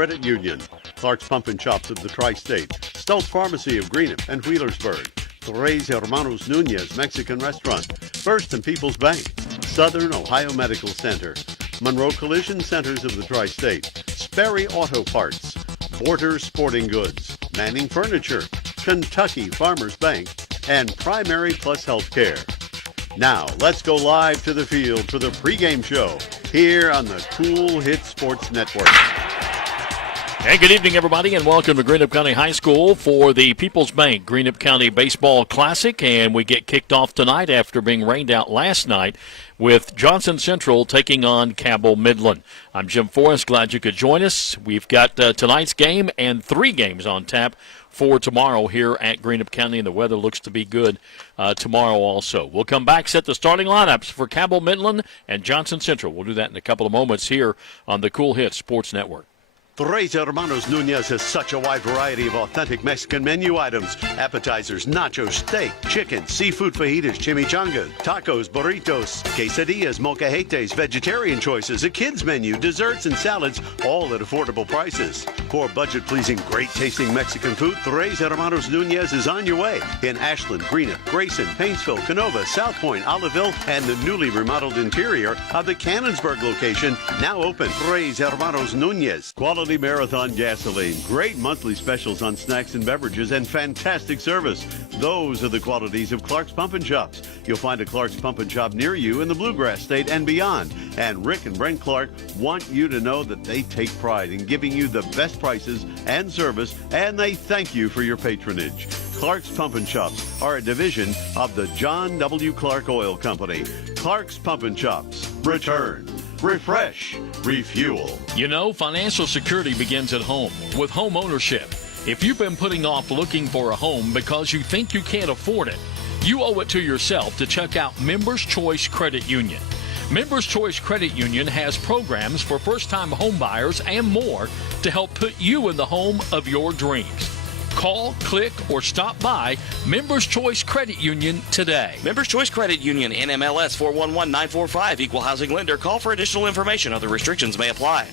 Credit Union, Clark's Pump and Shops of the Tri-State, Stultz Pharmacy of Greenup and Wheelersburg, Tres Hermanos Nunez Mexican Restaurant, First and People's Bank, Southern Ohio Medical Center, Monroe Collision Centers of the Tri-State, Sperry Auto Parts, Borders Sporting Goods, Manning Furniture, Kentucky Farmers Bank, and Primary Plus Healthcare. Now, let's go live to the field for the pregame show here on the Cool Hit Sports Network. Hey, good evening, everybody, and welcome to Greenup County High School for the People's Bank Greenup County Baseball Classic. And we get kicked off tonight after being rained out last night with Johnson Central taking on Cabell Midland. I'm Jim Forrest. Glad you could join us. We've got tonight's game and 3 games on tap for tomorrow here at Greenup County, and the weather looks to be good tomorrow also. We'll come back, set the starting lineups for Cabell Midland and Johnson Central. We'll do that in a couple of moments here on the Cool Hit Sports Network. Tres Hermanos Nunez has such a wide variety of authentic Mexican menu items. Appetizers, nachos, steak, chicken, seafood fajitas, chimichangas, tacos, burritos, quesadillas, molcajetes, vegetarian choices, a kids menu, desserts, and salads, all at affordable prices. For budget-pleasing, great-tasting Mexican food, Tres Hermanos Nunez is on your way in Ashland, Greenup, Grayson, Paintsville, Canova, South Point, Oliveville, and the newly remodeled interior of the Cannonsburg location, now open. Tres Hermanos Nunez. Quality Marathon gasoline, great monthly specials on snacks and beverages, and fantastic service. Those are the qualities of Clark's Pump and Shops. You'll find a Clark's Pump and Shop near you in the Bluegrass State and beyond. And Rick and Brent Clark want you to know that they take pride in giving you the best prices and service, and they thank you for your patronage. Clark's Pump and Shops are a division of the John W. Clark Oil Company. Clark's Pump and Shops. Return. Refresh, refuel. You know, financial security begins at home with home ownership. If you've been putting off looking for a home because you think you can't afford it, you owe it to yourself to check out Members Choice Credit Union. Members Choice Credit Union has programs for first-time home buyers and more to help put you in the home of your dreams. Call, click, or stop by Members Choice Credit Union today. Members Choice Credit Union, NMLS 411945, Equal Housing Lender. Call for additional information. Other restrictions may apply.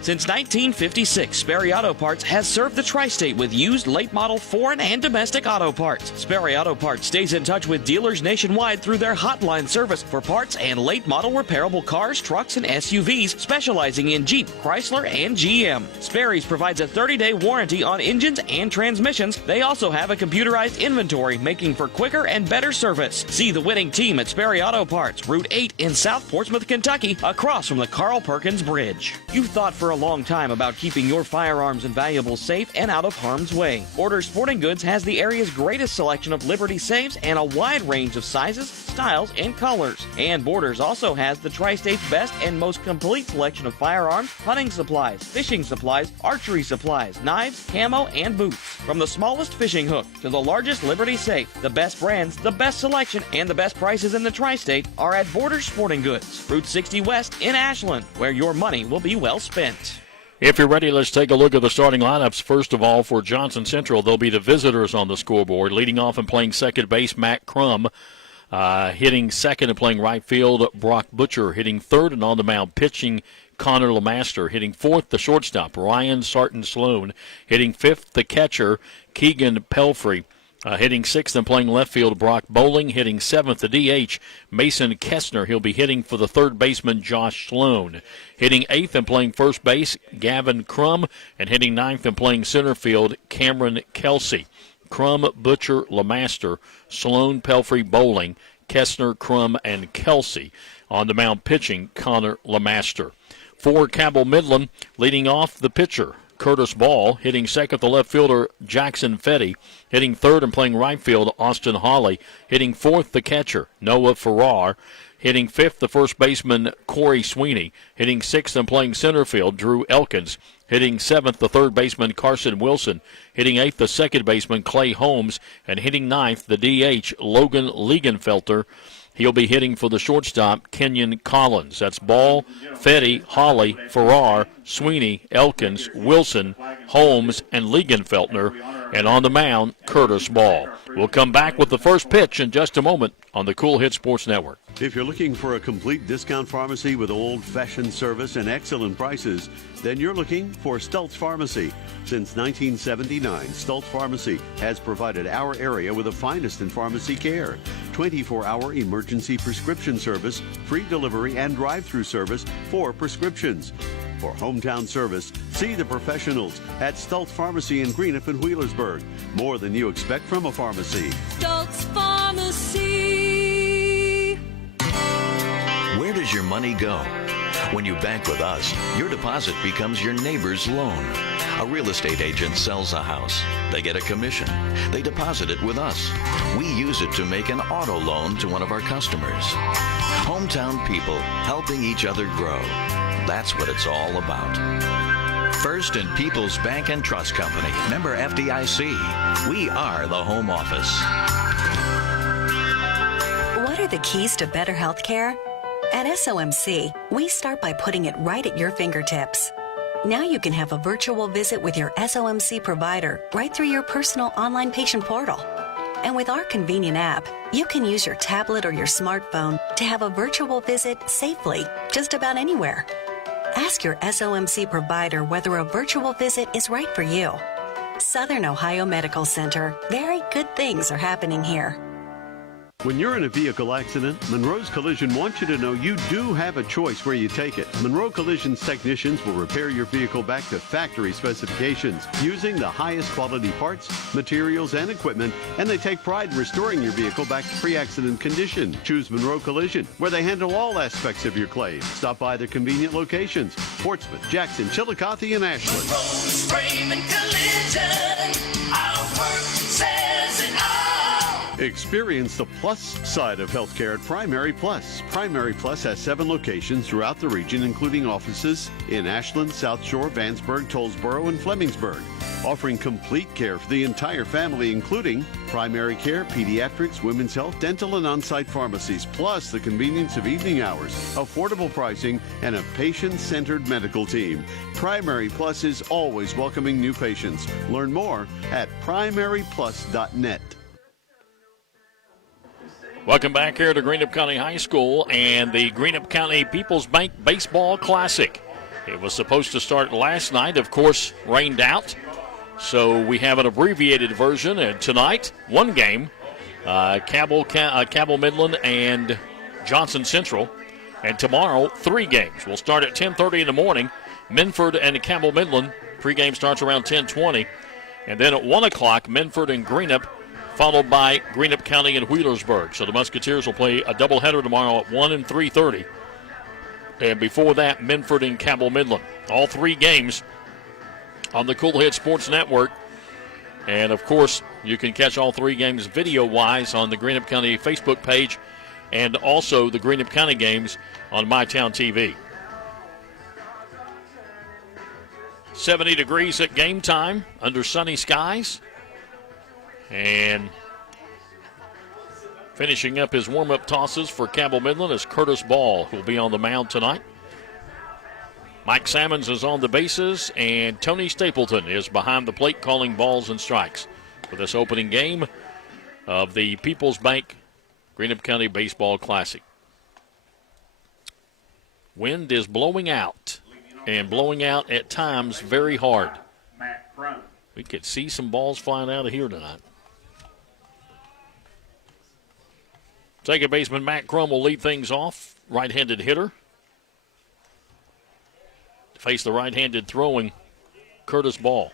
Since 1956, Sperry Auto Parts has served the Tri-State with used late-model foreign and domestic auto parts. Sperry Auto Parts stays in touch with dealers nationwide through their hotline service for parts and late-model repairable cars, trucks, and SUVs, specializing in Jeep, Chrysler, and GM. Sperry's provides a 30-day warranty on engines and transmissions. They also have a computerized inventory, making for quicker and better service. See the winning team at Sperry Auto Parts, Route 8 in South Portsmouth, Kentucky, across from the Carl Perkins Bridge. You've thought for a long time about keeping your firearms and valuables safe and out of harm's way. Borders Sporting Goods has the area's greatest selection of Liberty safes and a wide range of sizes, styles, and colors. And Borders also has the Tri-State's best and most complete selection of firearms, hunting supplies, fishing supplies, archery supplies, knives, camo, and boots. From the smallest fishing hook to the largest Liberty safe, the best brands, the best selection, and the best prices in the Tri-State are at Borders Sporting Goods, Route 60 West in Ashland, where your money will be well spent. If you're ready, let's take a look at the starting lineups. First of all, for Johnson Central, they'll be the visitors on the scoreboard. Leading off and playing second base, Matt Crum. Hitting second and playing right field, Brock Butcher. Hitting third and on the mound, pitching Connor Lemaster. Hitting fourth, the shortstop, Ryan Sarton-Sloan. Hitting fifth, the catcher, Keegan Pelfrey. Hitting sixth and playing left field, Brock Bowling. Hitting seventh, the DH, Mason Kessner. He'll be hitting for the third baseman, Josh Sloan. Hitting eighth and playing first base, Gavin Crum. And hitting ninth and playing center field, Cameron Kelsey. Crum, Butcher, Lemaster, Sloan, Pelfrey, Bowling, Kessner, Crum, and Kelsey. On the mound pitching, Connor Lemaster. For Cabell Midland, leading off the pitcher, Curtis Ball. Hitting second, the left fielder, Jackson Fetty. Hitting third and playing right field, Austin Hawley. Hitting fourth, the catcher, Noah Farrar. Hitting fifth, the first baseman, Corey Sweeney. Hitting sixth and playing center field, Drew Elkins. Hitting seventh, the third baseman, Carson Wilson. Hitting eighth, the second baseman, Clay Holmes. And hitting ninth, the DH, Logan Liegenfelter. He'll be hitting for the shortstop, Kenyon Collins. That's Ball, Fetty, Hawley, Farrar, Sweeney, Elkins, Wilson, Holmes, and Liegenfeltner. And on the mound, Curtis Ball. We'll come back with the first pitch in just a moment on the Cool Hit Sports Network. If you're looking for a complete discount pharmacy with old-fashioned service and excellent prices, then you're looking for Stultz Pharmacy. Since 1979, Stultz Pharmacy has provided our area with the finest in pharmacy care. 24-hour emergency prescription service, free delivery, and drive-through service for prescriptions. For hometown service, see the professionals at Stultz Pharmacy in Greenup and Wheelersburg. More than you expect from a pharmacy. Stultz Pharmacy. Where does your money go? When you bank with us, your deposit becomes your neighbor's loan. A real estate agent sells a house. They get a commission. They deposit it with us. We use it to make an auto loan to one of our customers. Hometown people helping each other grow. That's what it's all about. First and People's Bank and Trust Company. Member FDIC. We are the home office. What are the keys to better health care? At SOMC, we start by putting it right at your fingertips. Now you can have a virtual visit with your SOMC provider right through your personal online patient portal. And with our convenient app, you can use your tablet or your smartphone to have a virtual visit safely, just about anywhere. Ask your SOMC provider whether a virtual visit is right for you. Southern Ohio Medical Center. Very good things are happening here. When you're in a vehicle accident, Monroe's Collision wants you to know you do have a choice where you take it. Monroe Collision's technicians will repair your vehicle back to factory specifications using the highest quality parts, materials, and equipment, and they take pride in restoring your vehicle back to pre-accident condition. Choose Monroe Collision, where they handle all aspects of your claim. Stop by their convenient locations: Portsmouth, Jackson, Chillicothe, and Ashland. Monroe's Frame and Collision. Our work says it all. Experience the plus side of healthcare at Primary Plus. Primary Plus has 7 locations throughout the region, including offices in Ashland, South Shore, Vanceburg, Tollsboro, and Flemingsburg, offering complete care for the entire family, including primary care, pediatrics, women's health, dental, and on-site pharmacies, plus the convenience of evening hours, affordable pricing, and a patient-centered medical team. Primary Plus is always welcoming new patients. Learn more at primaryplus.net. Welcome back here to Greenup County High School and the Greenup County People's Bank Baseball Classic. It was supposed to start last night, of course, rained out. So we have an abbreviated version. And tonight, one game, Cabell Midland and Johnson Central. And tomorrow, 3 games. We'll start at 10:30 in the morning. Minford and Cabell Midland. Pregame starts around 10:20. And then at 1 o'clock, Minford and Greenup, followed by Greenup County and Wheelersburg. So the Musketeers will play a doubleheader tomorrow at 1 and 3:30. And before that, Minford and Cabell Midland. All 3 games on the Cool Hit Sports Network. And, of course, you can catch all 3 games video-wise on the Greenup County Facebook page and also the Greenup County games on MyTown TV. 70 degrees at game time under sunny skies. And finishing up his warm-up tosses for Cabell Midland is Curtis Ball, who will be on the mound tonight. Mike Sammons is on the bases, and Tony Stapleton is behind the plate calling balls and strikes for this opening game of the People's Bank Greenup County Baseball Classic. Wind is blowing out, and blowing out at times very hard. We could see some balls flying out of here tonight. Second baseman Matt Crum will lead things off, right-handed hitter. To face the right-handed throwing Curtis Ball.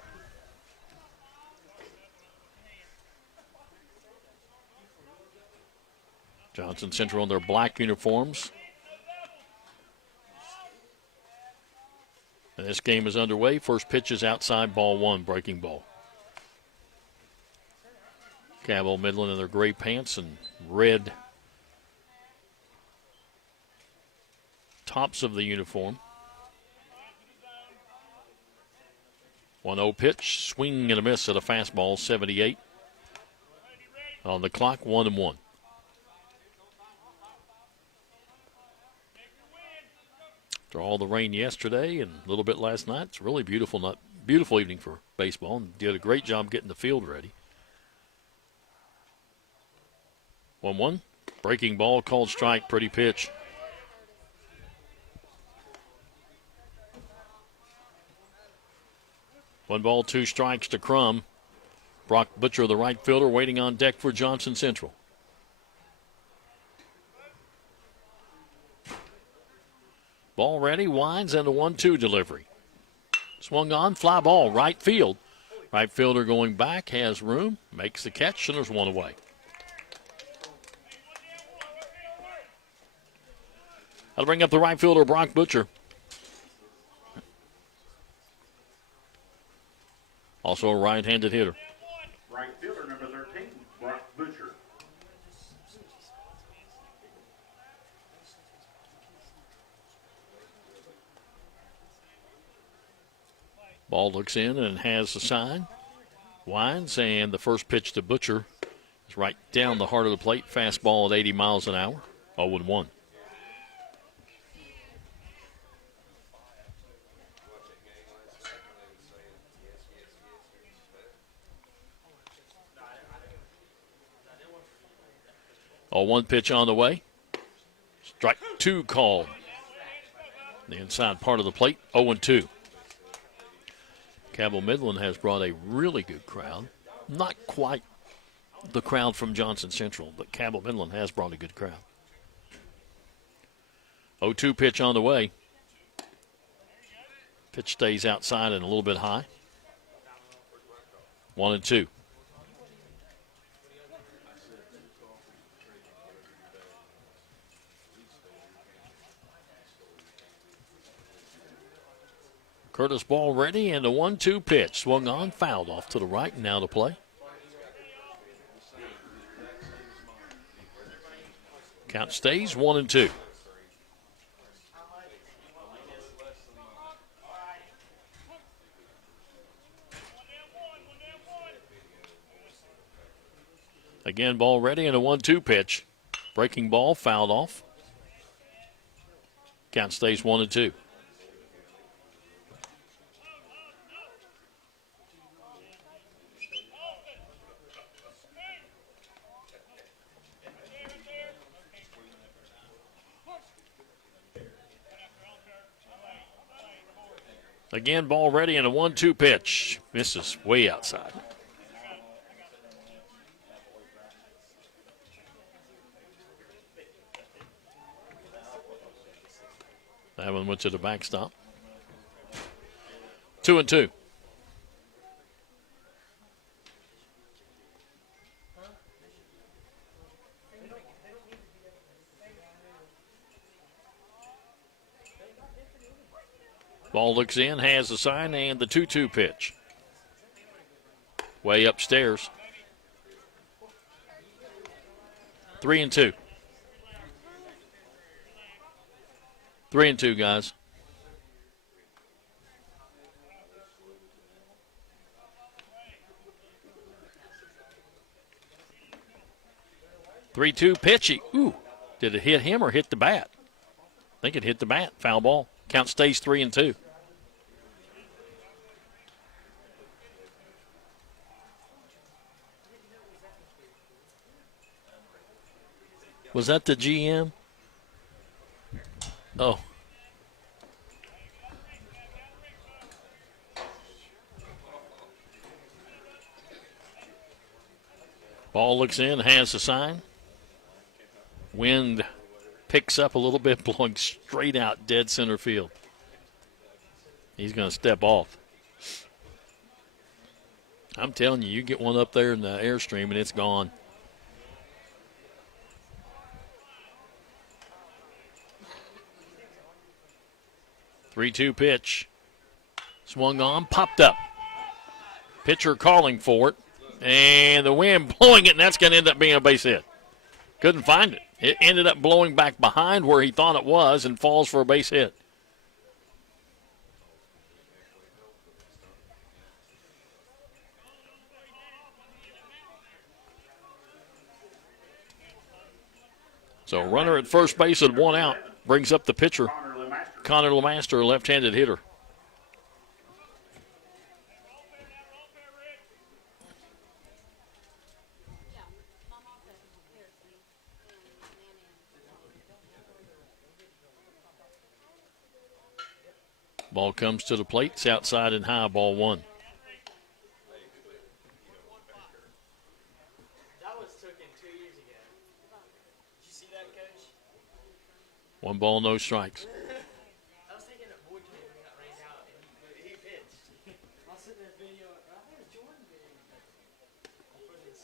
Johnson Central in their black uniforms. And this game is underway. First pitch is outside, ball 1, breaking ball. Cabell Midland in their gray pants and red tops of the uniform. 1-0 pitch, swing and a miss at a fastball, 78. On the clock, 1-1. After all the rain yesterday and a little bit last night, it's really beautiful beautiful evening for baseball and did a great job getting the field ready. 1-1. Breaking ball, called strike, pretty pitch. One ball, two strikes to Crum. Brock Butcher, the right fielder, waiting on deck for Johnson Central. Ball ready, winds, and a 1-2 delivery. Swung on, fly ball, right field. Right fielder going back, has room, makes the catch, and there's one away. That'll bring up the right fielder, Brock Butcher. Also a right-handed hitter. Right fielder, number 13, Brock Butcher. Ball looks in and has the sign. Winds, and the first pitch to Butcher is right down the heart of the plate. Fastball at 80 miles an hour. 0-1. One pitch on the way. Strike two called. The inside part of the plate, 0-2. Cabell Midland has brought a really good crowd. Not quite the crowd from Johnson Central, but Cabell Midland has brought a good crowd. 0-2 pitch on the way. Pitch stays outside and a little bit high. 1-2. Curtis ball ready and a 1-2 pitch. Swung on, fouled off to the right, and now to play. Count stays 1-2. Again, ball ready and a 1-2 pitch. Breaking ball, fouled off. Count stays 1-2. Again, ball ready and a 1-2 pitch. Misses way outside. That one went to the backstop. 2-2. Ball looks in, has the sign, and the 2-2 pitch. Way upstairs. 3-2. 3-2, guys. Three-two pitchy. Ooh, did it hit him or hit the bat? I think it hit the bat. Foul ball. Count stays 3-2. Was that the GM? Oh. Ball looks in, has the sign. Wind picks up a little bit, blowing straight out dead center field. He's going to step off. I'm telling you, you get one up there in the airstream and it's gone. Three-two pitch. Swung on, popped up. Pitcher calling for it. And the wind blowing it, and that's going to end up being a base hit. Couldn't find it. It ended up blowing back behind where he thought it was and falls for a base hit. So runner at first base with one out brings up the pitcher, Connor LeMaster, left-handed hitter. Ball comes to the plate. It's outside and high, ball one. One ball, no strikes.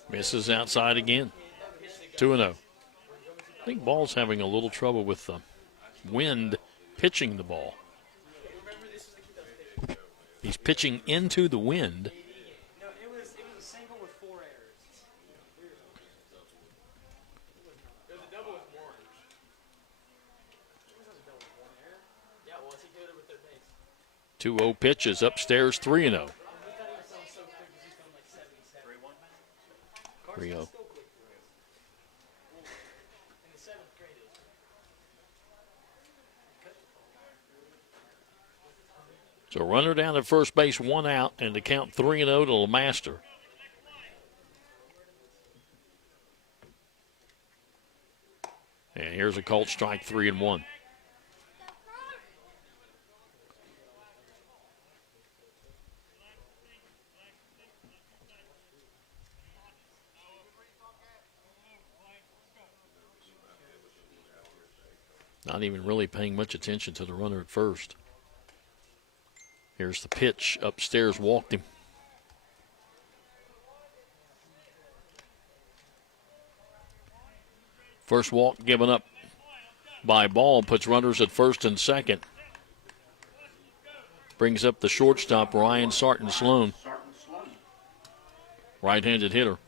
Misses outside again. 2-0. I think Ball's having a little trouble with the wind pitching the ball. He's pitching into the wind. No, it was a single with 4 errors. It was a double with 1. It was a double with 1 error. Yeah, well, he did it with their base. 2-0 pitch is upstairs, 3-0. 3-0. So runner down at first base, 1 out, and the count 3-0 to LeMaster. And here's a called strike, 3-1. Not even really paying much attention to the runner at first. Here's the pitch. Upstairs, walked him. First walk given up by Ball puts runners at first and second. Brings up the shortstop, Ryan Sarton Sloan. Right-handed hitter.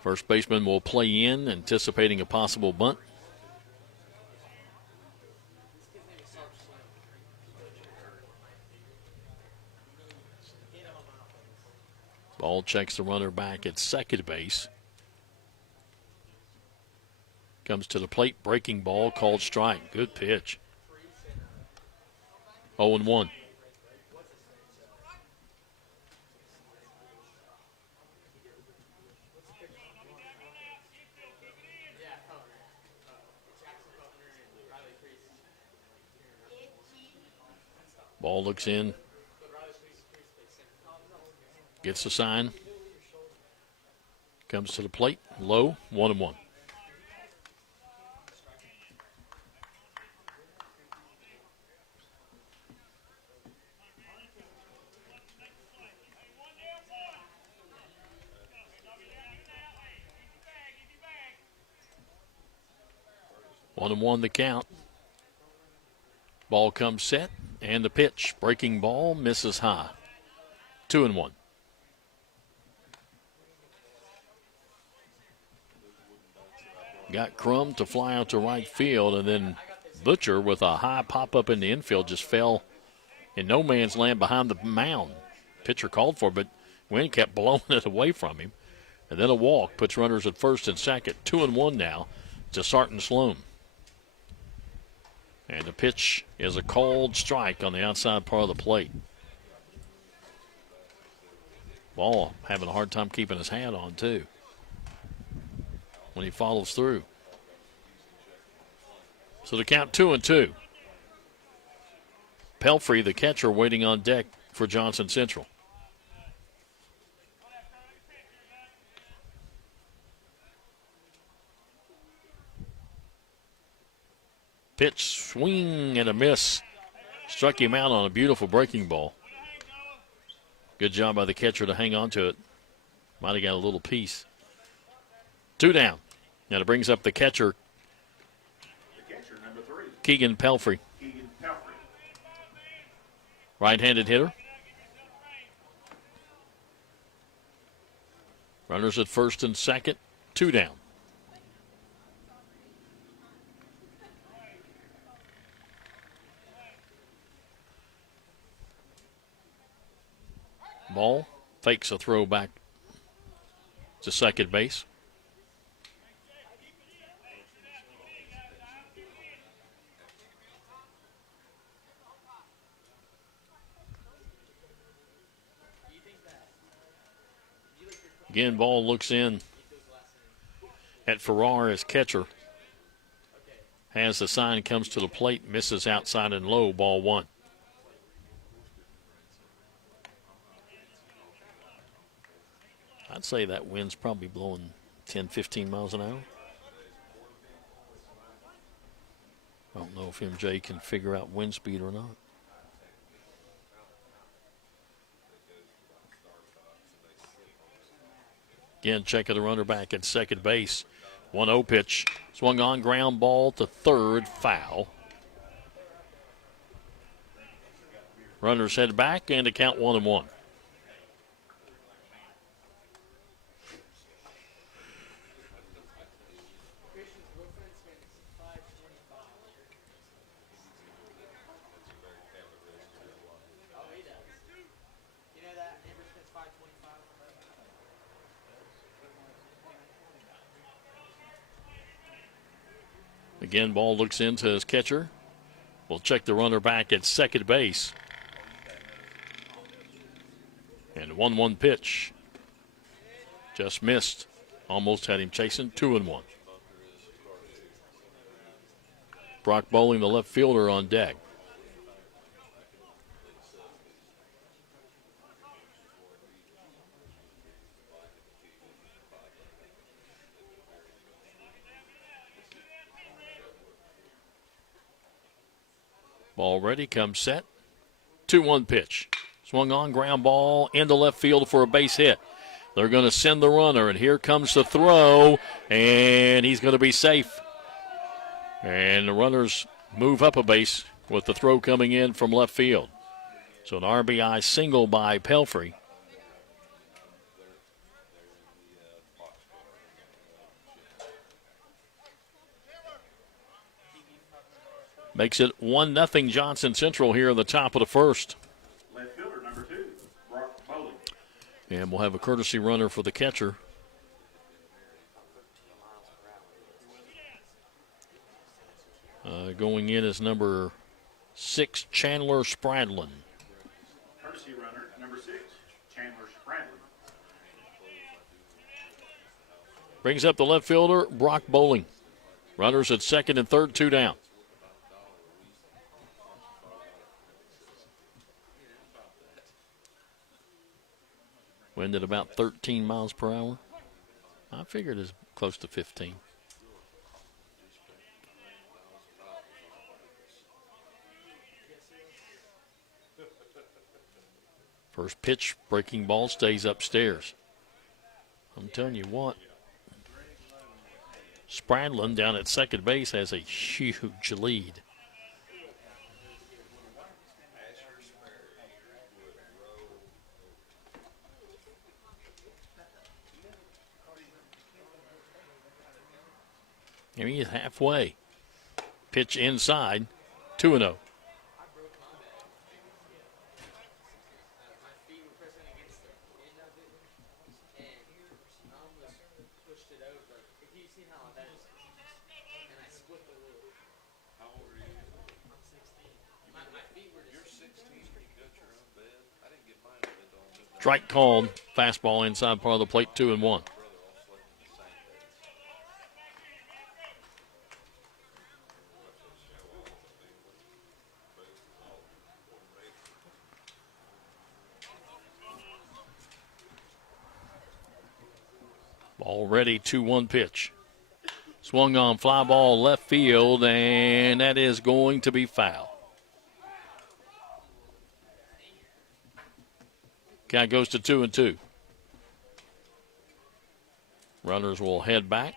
First baseman will play in, anticipating a possible bunt. Ball checks the runner back at second base. Comes to the plate, breaking ball, called strike. Good pitch. 0-1. Ball looks in. Gets the sign. Comes to the plate. Low. 1-1. One and one the count. Ball comes set, and the pitch. Breaking ball, misses high. 2-1. Got Crum to fly out to right field, and then Butcher with a high pop-up in the infield just fell in no man's land behind the mound. Pitcher called for it, but wind kept blowing it away from him. And then a walk puts runners at first and second. 2-1 now to Sarton Sloan. And the pitch is a called strike on the outside part of the plate. Ball having a hard time keeping his hat on, too, when he follows through. So the count 2-2. Pelfrey, the catcher, waiting on deck for Johnson Central. Pitch, swing, and a miss. Struck him out on a beautiful breaking ball. Good job by the catcher to hang on to it. Might have got a little piece. 2 down. Now it brings up the catcher, Number 3. Keegan Pelfrey. Right-handed hitter. Runners at first and second. 2 down. Ball fakes a throw back to second base. Again, Ball looks in at Farrar as catcher. has the sign, comes to the plate, misses outside and low, ball one. I'd say that wind's probably blowing 10, 15 miles an hour. I don't know if MJ can figure out wind speed or not. Again, checking the runner back at second base. 1-0 pitch. Swung on, ground ball to third, foul. Runners head back and to count 1-1. Again, ball looks into his catcher. We'll check the runner back at second base. And 1-1 pitch. Just missed. Almost had him chasing. 2-1. Brock Bowling, the left fielder, on deck. Ball ready, comes set. 2-1 pitch. Swung on, ground ball into left field for a base hit. They're going to send the runner, and here comes the throw, and he's going to be safe. And the runners move up a base with the throw coming in from left field. So an RBI single by Pelfrey. Makes it 1-0 Johnson Central here in the top of the first. Left fielder, number 2, Brock Bowling. And we'll have a courtesy runner for the catcher. Going in is number 6, Chandler Spradlin. Courtesy runner, number 6, Chandler Spradlin. Brings up the left fielder, Brock Bowling. Runners at second and third, 2 down. Wind at about 13 miles per hour. I figured it's close to 15. First pitch, breaking ball, stays upstairs. I'm telling you what, Spradlin down at second base has a huge lead. I mean, he's halfway. Pitch inside, 2-0. Strike called. Fastball inside part of the plate, 2-1. Ball ready, 2-1 pitch. Swung on, fly ball left field, and that is going to be foul. Count goes to 2-2. Runners will head back.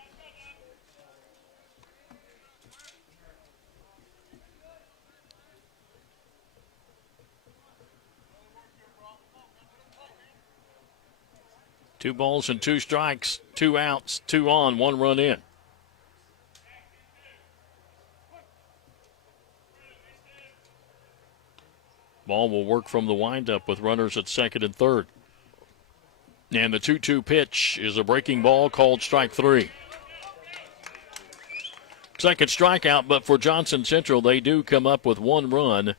Two balls and 2 strikes, 2 outs, 2 on, 1 run in. Ball will work from the windup with runners at second and third. And the 2-2 pitch is a breaking ball called strike 3. Second strikeout, but for Johnson Central, they do come up with 1 run.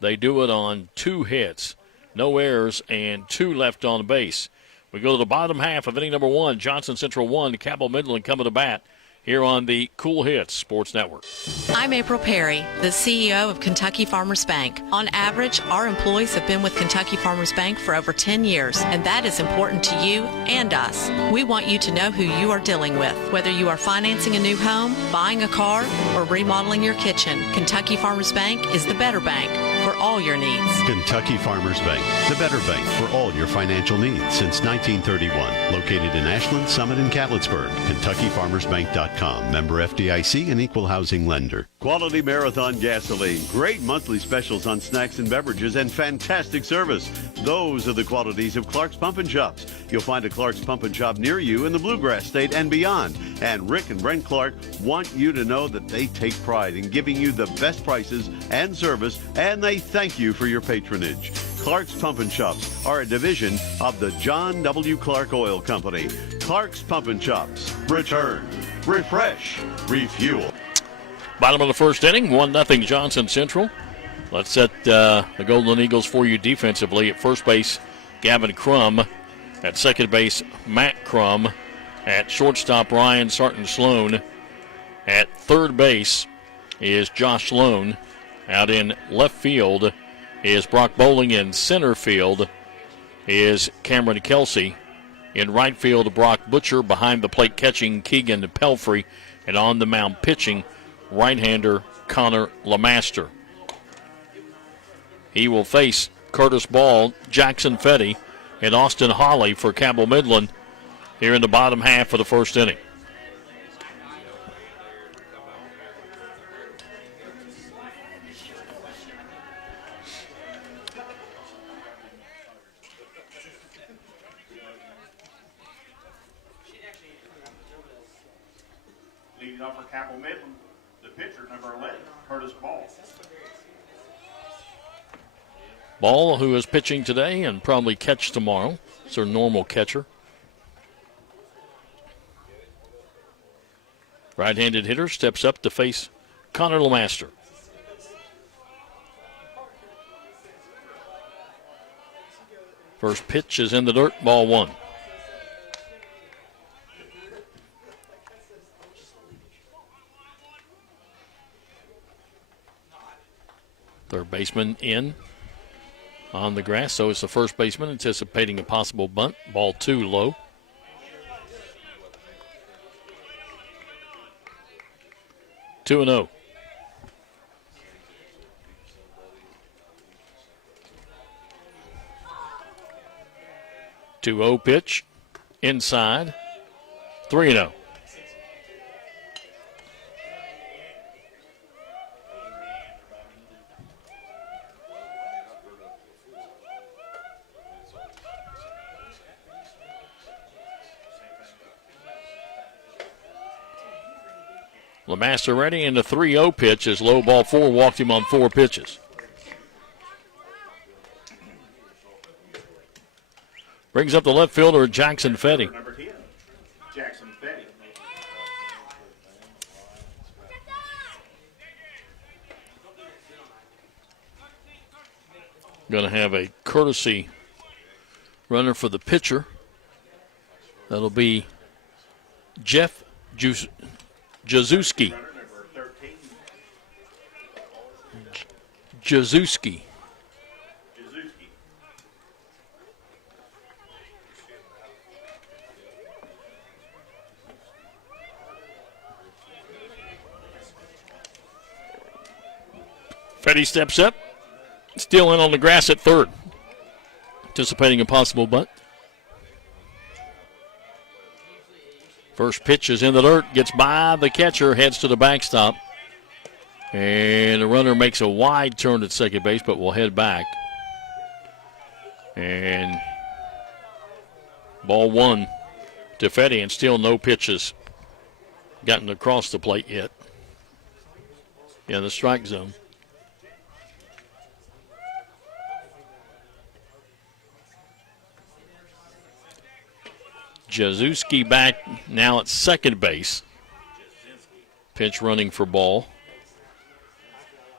They do it on 2 hits, no errors, and 2 left on base. We go to the bottom half of inning number 1. Johnson Central 1, Cabell Midland coming to bat here on the Cool Hits Sports Network. I'm April Perry, the CEO of Kentucky Farmers Bank. On average, our employees have been with Kentucky Farmers Bank for over 10 years, and that is important to you and us. We want you to know who you are dealing with. Whether you are financing a new home, buying a car, or remodeling your kitchen, Kentucky Farmers Bank is the better bank for all your needs. Kentucky Farmers Bank, the better bank for all your financial needs since 1931. Located in Ashland, Summit, and Catlettsburg. KentuckyFarmersBank.com. Member FDIC and equal housing lender. Quality Marathon gasoline. Great monthly specials on snacks and beverages and fantastic service. Those are the qualities of Clark's Pump and Shops. You'll find a Clark's Pump and Shop near you in the Bluegrass State and beyond. And Rick and Brent Clark want you to know that they take pride in giving you the best prices and service, and they thank you for your patronage. Clark's Pump and Shops are a division of the John W. Clark Oil Company. Clark's Pump and Shops. Return, refresh, refuel. Bottom of the first inning, 1-0 Johnson Central. Let's set the Golden Eagles for you defensively. At first base, Gavin Crum. At second base, Matt Crum. At shortstop, Ryan Sarton-Sloan. At third base is Josh Sloan. Out in left field is Brock Bowling. In center field is Cameron Kelsey. In right field, Brock Butcher. Behind the plate catching, Keegan Pelfrey. And on the mound pitching, right-hander Connor Lamaster. He will face Curtis Ball, Jackson Fetty, and Austin Hawley for Cabell Midland here in the bottom half of the first inning. Leading off for Cabell Midland, the pitcher, number 11, Curtis Ball. Ball, who is pitching today and probably catch tomorrow. It's their normal catcher. Right-handed hitter steps up to face Connor Lamaster. First pitch is in the dirt, ball one. Third baseman in on the grass, so it's the first baseman anticipating a possible bunt. Ball two low. 2-0. Two-oh pitch inside. 3-0. Lamaster ready, and the 3-0 pitch is low, ball four, walked him on 4 pitches. Brings up the left fielder, Jackson Fetty. Number 10, Jackson Fetty. Going to have a courtesy runner for the pitcher. That'll be Jeff Jazuski. Jazuski. Fetty steps up. Still in on the grass at third. Anticipating a possible bunt. First pitch is in the dirt, gets by the catcher, heads to the backstop. And the runner makes a wide turn at second base, but will head back. And ball one to Fetty, and still no pitches gotten across the plate yet. In the strike zone. Jazuski back now at second base. Pitch running for ball.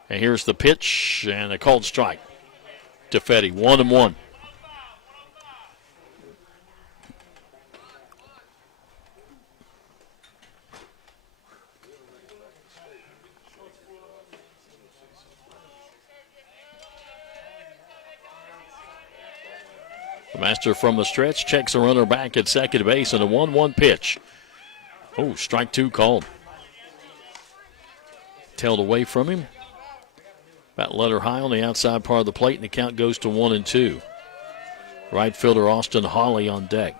And here's the pitch and a called strike to Fetty. 1-1. The Master from the stretch checks the runner back at second base, and a 1-1 pitch. Oh, strike two called. Tailed away from him. About letter high on the outside part of the plate, and the count goes to 1-2. Right fielder Austin Hawley on deck.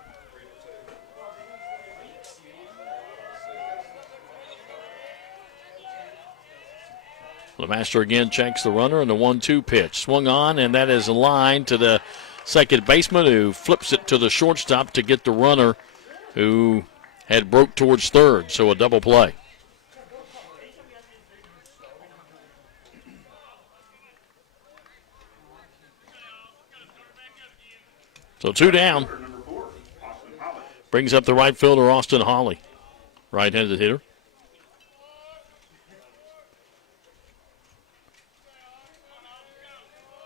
The Master again checks the runner, and the 1-2 pitch. Swung on, and that is a line to the second baseman, who flips it to the shortstop to get the runner who had broke towards third. So a double play. So two down. Brings up the right fielder, Austin Hawley. Right-handed hitter.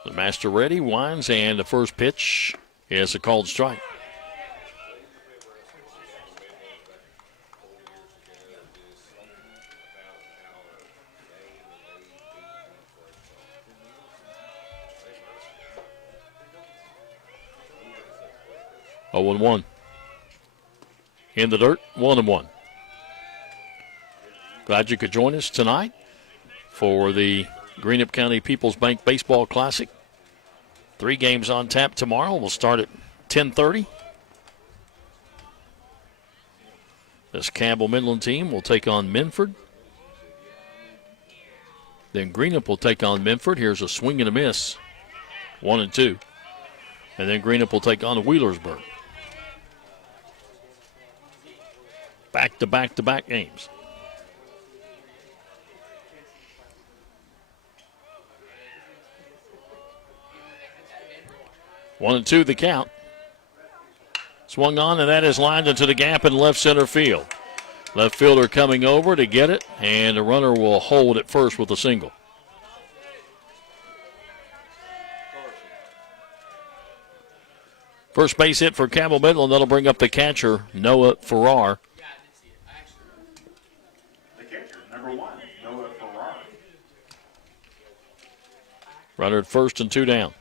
The Master ready, winds, and the first pitch is a called strike. Oh, 1-1. In the dirt, 1-1. Glad you could join us tonight for the Greenup County People's Bank Baseball Classic. 3 games on tap tomorrow. We'll start at 10:30. This Cabell Midland team will take on Minford. Then Greenup will take on Minford. Here's a swing and a miss. 1-2. And then Greenup will take on Wheelersburg. Back-to-back-to-back games. One and two, the count. Swung on, and that is lined into the gap in left center field. Left fielder coming over to get it, and the runner will hold at first with a single. First base hit for Cabell Midland. That'll bring up the catcher, Noah Farrar. The catcher, number 1, Noah Farrar. Runner at first and 2 down.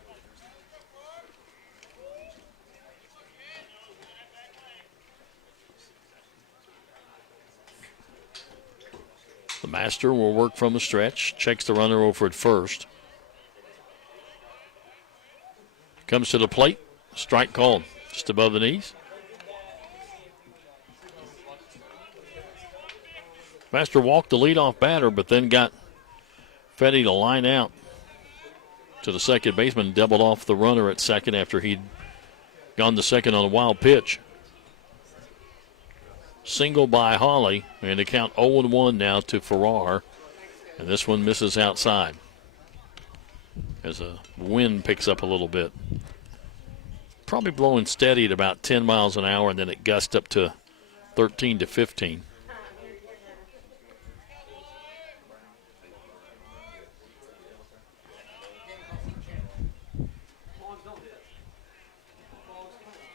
The Master will work from the stretch. Checks the runner over at first. Comes to the plate. Strike called. Just above the knees. Master walked the leadoff batter, but then got Fetty to line out to the second baseman, doubled off the runner at second after he'd gone to second on a wild pitch. Single by Hawley, and the count 0-1 now to Farrar, and this one misses outside as the wind picks up a little bit. Probably blowing steady at about 10 miles an hour, and then it gusts up to 13 to 15.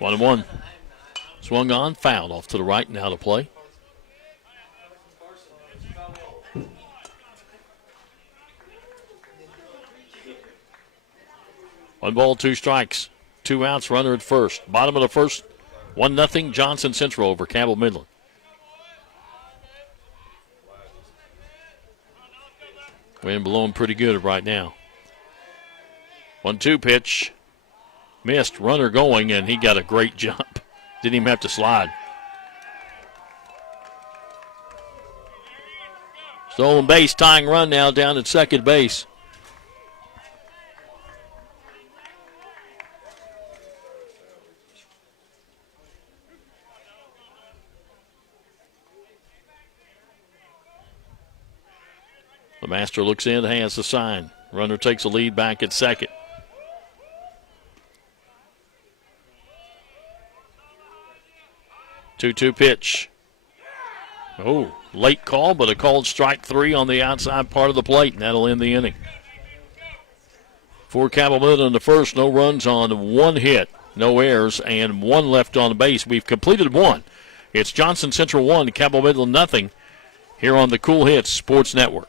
1-1. Swung on, fouled off to the right, now to play. One ball, 2 strikes. 2 outs, runner at first. Bottom of the first, 1-0 Johnson Central over Cabell Midland. Wind blowing pretty good right now. 1-2 pitch. Missed, runner going, and he got a great jump. Didn't even have to slide. Stolen base, tying run now down at second base. The Master looks in, has the sign. Runner takes a lead back at second. Two-two pitch. Oh, late call, but a called strike 3 on the outside part of the plate, and that'll end the inning. For Cabell Midland in the first, no runs on 1 hit, no errors, and 1 left on the base. We've completed 1. It's Johnson Central 1, Cabell Midland nothing here on the Cool Hits Sports Network.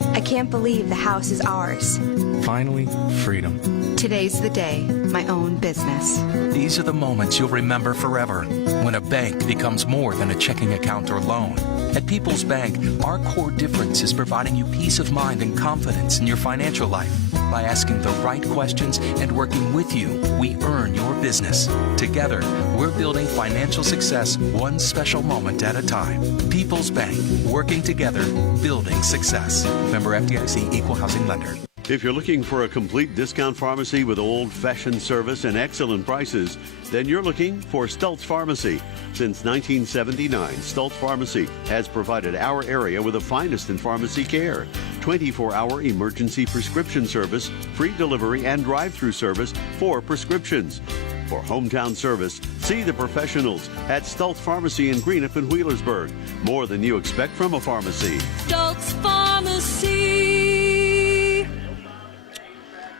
I can't believe the house is ours. Finally, freedom. Today's the day, my own business. These are the moments you'll remember forever, when a bank becomes more than a checking account or loan. At People's Bank, our core difference is providing you peace of mind and confidence in your financial life. By asking the right questions and working with you, we earn your business. Together, we're building financial success one special moment at a time. People's Bank, working together, building success. Member FDIC, Equal Housing Lender. If you're looking for a complete discount pharmacy with old-fashioned service and excellent prices, then you're looking for Stultz Pharmacy. Since 1979, Stultz Pharmacy has provided our area with the finest in pharmacy care. 24-hour emergency prescription service, free delivery, and drive-through service for prescriptions. For hometown service, see the professionals at Stultz Pharmacy in Greenup and Wheelersburg. More than you expect from a pharmacy. Stultz Pharmacy.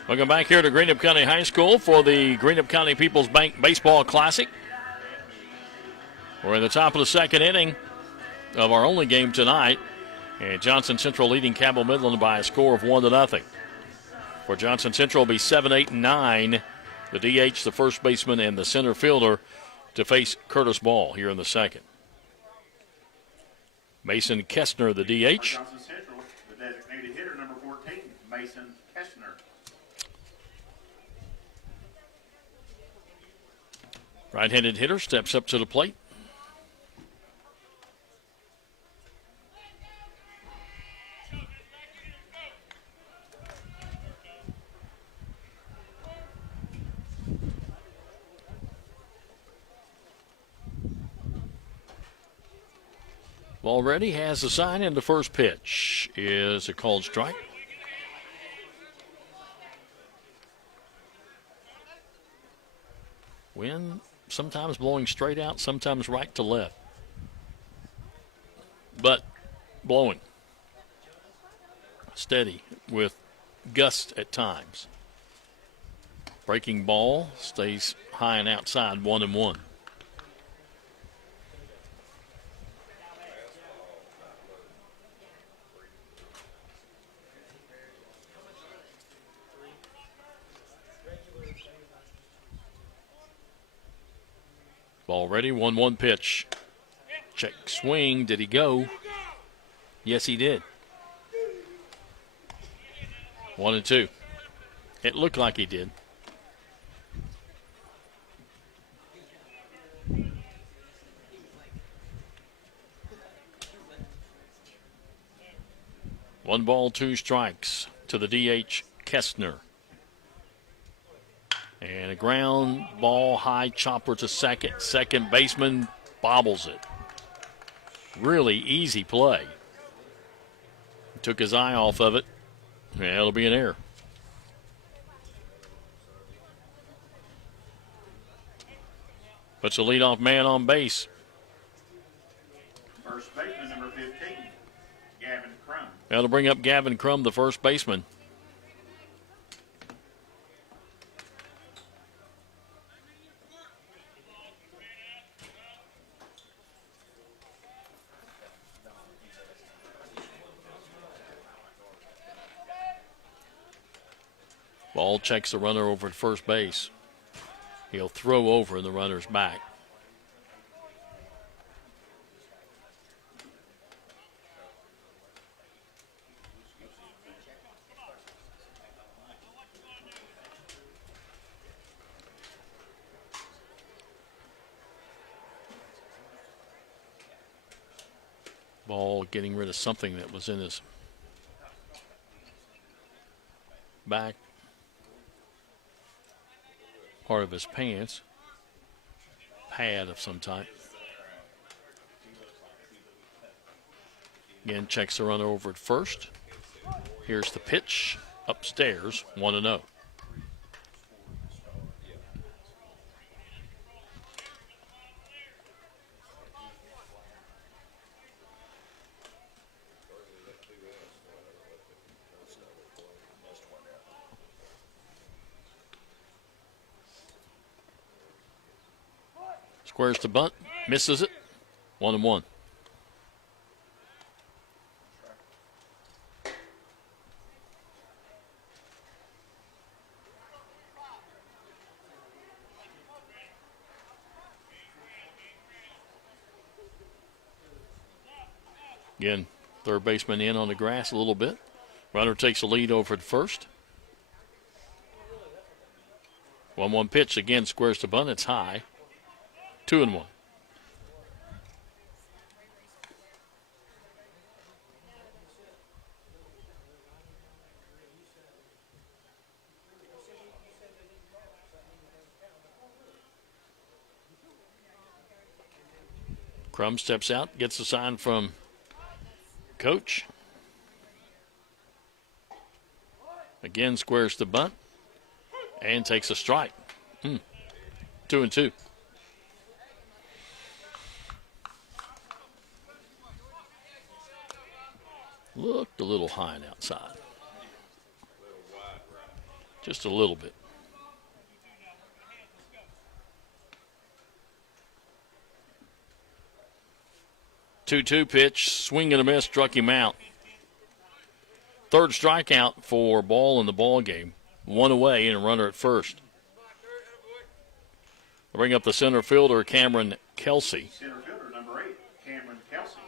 Welcome back here to Greenup County High School for the Greenup County People's Bank Baseball Classic. We're in the top of the second inning of our only game tonight, and Johnson Central leading Cabell Midland by a score of 1-0. For Johnson Central will be 7, 8, and 9. The DH, the first baseman, and the center fielder to face Curtis Ball here in the second. Mason Kestner, the DH. Johnson Central, the designated hitter, number 14, Mason Kestner. Right-handed hitter steps up to the plate. Already has a sign in. The first pitch is a called strike. Wind sometimes blowing straight out, sometimes right to left. But blowing. Steady with gusts at times. Breaking ball stays high and outside, 1-1. Ball ready, 1-1 pitch. Check swing, did he go? Yes, he did. 1-2. It looked like he did. One ball, two strikes to the DH, Kestner. And a ground ball, high chopper to second. Second baseman bobbles it. Really easy play. Took his eye off of it. Yeah, it'll be an error. Puts a leadoff man on base. First baseman, number 15, Gavin Crum. That'll bring up Gavin Crum, the first baseman. Ball checks the runner over at first base. He'll throw over in the runner's back. Ball getting rid of something that was in his back. Part of his pants, pad of some type. Again, checks the runner over at first. Here's the pitch upstairs, 1-0. Squares to bunt, misses it, 1-1. Again, third baseman in on the grass a little bit. Runner takes the lead over at first. 1-1 pitch again, squares to bunt. It's high. 2-1. Crum steps out, gets a sign from coach. Again, squares the bunt and takes a strike. 2-2. Looked a little high and outside. Just a little bit. 2-2 pitch, swing and a miss, struck him out. Third strikeout for Ball in the ball game. One away and a runner at first. Bring up the center fielder, Cameron Kelsey. Center fielder, number 8, Cameron Kelsey.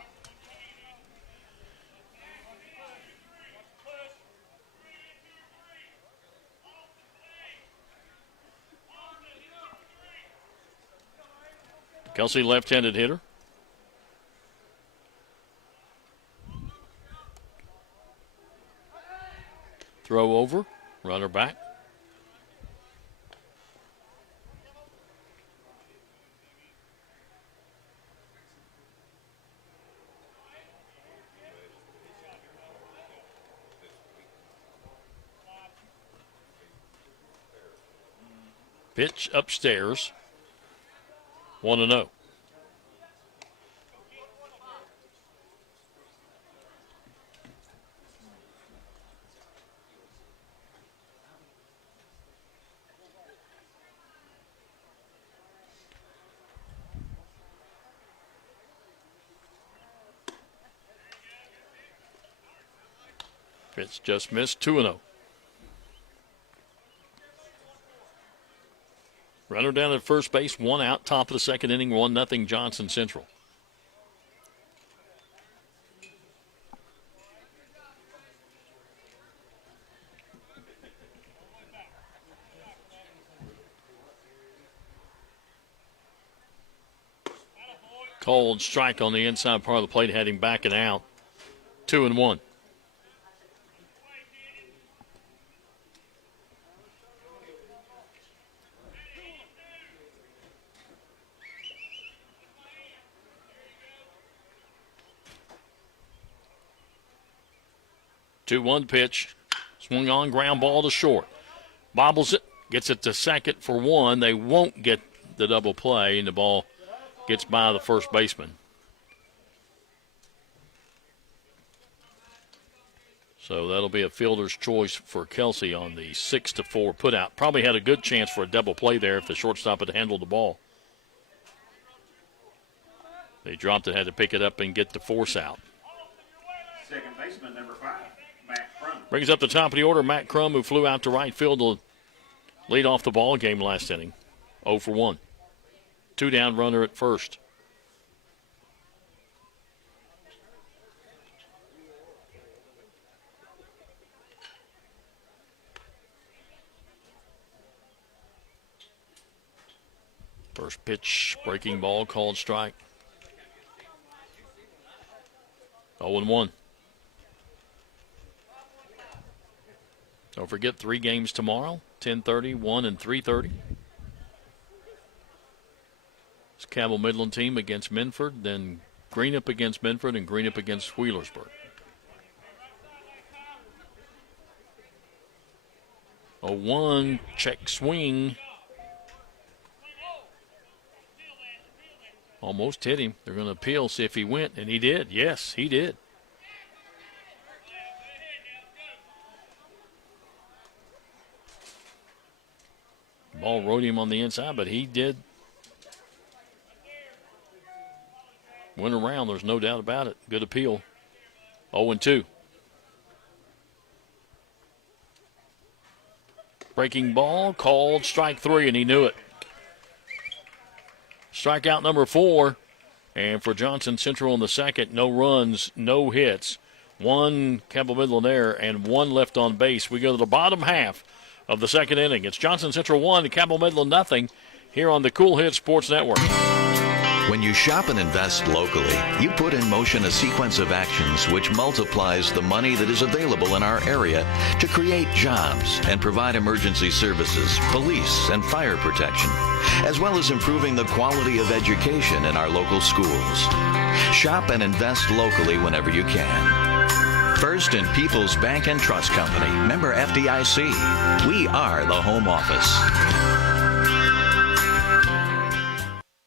Kelsey, left-handed hitter. Throw over, runner back. Pitch upstairs. 1-0. Pitch just missed. 2-0. Runner down at first base, one out, top of the second inning, 1-0 Johnson Central. Cold strike on the inside part of the plate, had him backing out. 2-1. Two-one pitch, swung on, ground ball to short. Bobbles it, gets it to second for one. They won't get the double play, and the ball gets by the first baseman. So that'll be a fielder's choice for Kelsey on the 6-4 putout. Probably had a good chance for a double play there if the shortstop had handled the ball. They dropped it, had to pick it up and get the force out. Second baseman, number 5, Matt Crum. Brings up the top of the order, Matt Crum, who flew out to right field to lead off the ball game last inning. 0 for 1. Two down, runner at first. First pitch, breaking ball, called strike. 0-1. Don't forget 3 games tomorrow, 10:30, 1 and 3:30. It's Cabell Midland team against Minford, then Greenup against Minford, and Greenup against Wheelersburg. 0-1, check swing. Almost hit him. They're going to appeal, see if he went, and he did. Yes, he did. Ball rode him on the inside, but he did went around. There's no doubt about it. Good appeal. 0-2. Breaking ball, called strike 3, and he knew it. Strikeout number 4 And for Johnson Central in the second, no runs, no hits. One Cabell Midland there and one left on base. We go to the bottom half of the second inning. It's Johnson Central 1, Cabell Midland nothing here on the Cool Hits Sports Network. When you shop and invest locally, you put in motion a sequence of actions which multiplies the money that is available in our area to create jobs and provide emergency services, police, and fire protection, as well as improving the quality of education in our local schools. Shop and invest locally whenever you can. First in People's Bank and Trust Company, member FDIC. We are the home office.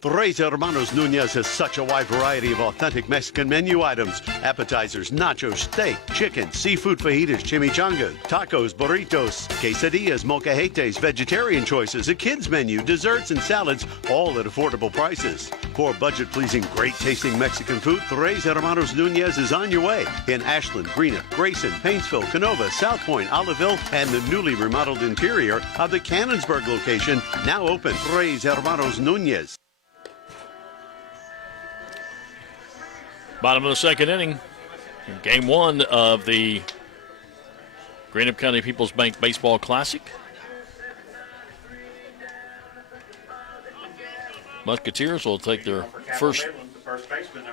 Tres Hermanos Nunez has such a wide variety of authentic Mexican menu items. Appetizers, nachos, steak, chicken, seafood fajitas, chimichangas, tacos, burritos, quesadillas, molcajetes, vegetarian choices, a kids menu, desserts, and salads, all at affordable prices. For budget-pleasing, great-tasting Mexican food, Tres Hermanos Nunez is on your way in Ashland, Greenup, Grayson, Painesville, Canova, South Point, Oliveville, and the newly remodeled interior of the Cannonsburg location, now open. Tres Hermanos Nunez. Bottom of the second inning, game one of the Greenup County People's Bank Baseball Classic. Musketeers will take their first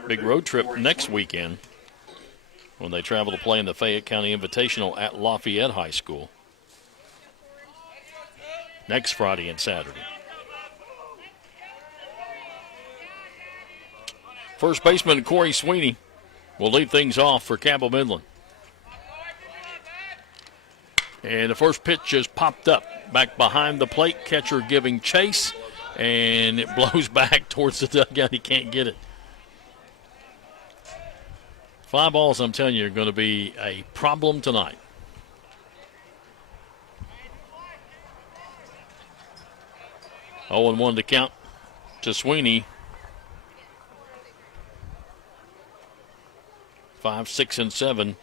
big road trip next weekend when they travel to play in the Fayette County Invitational at Lafayette High School next Friday and Saturday. First baseman Corey Sweeney will lead things off for Cabell Midland. And the first pitch just popped up back behind the plate. Catcher giving chase, and it blows back towards the dugout. He can't get it. Fly balls, I'm telling you, are going to be a problem tonight. Oh, and 1 to count to Sweeney. 5, 6, and 7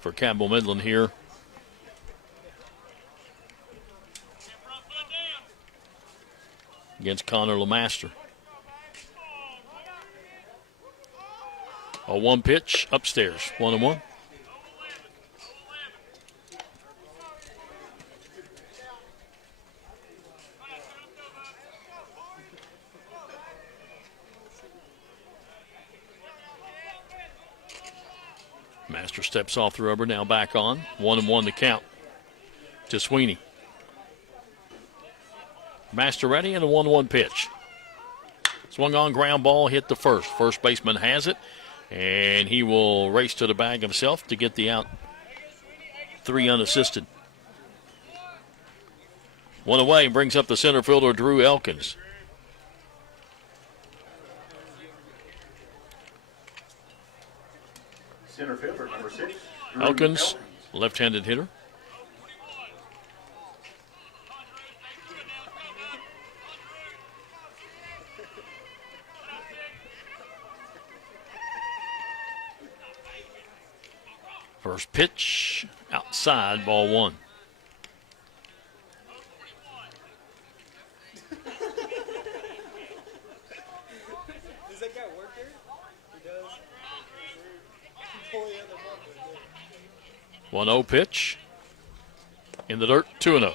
for Cabell Midland here. Against Connor LeMaster. A 1 pitch upstairs, 1-1. Master steps off the rubber, now back on. 1-1 to count to Sweeney. Master ready and a 1-1 pitch. Swung on, ground ball, hit the first. First baseman has it, and he will race to the bag himself to get the out. 3 unassisted. 1 away, brings up the center fielder, Drew Elkins. Center fielder, number 6. Elkins, left-handed hitter. First pitch, outside, ball 1. Does that guy work here? He does. 1-0 pitch. In the dirt, 2-0.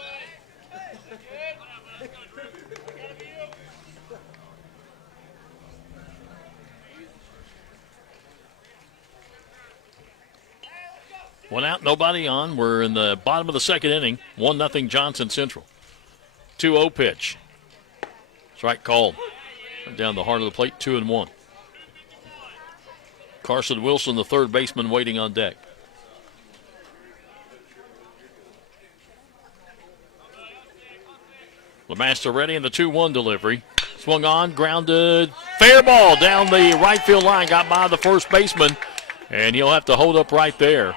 One out, nobody on. We're in the bottom of the second inning. 1-0 Johnson Central. 2-0 pitch. Strike called. Down the heart of the plate, 2-1. Carson Wilson, the third baseman, waiting on deck. LeMaster ready in the 2-1 delivery. Swung on, grounded, fair ball down the right field line. Got by the first baseman, and he'll have to hold up right there.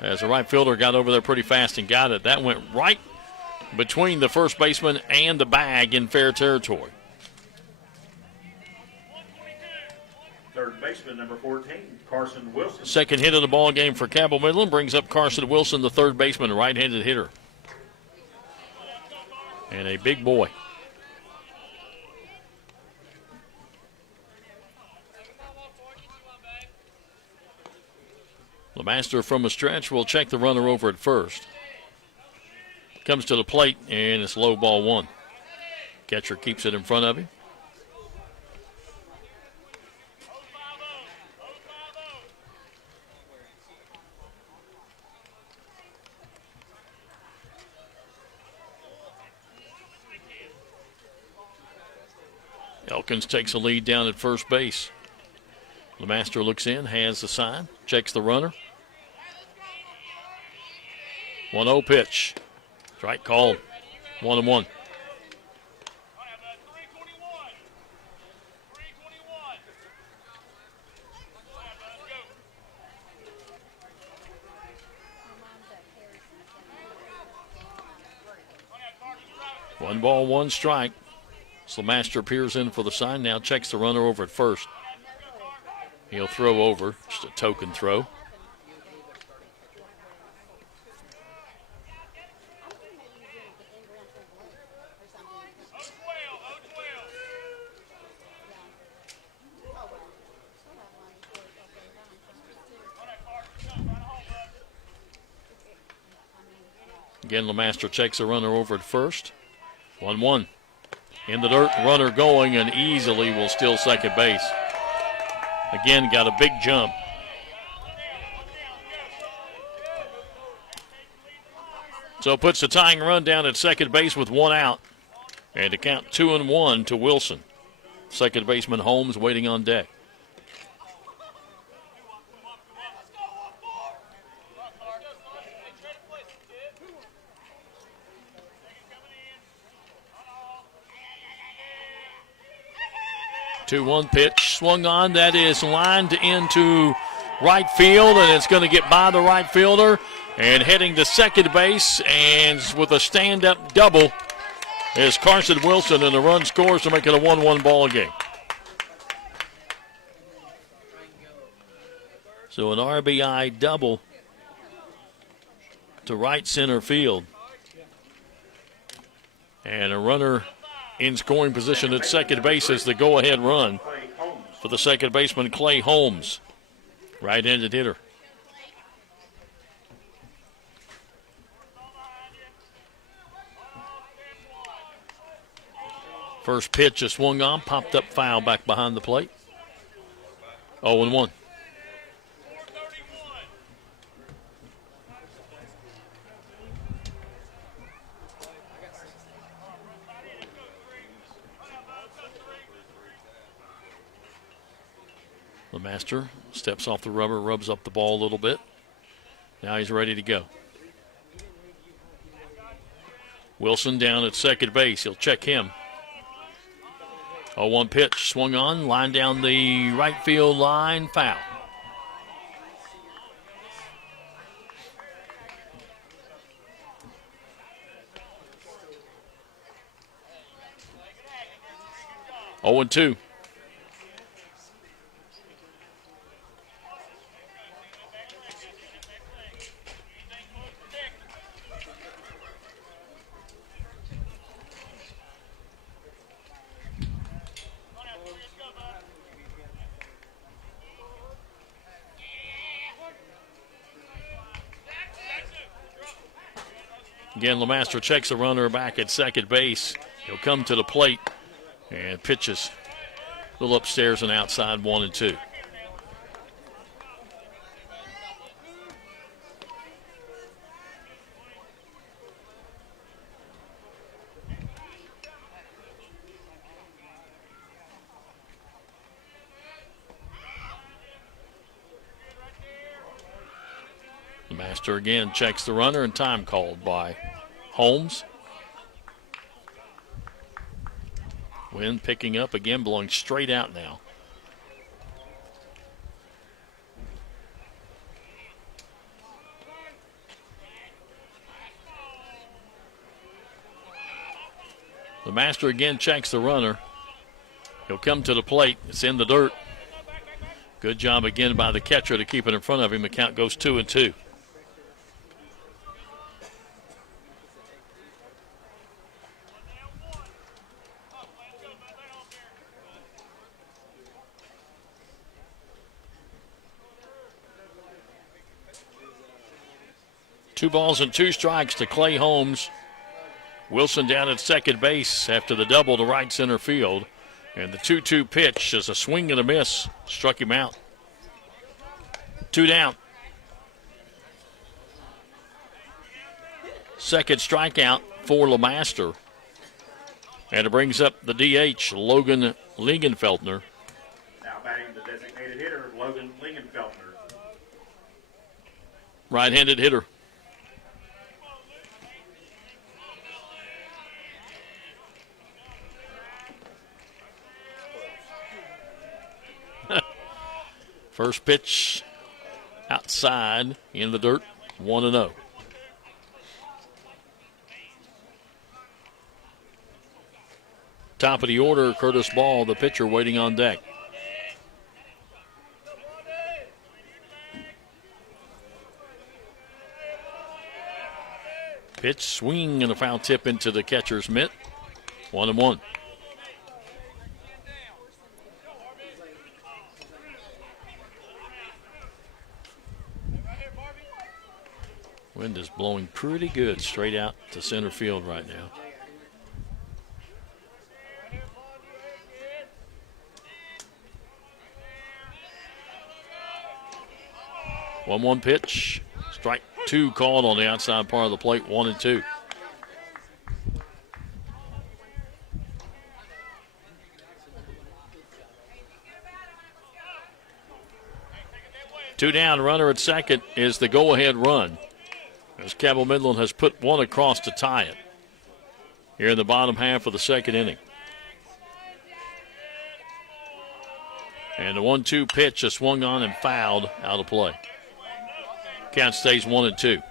As the right fielder got over there pretty fast and got it. That went right between the first baseman and the bag in fair territory. Third baseman, number 14, Carson Wilson. Second hit of the ball game for Cabell Midland brings up Carson Wilson, the third baseman, right-handed hitter. And a big boy. LeMaster from a stretch will check the runner over at first. Comes to the plate, and it's low ball one. Catcher keeps it in front of him. Elkins takes a lead down at first base. LeMaster looks in, has the sign, checks the runner. 1-0 pitch. Strike called. 1-1. One ball, one strike. So LeMaster appears in for the sign, now checks the runner over at first. He'll throw over, just a token throw. Again, LeMaster checks the runner over at first. 1-1. In the dirt, runner going and easily will steal second base. Again, got a big jump. So puts the tying run down at second base with one out. And to count 2-1 to Wilson. Second baseman Holmes waiting on deck. Two-one pitch swung on. That is lined into right field, and it's going to get by the right fielder. And heading to second base, and with a stand-up double is Carson Wilson, and the run scores to make it a 1-1 ball game. So an RBI double to right center field. And a runner in scoring position at second base is the go-ahead run for the second baseman, Clay Holmes, right-handed hitter. First pitch is swung on, popped up foul back behind the plate. 0-1. LeMaster steps off the rubber, rubs up the ball a little bit. Now he's ready to go. Wilson down at second base. He'll check him. 0-1 pitch swung on, line down the right field line, foul. Oh, 0-2. Again, LeMaster checks the runner back at second base. He'll come to the plate and pitches a little upstairs and outside, 1-2. LeMaster again checks the runner, and time called by Holmes. Wind picking up again, blowing straight out now. LeMaster again checks the runner. He'll come to the plate. It's in the dirt. Good job again by the catcher to keep it in front of him. The count goes 2-2. 2 balls and 2 strikes to Clay Holmes. Wilson down at second base after the double to right center field. And the 2-2 pitch is a swing and a miss. Struck him out. 2 down. Second strikeout for LeMaster. And it brings up the DH, Logan Lingenfeltner. Now batting the designated hitter, Logan Lingenfeltner. Right-handed hitter. First pitch outside in the dirt, 1-0. Top of the order, Curtis Ball, the pitcher, waiting on deck. Pitch, swing, and a foul tip into the catcher's mitt. 1-1. Wind is blowing pretty good straight out to center field right now. One pitch. Strike 2 called on the outside part of the plate. 1-2. Two down, runner at second is the go-ahead run, as Cabell Midland has put one across to tie it here in the bottom half of the second inning. And the 1-2 pitch is swung on and fouled out of play. Count stays 1-2.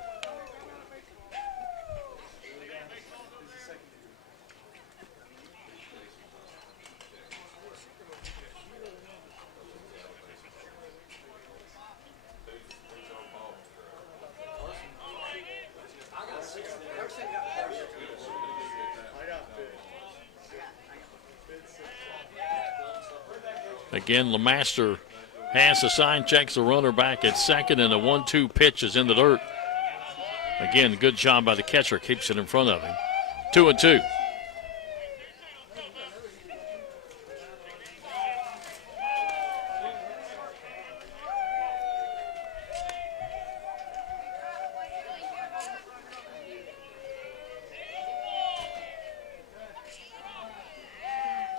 Again, LeMaster has the sign, checks the runner back at second, and the 1-2 pitch is in the dirt. Again, good job by the catcher, keeps it in front of him. 2-2.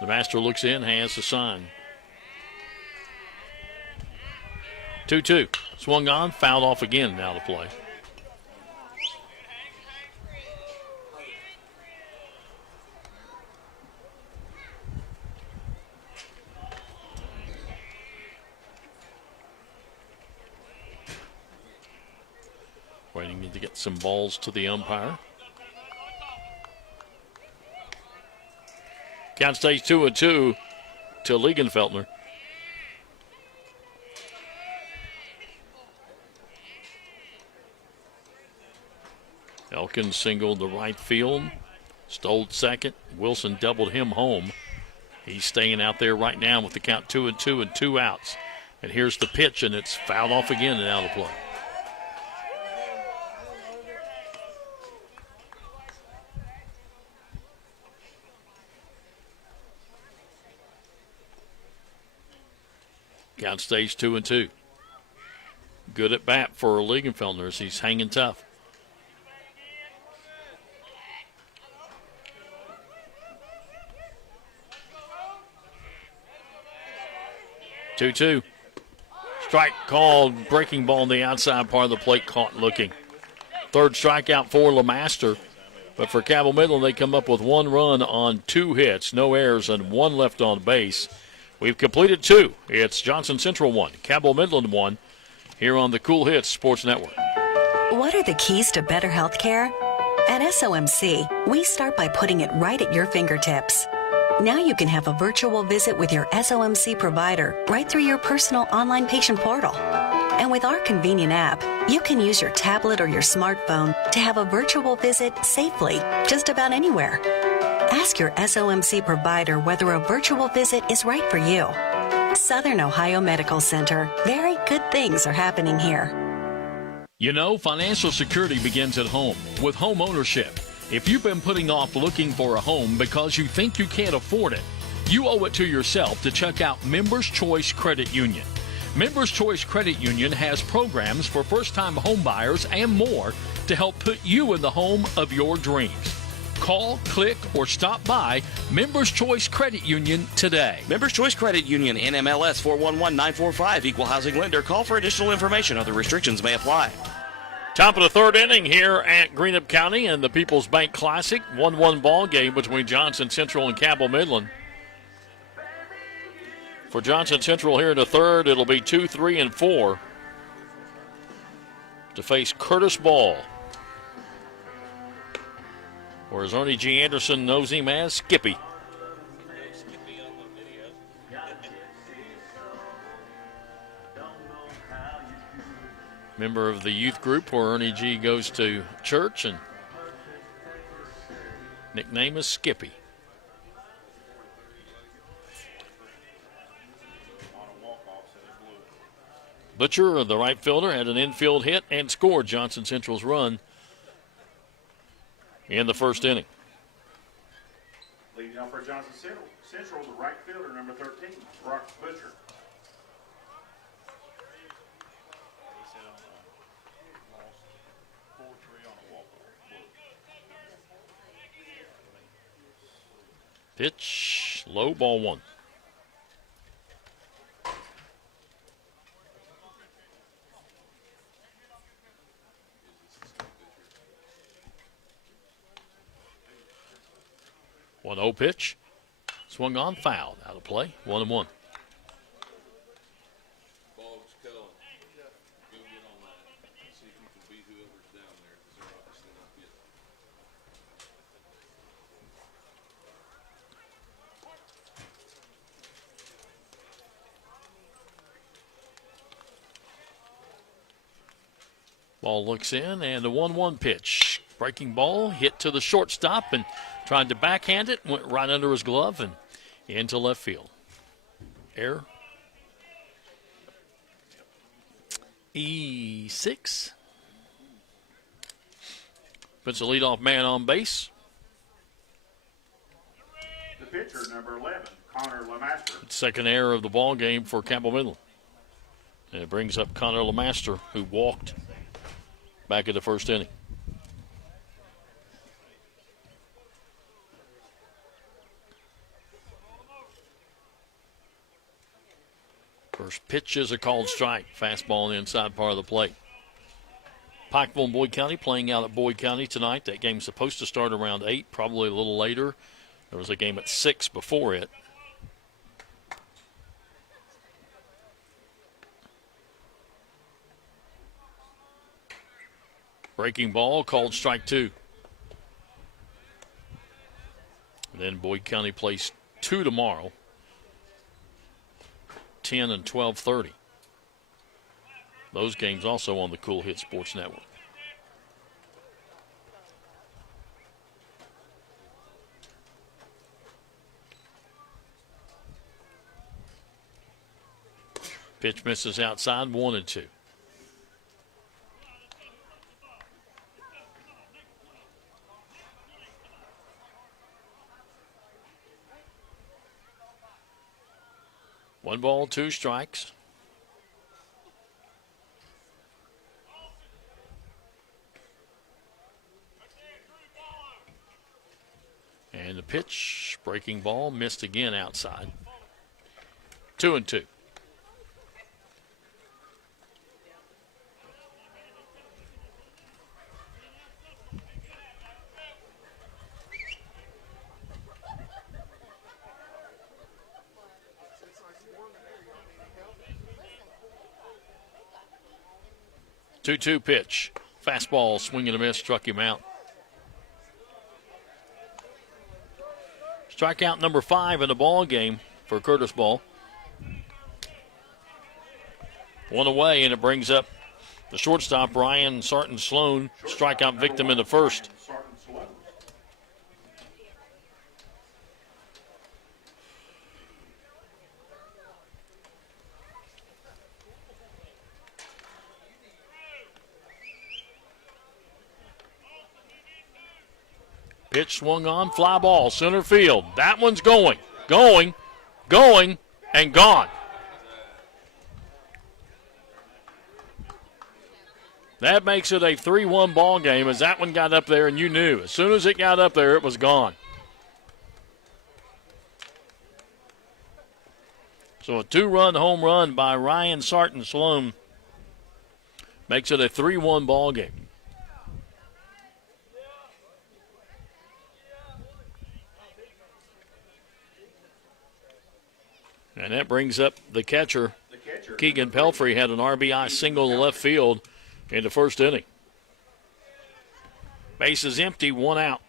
LeMaster looks in, has the sign. 2-2. Swung on, fouled off again, out of play. Waiting to get some balls to the umpire. Count stays 2-2 to Lingenfeltner. Elkins singled the right field, stole second. Wilson doubled him home. He's staying out there right now with the count 2-2 and 2 outs. And here's the pitch, and it's fouled off again and out of play. Count stays 2-2. Good at bat for Lingenfeltner as he's hanging tough. 2-2. Strike called, breaking ball on the outside part of the plate, caught looking. Third strikeout for LeMaster. But for Cabell Midland, they come up with 1 run on 2 hits, no errors, and 1 left on base. We've completed 2. It's Johnson Central 1, Cabell Midland 1, here on the Cool Hits Sports Network. What are the keys to better health care? At SOMC, we start by putting it right at your fingertips. Now you can have a virtual visit with your SOMC provider right through your personal online patient portal. And with our convenient app, you can use your tablet or your smartphone to have a virtual visit safely, just about anywhere. Ask your SOMC provider whether a virtual visit is right for you. Southern Ohio Medical Center. Very good things are happening here. You know, financial security begins at home with home ownership. If you've been putting off looking for a home because you think you can't afford it, you owe it to yourself to check out Members Choice Credit Union. Members Choice Credit Union has programs for first-time home buyers and more to help put you in the home of your dreams. Call, click, or stop by Members Choice Credit Union today. Members Choice Credit Union, NMLS 411945, Equal Housing Lender. Call for additional information. Other restrictions may apply. Top of the third inning here at Greenup County and the People's Bank Classic. 1-1 ball game between Johnson Central and Cabell Midland. For Johnson Central here in the third, it'll be 2, 3, and 4 to face Curtis Ball. Or as Ernie G. Anderson knows him as, Skippy. Member of the youth group where Ernie G. goes to church, and nickname is Skippy. Butcher, the right fielder, had an infield hit and scored Johnson Central's run in the first inning. Leading off for Johnson Central, the right fielder, number 13, Brock Butcher. Pitch, low, ball one. One 0 pitch. Swung on, fouled. Out of play. 1-1. Ball looks in, and the 1-1 pitch. Breaking ball, hit to the shortstop, and tried to backhand it, went right under his glove and into left field. Error. E6. Puts the leadoff man on base. The pitcher, number 11, Connor Lemaster. Second error of the ball game for Cabell Midland. And it brings up Connor Lemaster, who walked back in the first inning. First pitch is a called strike. Fastball on the inside part of the plate. Pikeville and Boyd County playing out at Boyd County tonight. That game's supposed to start around 8, probably a little later. There was a game at 6 before it. Breaking ball, called strike 2. And then Boyd County plays 2 tomorrow, 10 and 12:30. Those games also on the Cool Hit Sports Network. Pitch misses outside, 1-2. One ball, 2 strikes. And the pitch, breaking ball, missed again outside. 2-2. Two-two pitch. Fastball, swing and a miss, struck him out. Strikeout number 5 in the ball game for Curtis Ball. One away, and it brings up the shortstop, Ryan Sarton Sloan, strikeout victim in the first. Pitch swung on, fly ball, center field. That one's going, and gone. That makes it a 3-1 ball game as that one got up there, and you knew. As soon as it got up there, it was gone. So a 2-run home run by Ryan Sarton Sloan makes it a 3-1 ball game. And that brings up the catcher. Keegan Pelfrey had an RBI single to left field in the first inning. Base is empty, 1 out.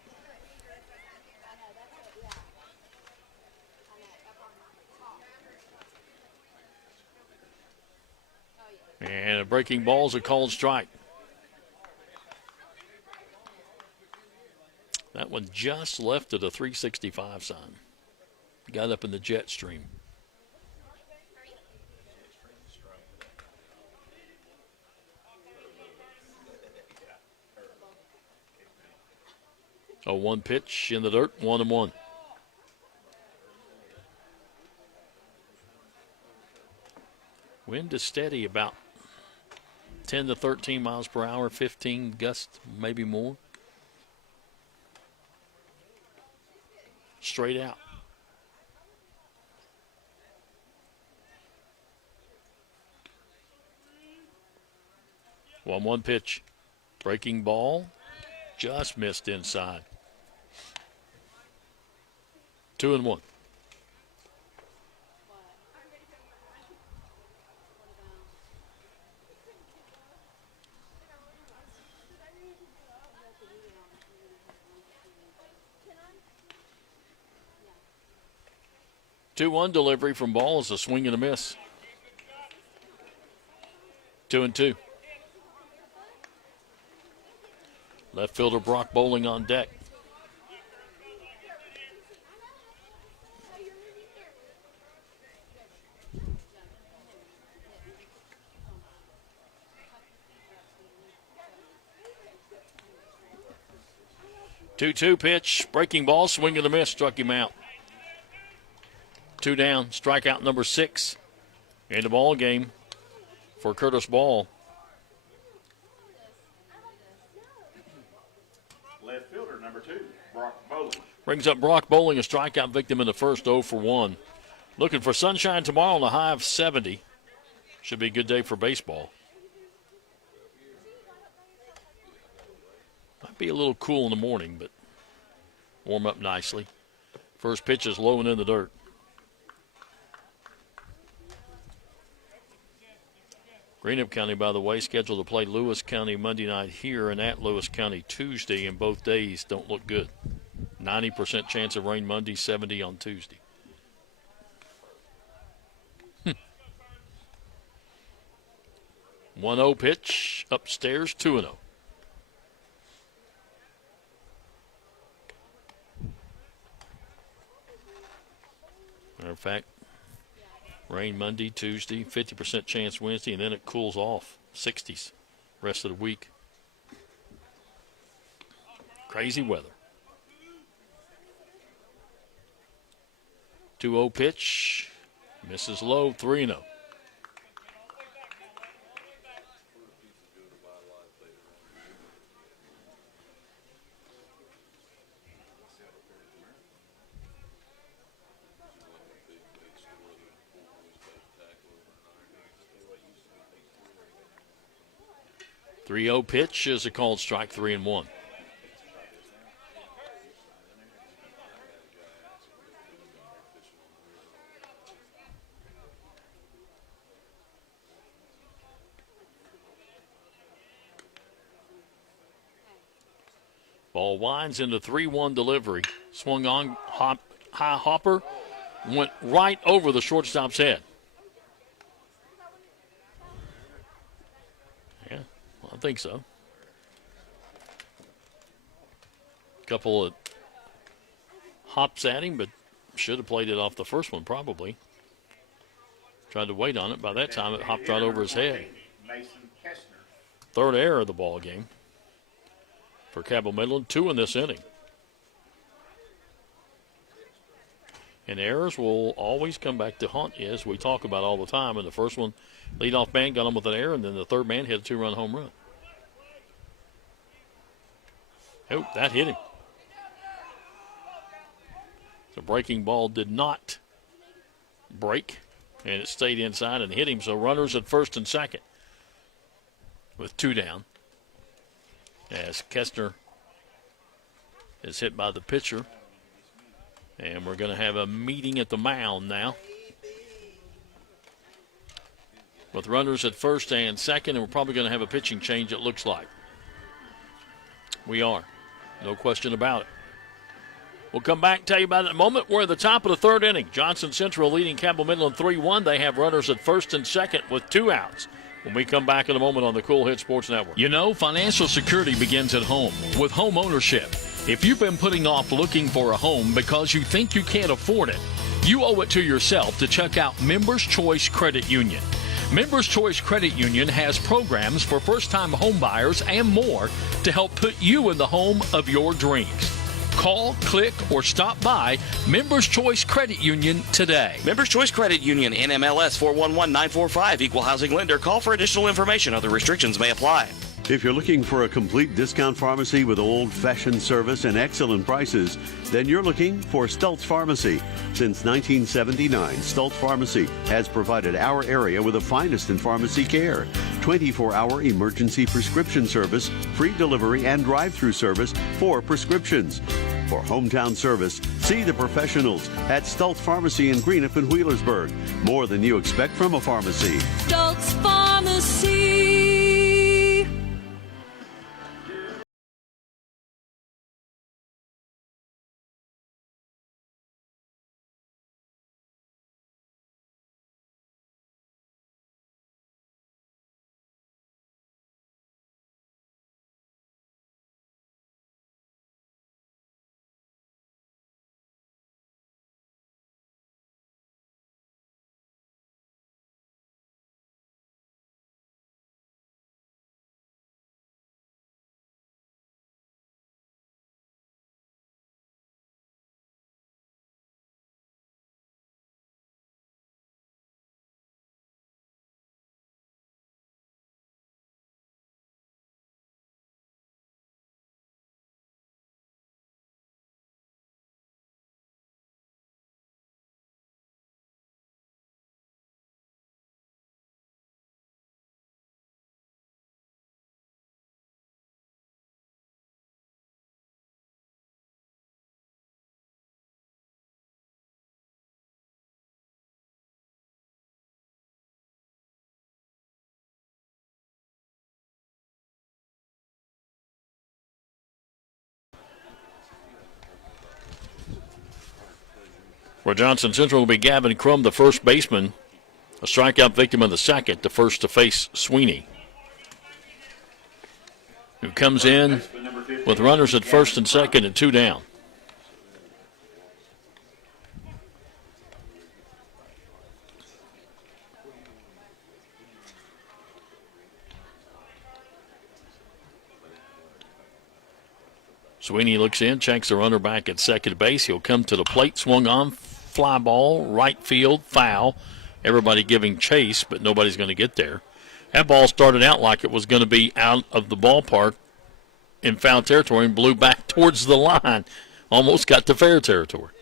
And a breaking ball is a called strike. That one just left at a 365 sign. Got up in the jet stream. A 1 pitch in the dirt, 1-1. Wind is steady, about 10 to 13 miles per hour, 15 gusts, maybe more. Straight out. One pitch. Breaking ball. Just missed inside. 2-1. Two-one delivery from Ball is a swing and a miss. 2-2. Left fielder Brock Bowling on deck. Two-two pitch, breaking ball, swing and a miss, struck him out. 2 down, strikeout number 6 in the ball game for Curtis Ball. Left fielder number 2, Brock Bowling. Brings up Brock Bowling, a strikeout victim in the first, 0 for 1. Looking for sunshine tomorrow on a high of 70. Should be a good day for baseball. Might be a little cool in the morning, but warm up nicely. First pitch is low and in the dirt. Greenup County, by the way, scheduled to play Lewis County Monday night here and at Lewis County Tuesday, and both days don't look good. 90% chance of rain Monday, 70 on Tuesday. 1-0 pitch, upstairs, 2-0. Matter of fact, rain Monday, Tuesday, 50% chance Wednesday, and then it cools off. 60s rest of the week. Crazy weather. 2-0 pitch. Misses low, 3-0. .30 pitch is a called strike, 3-1. Ball winds into 3-1 delivery. Swung on, high hopper, went right over the shortstop's head. Yeah, I think so. Couple of hops at him, but should have played it off the first one probably. Tried to wait on it. By that time, it hopped right over his head. Third error of the ball game for Cabell Midland, 2 in this inning. And errors will always come back to haunt you, as we talk about all the time. And the first one, leadoff man got him with an error, and then the third man hit a 2-run home run. Oh, that hit him. The breaking ball did not break, and it stayed inside and hit him. So runners at first and second with 2 down, as Kestner is hit by the pitcher. And we're going to have a meeting at the mound now with runners at first and second, and we're probably going to have a pitching change, it looks like. We are. No question about it. We'll come back and tell you about it in a moment. We're at the top of the third inning. Johnson Central leading Cabell Midland 3-1. They have runners at first and second with 2 outs. When we come back in a moment on the Cool Hit Sports Network. You know, financial security begins at home with home ownership. If you've been putting off looking for a home because you think you can't afford it, you owe it to yourself to check out Members Choice Credit Union. Members Choice Credit Union has programs for first-time home buyers and more to help put you in the home of your dreams. Call, click, or stop by Members Choice Credit Union today. Members Choice Credit Union, NMLS 411945, Equal Housing Lender. Call for additional information. Other restrictions may apply. If you're looking for a complete discount pharmacy with old-fashioned service and excellent prices, then you're looking for Stultz Pharmacy. Since 1979, Stultz Pharmacy has provided our area with the finest in pharmacy care. 24-hour emergency prescription service, free delivery, and drive-through service for prescriptions. For hometown service, see the professionals at Stultz Pharmacy in Greenup and Wheelersburg. More than you expect from a pharmacy. Stultz Pharmacy. For Johnson Central will be Gavin Crum, the first baseman, a strikeout victim of the second, the first to face Sweeney, who comes in with runners at first and second and 2 down. Sweeney looks in, checks the runner back at second base. He'll come to the plate, swung on, fly ball, right field, foul. Everybody giving chase, but nobody's going to get there. That ball started out like it was going to be out of the ballpark in foul territory and blew back towards the line. Almost got to fair territory.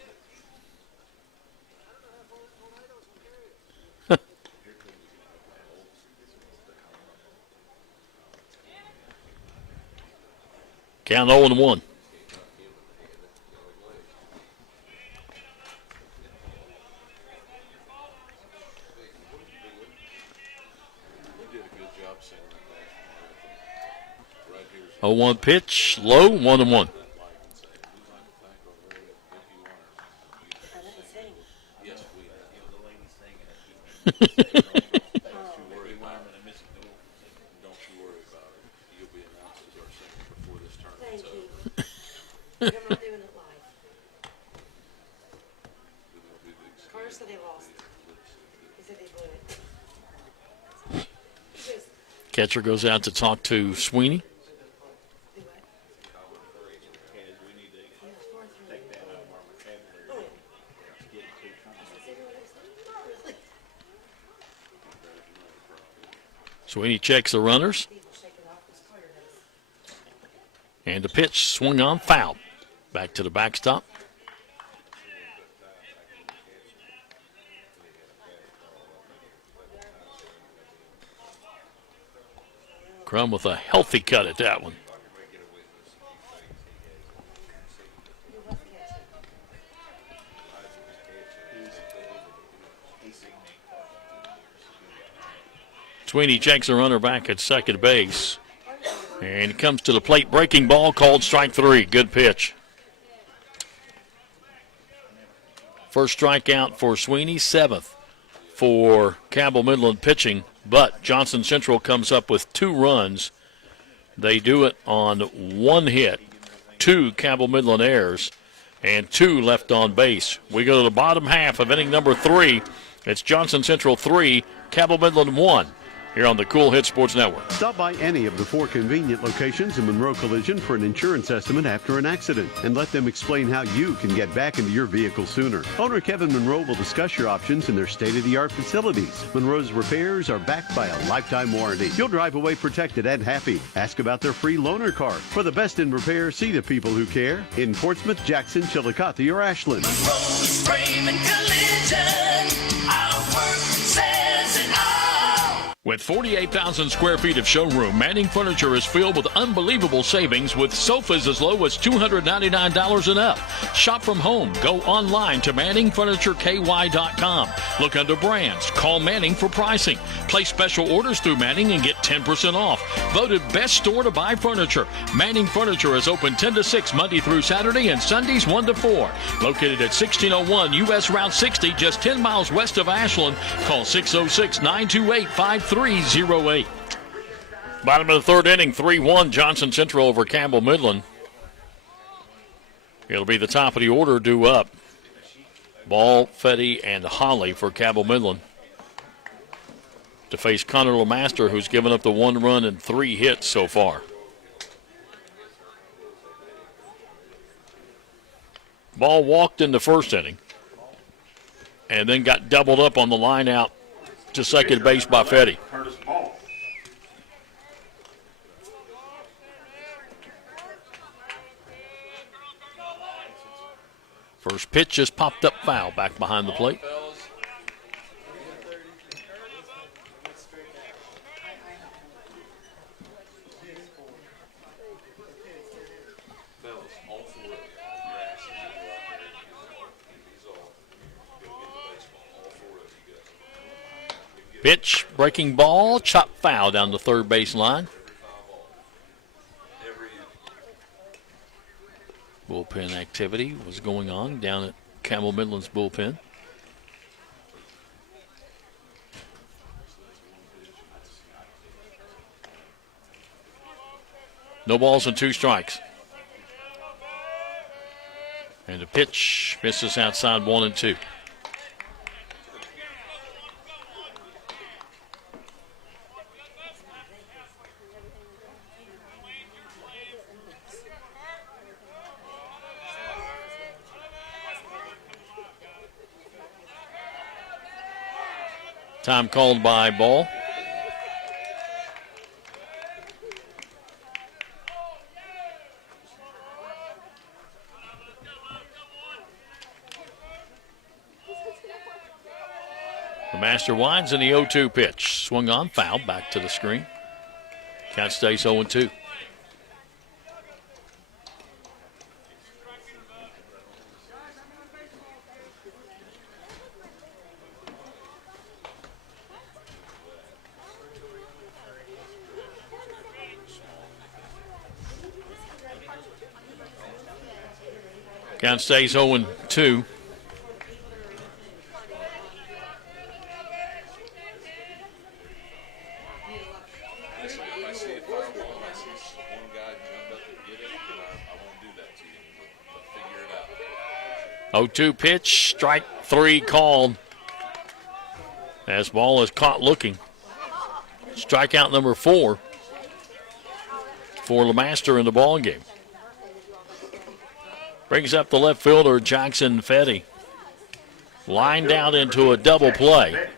Count 0-1. A 1 pitch, low, 1-1. Catcher goes out to talk to Sweeney. Sweeney checks the runners. And the pitch swung on, foul. Back to the backstop. Crum with a healthy cut at that one. Sweeney checks the runner back at second base. And it comes to the plate. Breaking ball called strike three. Good pitch. First strikeout for Sweeney, seventh for Cabell Midland pitching. But Johnson Central comes up with 2 runs. They do it on 1 hit, 2 Cabell Midland errors, and 2 left on base. We go to the bottom half of inning number 3. It's Johnson Central 3, Cabell Midland 1. Here on the Cool Hit Sports Network. Stop by any of the 4 convenient locations in Monroe Collision for an insurance estimate after an accident and let them explain how you can get back into your vehicle sooner. Owner Kevin Monroe will discuss your options in their state-of-the-art facilities. Monroe's repairs are backed by a lifetime warranty. You'll drive away protected and happy. Ask about their free loaner card. For the best in repair, see the people who care in Portsmouth, Jackson, Chillicothe, or Ashland. Monroe's Frame and Collision. Our work says it all. With 48,000 square feet of showroom, Manning Furniture is filled with unbelievable savings with sofas as low as $299 and up. Shop from home. Go online to ManningFurnitureKY.com. Look under brands. Call Manning for pricing. Place special orders through Manning and get 10% off. Voted best store to buy furniture. Manning Furniture is open 10 to 6 Monday through Saturday and Sundays 1 to 4. Located at 1601 U.S. Route 60, just 10 miles west of Ashland. Call 606-928-5308. Bottom of the third inning, 3-1 Johnson Central over Cabell Midland. It'll be the top of the order due up. Ball, Fetty, and Holly for Cabell Midland to face Connor LeMaster, who's given up the 1 run and 3 hits so far. Ball walked in the first inning and then got doubled up on the line out to second base by Fetty. First pitch just popped up foul back behind the plate. Pitch, breaking ball, chop foul down the third base line. Bullpen activity was going on down at Cabell Midland's bullpen. No balls and 2 strikes. And the pitch misses outside 1 and 2. Time called by Ball. The Master winds in the 0-2 pitch. Swung on, foul, back to the screen. Count stays 0-2. Count stays 0-2. I see it foul ball and I see one guy jump up and get it, and I won't do that to you. But figure it out. 0-2 pitch, strike 3 called. As Ball is caught looking. Strikeout number 4 for LeMaster in the ball game. Brings up the left fielder, Jackson Fetty. Lined out into a double play.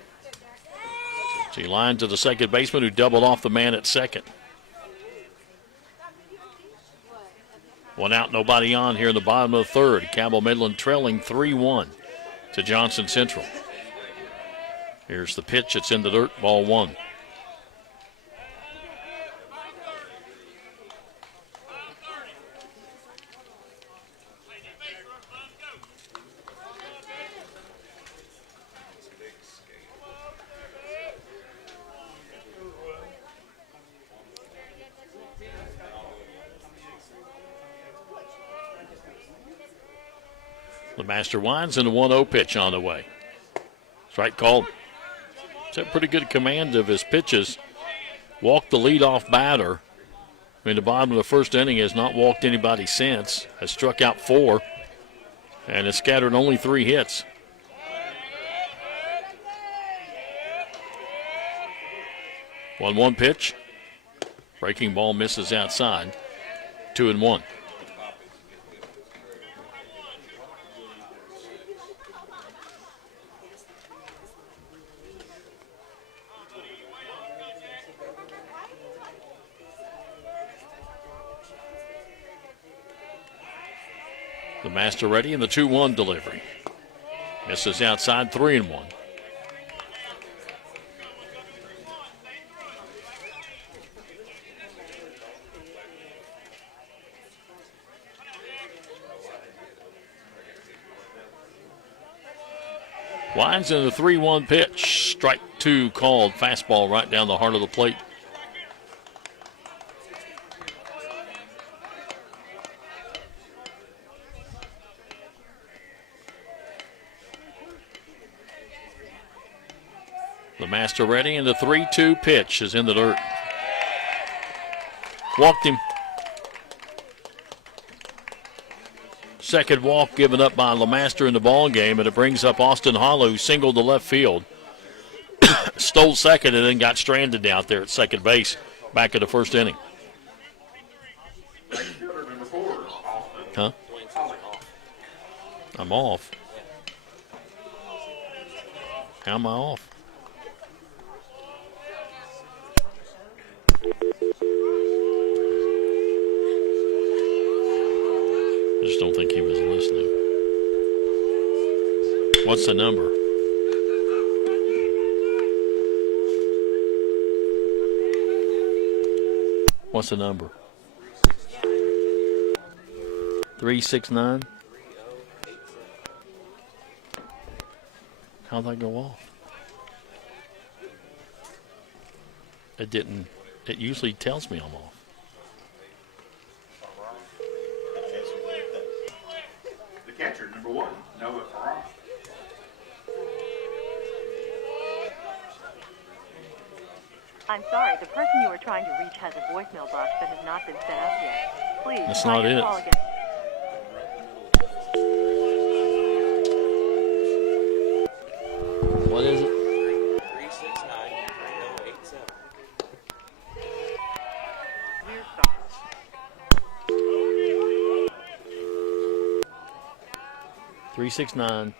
So he lined to the second baseman who doubled off the man at second. One out, nobody on here in the bottom of the third. Cabell Midland trailing 3-1 to Johnson Central. Here's the pitch. It's in the dirt. Ball one. The master winds and the 1-0 pitch on the way. Strike called. He's had pretty good command of his pitches. Walked the leadoff batter. In the bottom of the first inning, has not walked anybody since. Has struck out 4 and has scattered only 3 hits. One pitch. Breaking ball misses outside. 2-1. The master ready and the 2-1 delivery. Misses outside, 3-1. Winds in the 3-1 pitch. Strike 2 called. Fastball right down the heart of the plate. The master ready, and the 3-2 pitch is in the dirt. Walked him. Second walk given up by LeMaster in the ball game, and it brings up Austin Hollow, who singled to left field. Stole second and then got stranded out there at second base back in the first inning. Huh? I'm off. How am I off? I just don't think he was listening. What's the number? What's the number? 369? How'd that go off? It didn't. It usually tells me I'm off. The catcher, number 1, Noah Farrar. I'm sorry, the person you are trying to reach has a voicemail box that has not been set up yet. Please That's try not your it. call again. What is it? 369-3087. 369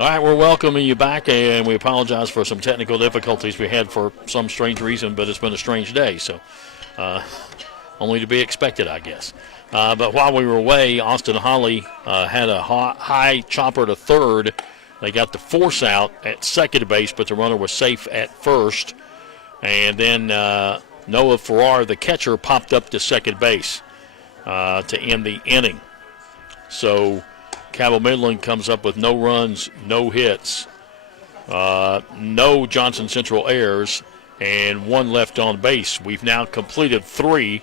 All right, we're welcoming you back, and we apologize for some technical difficulties we had for some strange reason, but it's been a strange day, so only to be expected, I guess. But while we were away, Austin Holly had a high chopper to third. They got the force out at second base, but the runner was safe at first. And then Noah Farrar, the catcher, popped up to second base to end the inning. So Cabell Midland comes up with no runs, no hits, no Johnson Central errors, and one left on base. We've now completed 3,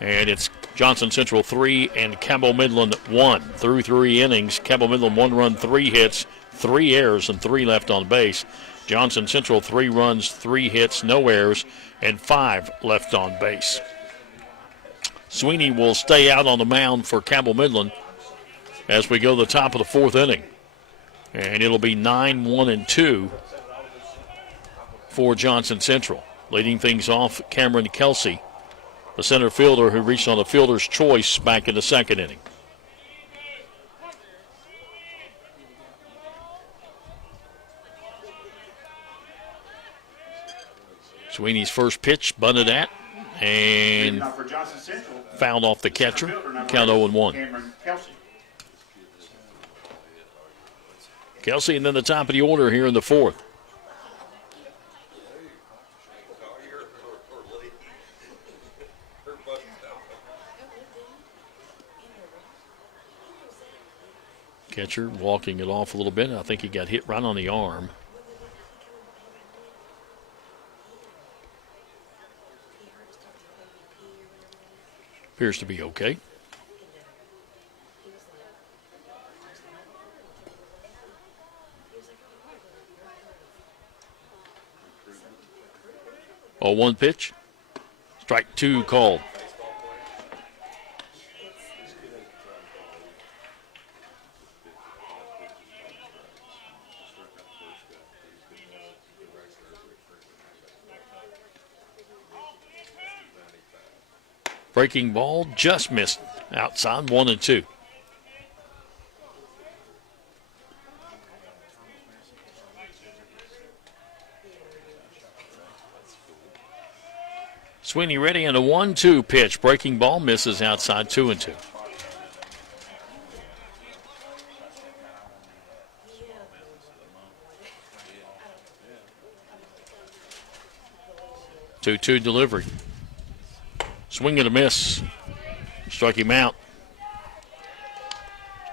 and it's Johnson Central 3 and Cabell Midland 1. Through 3 innings, Cabell Midland 1 run, 3 hits, 3 errors, and 3 left on base. Johnson Central 3 runs, 3 hits, no errors, and 5 left on base. Sweeney will stay out on the mound for Cabell Midland as we go to the top of the 4th inning. And it'll be 9-1-2 for Johnson Central. Leading things off, Cameron Kelsey, the center fielder who reached on a fielder's choice back in the 2nd inning. Sweeney's first pitch bunted at and fouled off the catcher. Count 0-1. Kelsey, and then the top of the order here in the 4th. Catcher walking it off a little bit. I think he got hit right on the arm. Appears to be okay. Oh, 1 pitch. Strike 2 called. Breaking ball just missed outside, 1-2. Sweeney ready and a 1-2 pitch. Breaking ball misses outside, 2-2. Two delivery. Swing and a miss. Struck him out.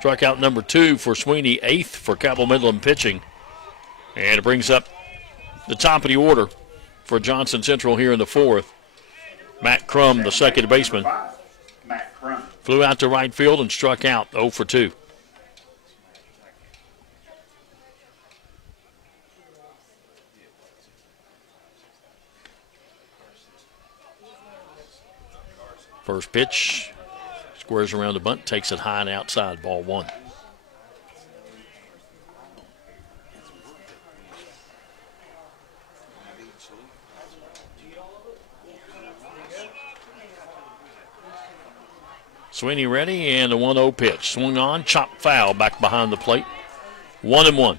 Strikeout number 2 for Sweeney, 8th for Cabell Midland pitching. And it brings up the top of the order for Johnson Central here in the 4th. Matt Crum, the second baseman, flew out to right field and struck out 0 for 2. First pitch, squares around the bunt, takes it high and outside, ball 1. Sweeney ready and a 1-0 pitch. Swung on, chopped foul back behind the plate. 1-1.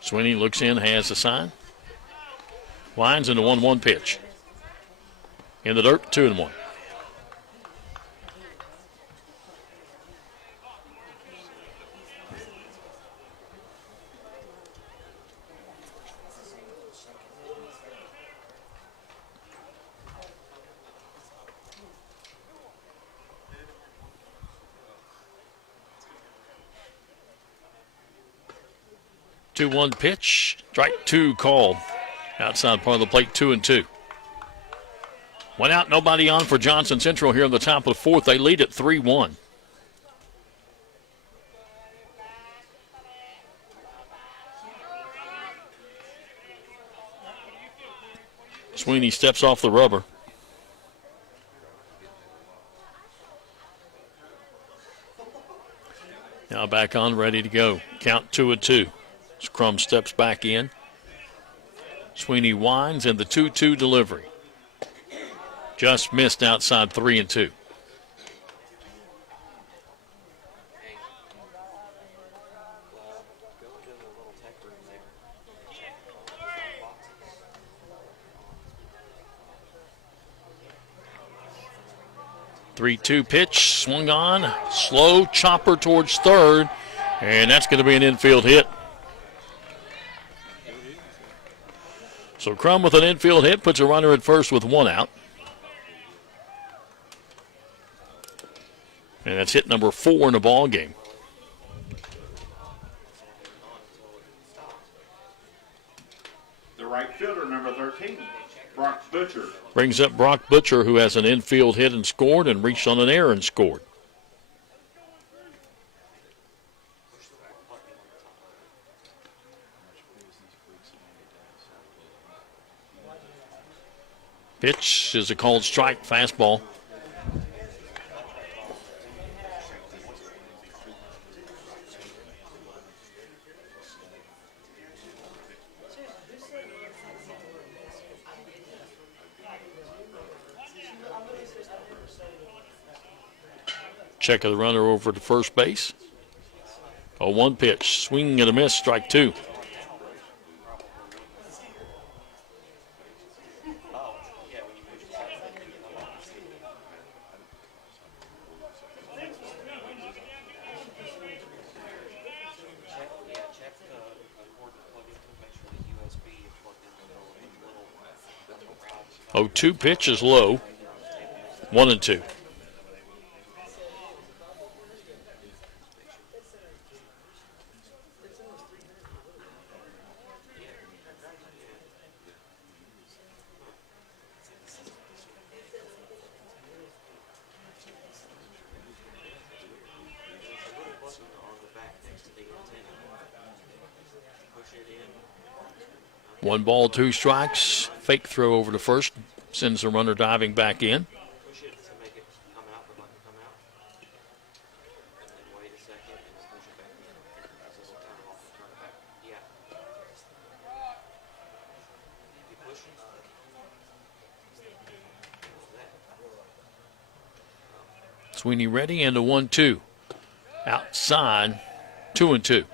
Sweeney looks in, has the sign. Lines in the 1-1 pitch. In the dirt, 2-1. Two-one pitch, strike 2 called. Outside part of the plate, 2-2. One out, nobody on for Johnson Central here in the top of the 4th. They lead at 3-1. Sweeney steps off the rubber. Now Now back on, ready to go. Count 2-2. As Crum steps back in. Sweeney winds and the 2-2 delivery. Just missed outside 3-2. Three-two pitch, swung on, slow chopper towards third, and that's going to be an infield hit. So Crum with an infield hit puts a runner at first with one out. And that's hit number 4 in the ball game. The right fielder, number 13, Brock Butcher. Brings up Brock Butcher, who has an infield hit and scored, and reached on an error and scored. Pitch is a called strike, fastball. Check of the runner over to first base. 0-1 pitch, swing and a miss, strike 2. Oh, 2 pitch is low. 1-2. One ball, 2 strikes. Fake throw over to first. Sends the runner diving back in. Sweeney ready and a 1-2. Outside, 2-2.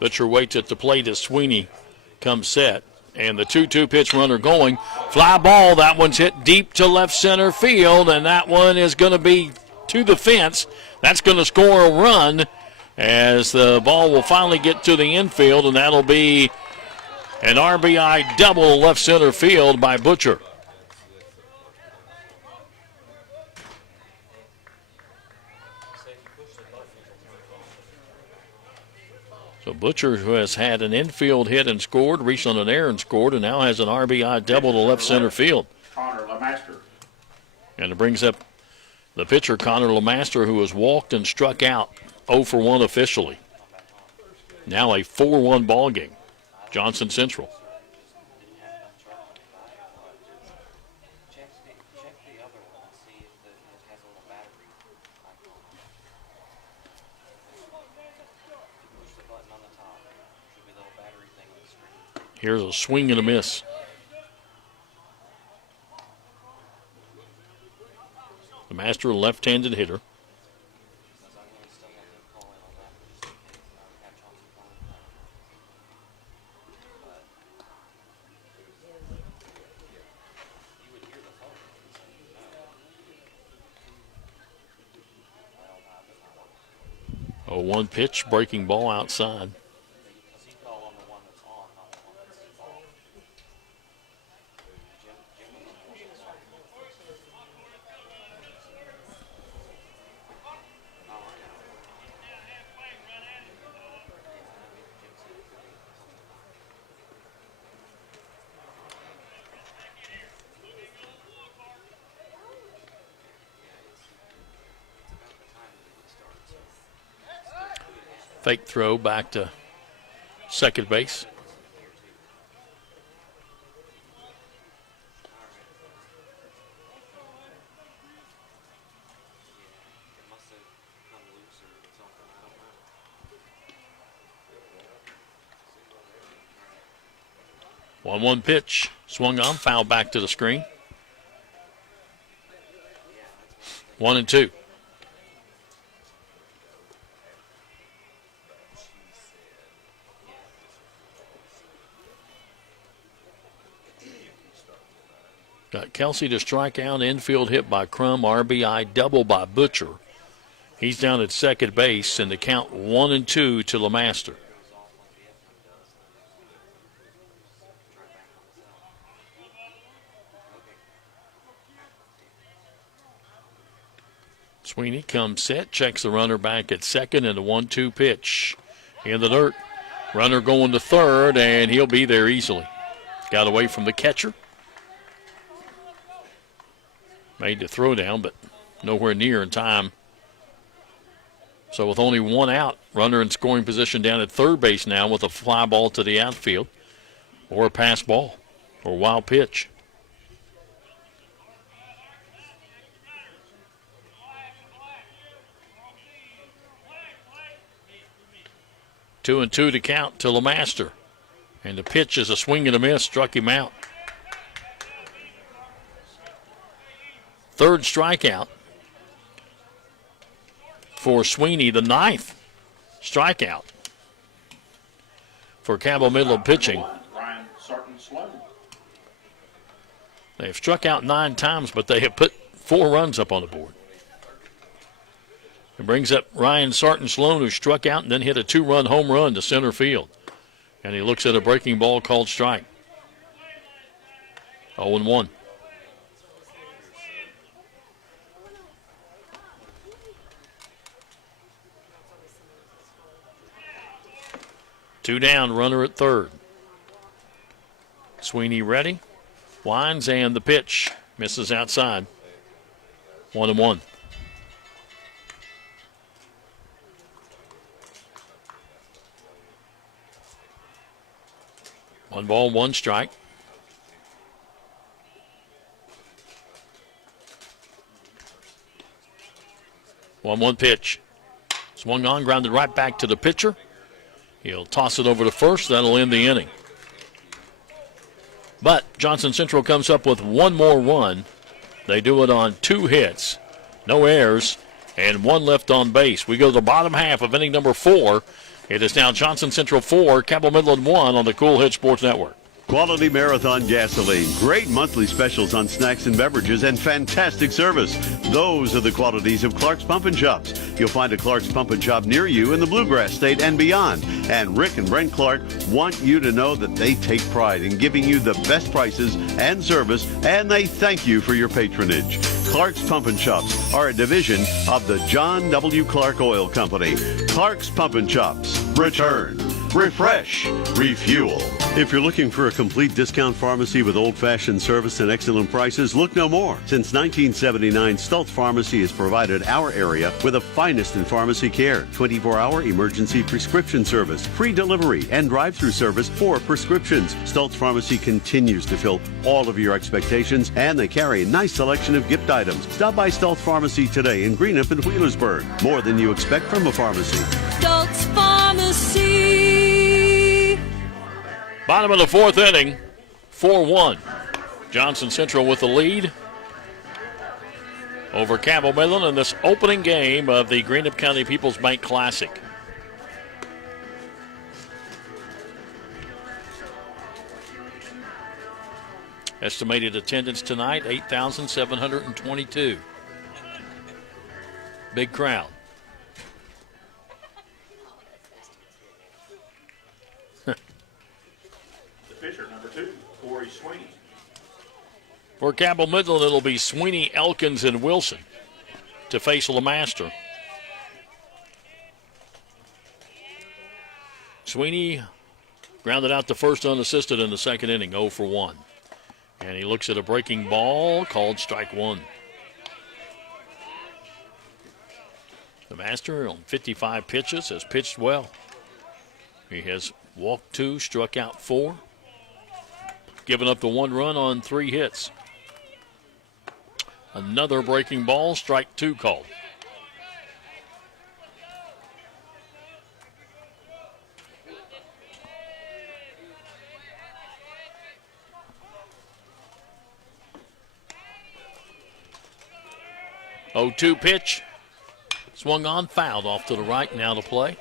Butcher waits at the plate as Sweeney comes set. And the 2-2 pitch runner going. Fly ball, that one's hit deep to left center field, and that one is going to be to the fence. That's going to score a run as the ball will finally get to the infield, and that'll be an RBI double left center field by Butcher. So Butcher, who has had an infield hit and scored, reached on an error and scored, and now has an RBI double to left center field. Connor LeMaster. And it brings up the pitcher, Connor LeMaster, who has walked and struck out 0 for 1 officially. Now a 4-1 ball game. Johnson Central. Here's a swing and a miss. The Master, a left-handed hitter. A 1 pitch, breaking ball outside. Fake throw back to second base. One pitch. Swung on, foul back to the screen. 1-2. Got Kelsey to strike out, infield hit by Crum, RBI double by Butcher. He's down at second base, and the count 1-2 to LeMaster. Sweeney comes set, checks the runner back at second, and the 1-2 pitch in the dirt. Runner going to third, and he'll be there easily. Got away from the catcher. Made the throw down, but nowhere near in time. So with only one out, runner in scoring position down at third base now with a fly ball to the outfield or a pass ball or wild pitch. Two and two to count to LeMaster. And the pitch is a swing and a miss, struck him out. Third strikeout for Sweeney, the ninth strikeout for Cabell Midland pitching. They've struck out 9 times, but they have put 4 runs up on the board. It brings up Ryan Sarton-Sloan, who struck out and then hit a 2-run home run to center field. And he looks at a breaking ball called strike. 0-1. Two down, runner at third. Sweeney ready. Winds and the pitch. Misses outside. 1-1. One ball, one strike. One pitch. Swung on, grounded right back to the pitcher. He'll toss it over to first. That'll end the inning. But Johnson Central comes up with one more run. They do it on 2 hits, no errors, and 1 left on base. We go to the bottom half of inning number 4. It is now Johnson Central 4, Cabell Midland 1 on the Cool Hit Sports Network. Quality Marathon gasoline, great monthly specials on snacks and beverages, and fantastic service. Those are the qualities of Clark's Pump and Shops. You'll find a Clark's Pump and Shop near you in the Bluegrass State and beyond. And Rick and Brent Clark want you to know that they take pride in giving you the best prices and service, and they thank you for your patronage. Clark's Pump and Shops are a division of the John W. Clark Oil Company. Clark's Pump and Shops. Return, refresh, refuel. If you're looking for a complete discount pharmacy with old-fashioned service and excellent prices, look no more. Since 1979, Stultz Pharmacy has provided our area with the finest in pharmacy care, 24-hour emergency prescription service, free delivery, and drive-through service for prescriptions. Stultz Pharmacy continues to fill all of your expectations, and they carry a nice selection of gift items. Stop by Stultz Pharmacy today in Greenup and Wheelersburg. More than you expect from a pharmacy. Stultz Pharmacy. Bottom of the 4th inning, 4-1. Johnson Central with the lead over Cabell Midland in this opening game of the Greenup County People's Bank Classic. Estimated attendance tonight, 8,722. Big crowd. Pitcher number 2, Corey Sweeney. For Cabell Midland, it'll be Sweeney, Elkins, and Wilson to face LeMaster. Sweeney grounded out the first unassisted in the second inning, 0 for 1. And he looks at a breaking ball called strike 1. The Master on 55 pitches has pitched well. He has walked 2, struck out 4, given up the 1 run on 3 hits. Another breaking ball, strike 2 called. Oh, 2 pitch. Swung on, fouled off to the right. Now to play.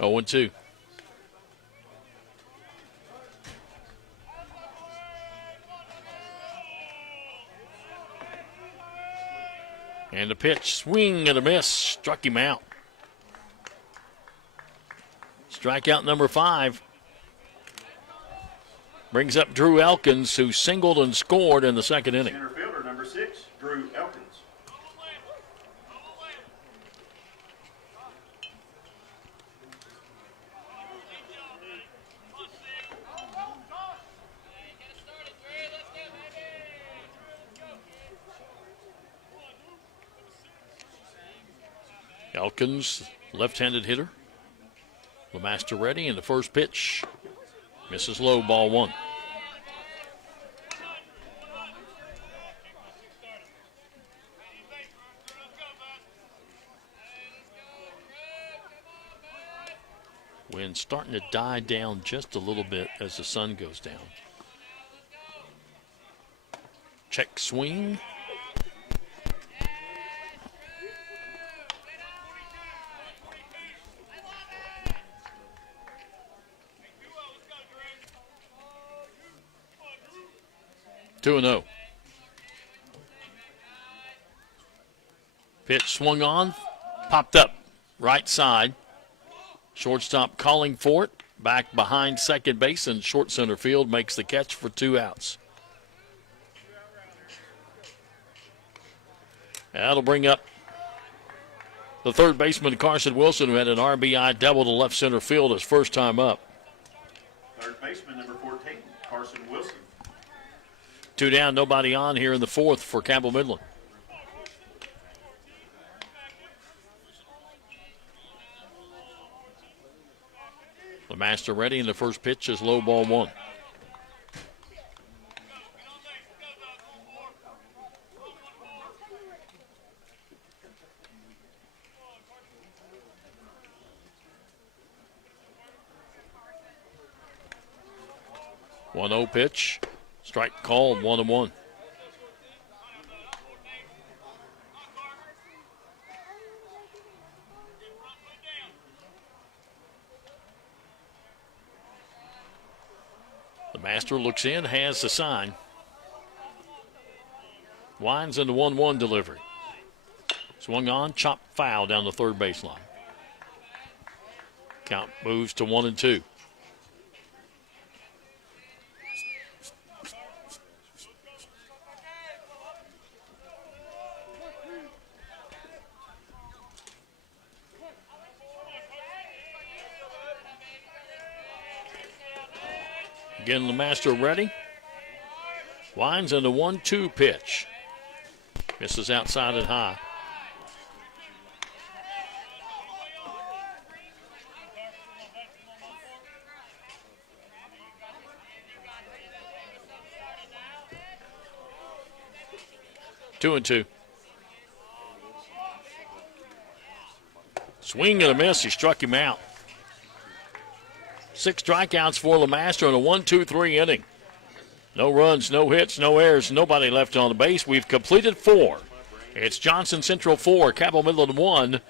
Oh, 1-2. And the pitch, swing and a miss, struck him out. Strikeout number 5. Brings up Drew Elkins, who singled and scored in the second inning. Center fielder number 6, Drew Elkins. Elkins, left-handed hitter. LeMaster ready, and the first pitch misses low, ball 1. Wind starting to die down just a little bit as the sun goes down. Check swing. Two and 0. Pitch swung on, popped up right side. Shortstop calling for it. Back behind second base and short center field makes the catch for 2 outs. That'll bring up the third baseman, Carson Wilson, who had an RBI double to left center field his first time up. Third baseman number 14, Carson Wilson. 2 down, nobody on here in the 4th for Cabell Midland. LeMaster ready, and the first pitch is low, ball 1. One 0 pitch. Strike called, 1-1. The Master looks in, has the sign. Winds into 1-1 delivery. Swung on, chopped foul down the third baseline. Count moves to 1-2. Again, LeMaster ready. Winds into 1-2 pitch. Misses outside and high. Two and 2. Swing and a miss. He struck him out. 6 strikeouts for LeMaster in a 1-2-3 inning. No runs, no hits, no errors, nobody left on the base. We've completed 4. It's Johnson Central 4, Cabell Midland 1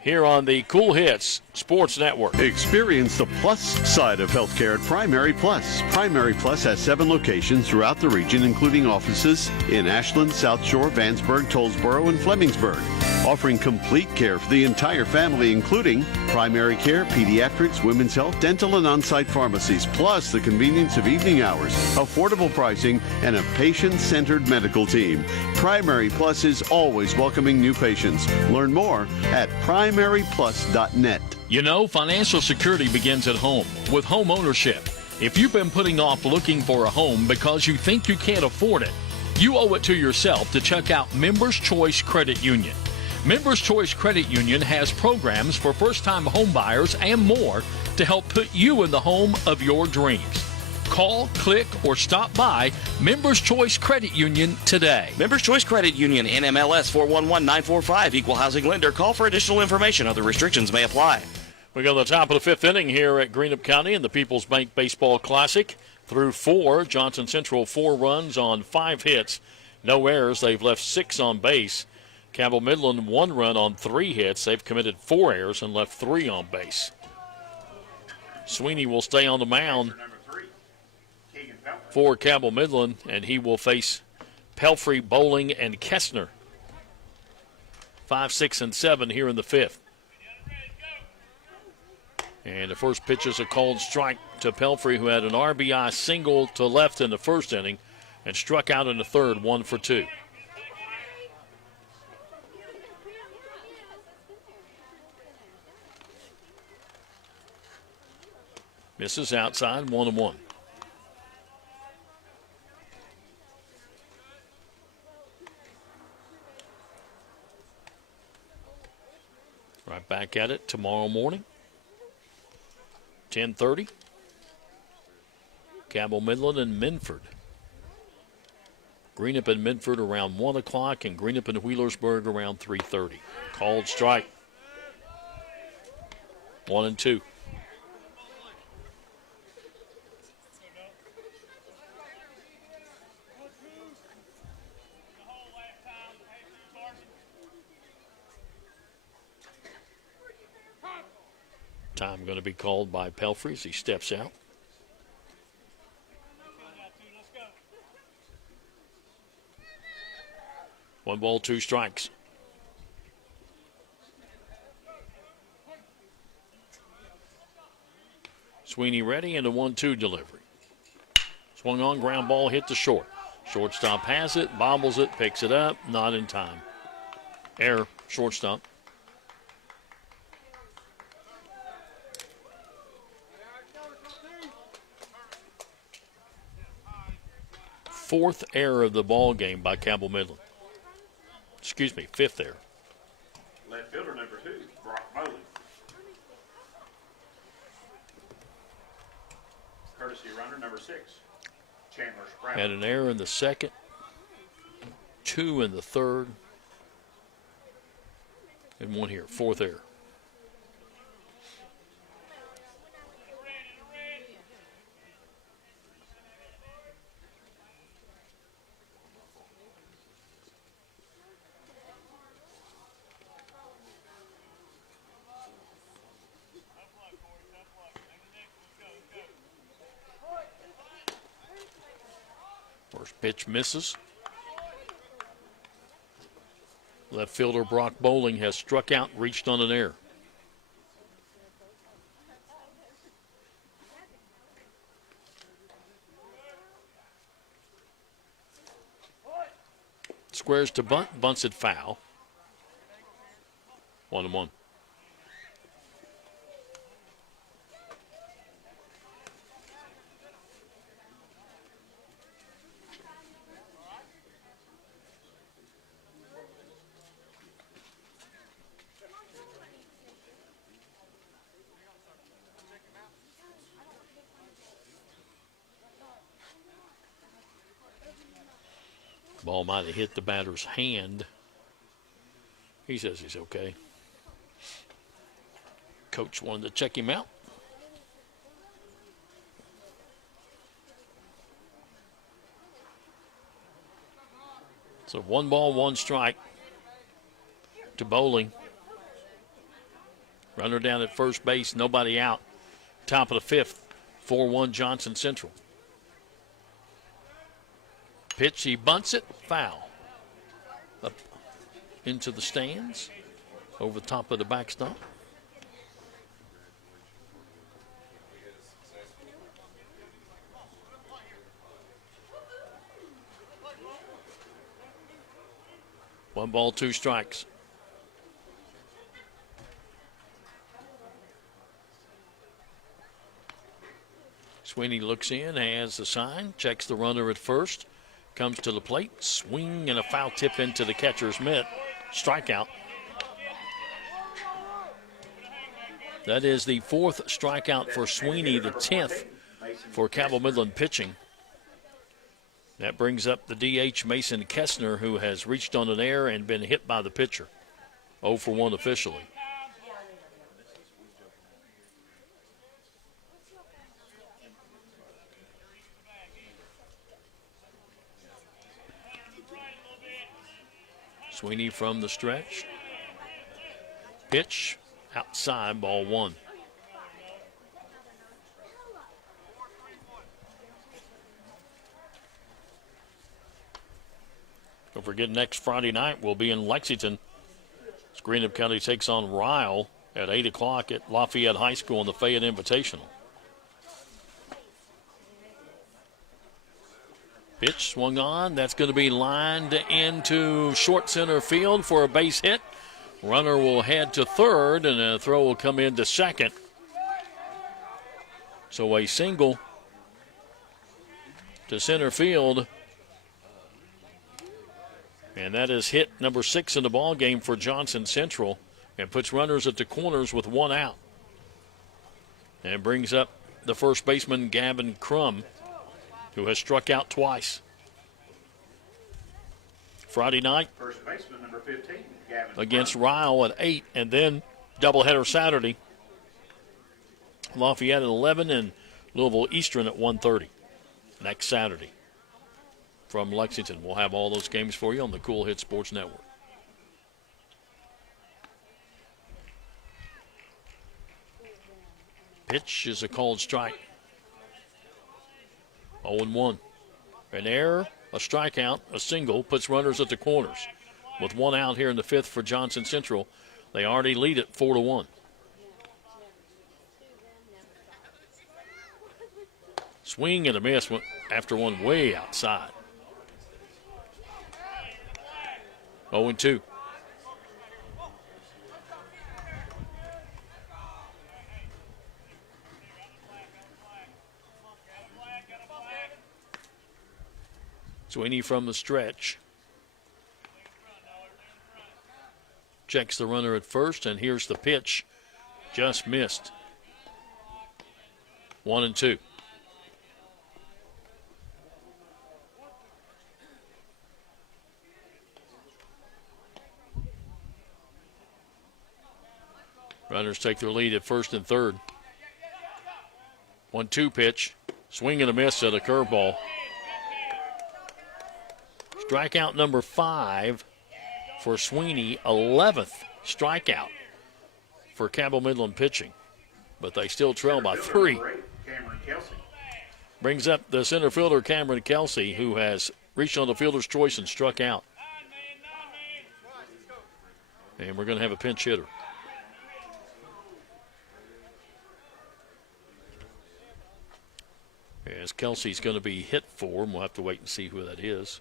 here on the Cool Hits Sports Network. Experience the plus side of healthcare at Primary Plus. Primary Plus has 7 locations throughout the region, including offices in Ashland, South Shore, Vandsburg, Tollsboro, and Flemingsburg, offering complete care for the entire family, including primary care, pediatrics, women's health, dental, and on-site pharmacies, plus the convenience of evening hours, affordable pricing, and a patient-centered medical team. Primary Plus is always welcoming new patients. Learn more at Primary primaryplus.net. You know, financial security begins at home with home ownership. If you've been putting off looking for a home because you think you can't afford it, you owe it to yourself to check out Members Choice Credit Union. Members Choice Credit Union has programs for first-time home buyers and more to help put you in the home of your dreams. Call, click, or stop by Members Choice Credit Union today. Members Choice Credit Union, NMLS 411945, Equal Housing Lender. Call for additional information. Other restrictions may apply. We go to the top of the fifth inning here at Greenup County in the People's Bank Baseball Classic. Through 4, Johnson Central 4 runs on 5 hits. No errors. They've left 6 on base. Cabell Midland 1 run on 3 hits. They've committed 4 errors and left 3 on base. Sweeney will stay on the mound for Cabell Midland, and he will face Pelfrey, Bowling, and Kessner. 5, 6, and 7 here in the fifth. And the first pitch is a called strike to Pelfrey, who had an RBI single to left in the first inning and struck out in the third, 1 for 2. Misses outside, 1-1. Right back at it tomorrow morning. 10:30. Cabell Midland and Minford. Greenup and Minford around 1 o'clock, and Greenup and Wheelersburg around 3:30. Called strike. 1-2. Time going to be called by Pelfrey as he steps out. One ball, 2 strikes. Sweeney ready and a 1-2 delivery. Swung on, ground ball hit to short. Shortstop has it, bobbles it, picks it up, not in time. Error, shortstop. Fourth error of the ball game by Cabell Midland. Excuse me, 5th error. Left fielder number 2, Brock Bowling. Courtesy runner number 6, Chandler Sprout. Had an error in the second, 2 in the third, and 1 here, 4th error. First pitch misses. Left fielder Brock Bowling has struck out, reached on an error. Squares to bunt, bunts it foul. 1-1. Ball might have hit the batter's hand. He says he's okay. Coach wanted to check him out. So 1 ball, 1 strike to Bowling. Runner down at first base, nobody out. Top of the 5th, 4-1 Johnson Central. Pitch, he bunts it, foul. Up into the stands, over the top of the backstop. One ball, 2 strikes. Sweeney looks in, has the sign, checks the runner at first, comes to the plate, swing and a foul tip into the catcher's mitt. Strikeout. That is the 4th strikeout for Sweeney, the 10th for Cabell Midland pitching. That brings up the DH Mason Kessner, who has reached on an error and been hit by the pitcher. 0 for 1 officially. Sweeney from the stretch. Pitch outside, ball 1. Don't forget, next Friday night we'll be in Lexington. As Greenup County takes on Ryle at 8 o'clock at Lafayette High School in the Fayette Invitational. Pitch swung on. That's going to be lined into short center field for a base hit. Runner will head to third, and a throw will come into second. So a single to center field. And that is hit number 6 in the ball game for Johnson Central, and puts runners at the corners with 1 out. And brings up the first baseman, Gavin Crum, who has struck out twice. Friday night, First baseman, number 15, Gavin against Ryle at 8, and then doubleheader Saturday. Lafayette at 11 and Louisville Eastern at 1:30 next Saturday from Lexington. We'll have all those games for you on the Cool Hit Sports Network. Pitch is a called strike. 0-1. An error, a strikeout, a single puts runners at the corners. With 1 out here in the 5th for Johnson Central, they already lead it 4-1. Swing and a miss after one way outside. 0-2. Sweeney from the stretch. Checks the runner at first, and here's the pitch. Just missed. 1-2. Runners take their lead at first and third. 1-2 pitch. Swing and a miss at a curveball. Strikeout number 5 for Sweeney. 11th strikeout for Cabell Midland pitching. But they still trail by 3. Brings up the center fielder, Cameron Kelsey, who has reached on the fielder's choice and struck out. And we're going to have a pinch hitter. As Kelsey's going to be hit for, and we'll have to wait and see who that is.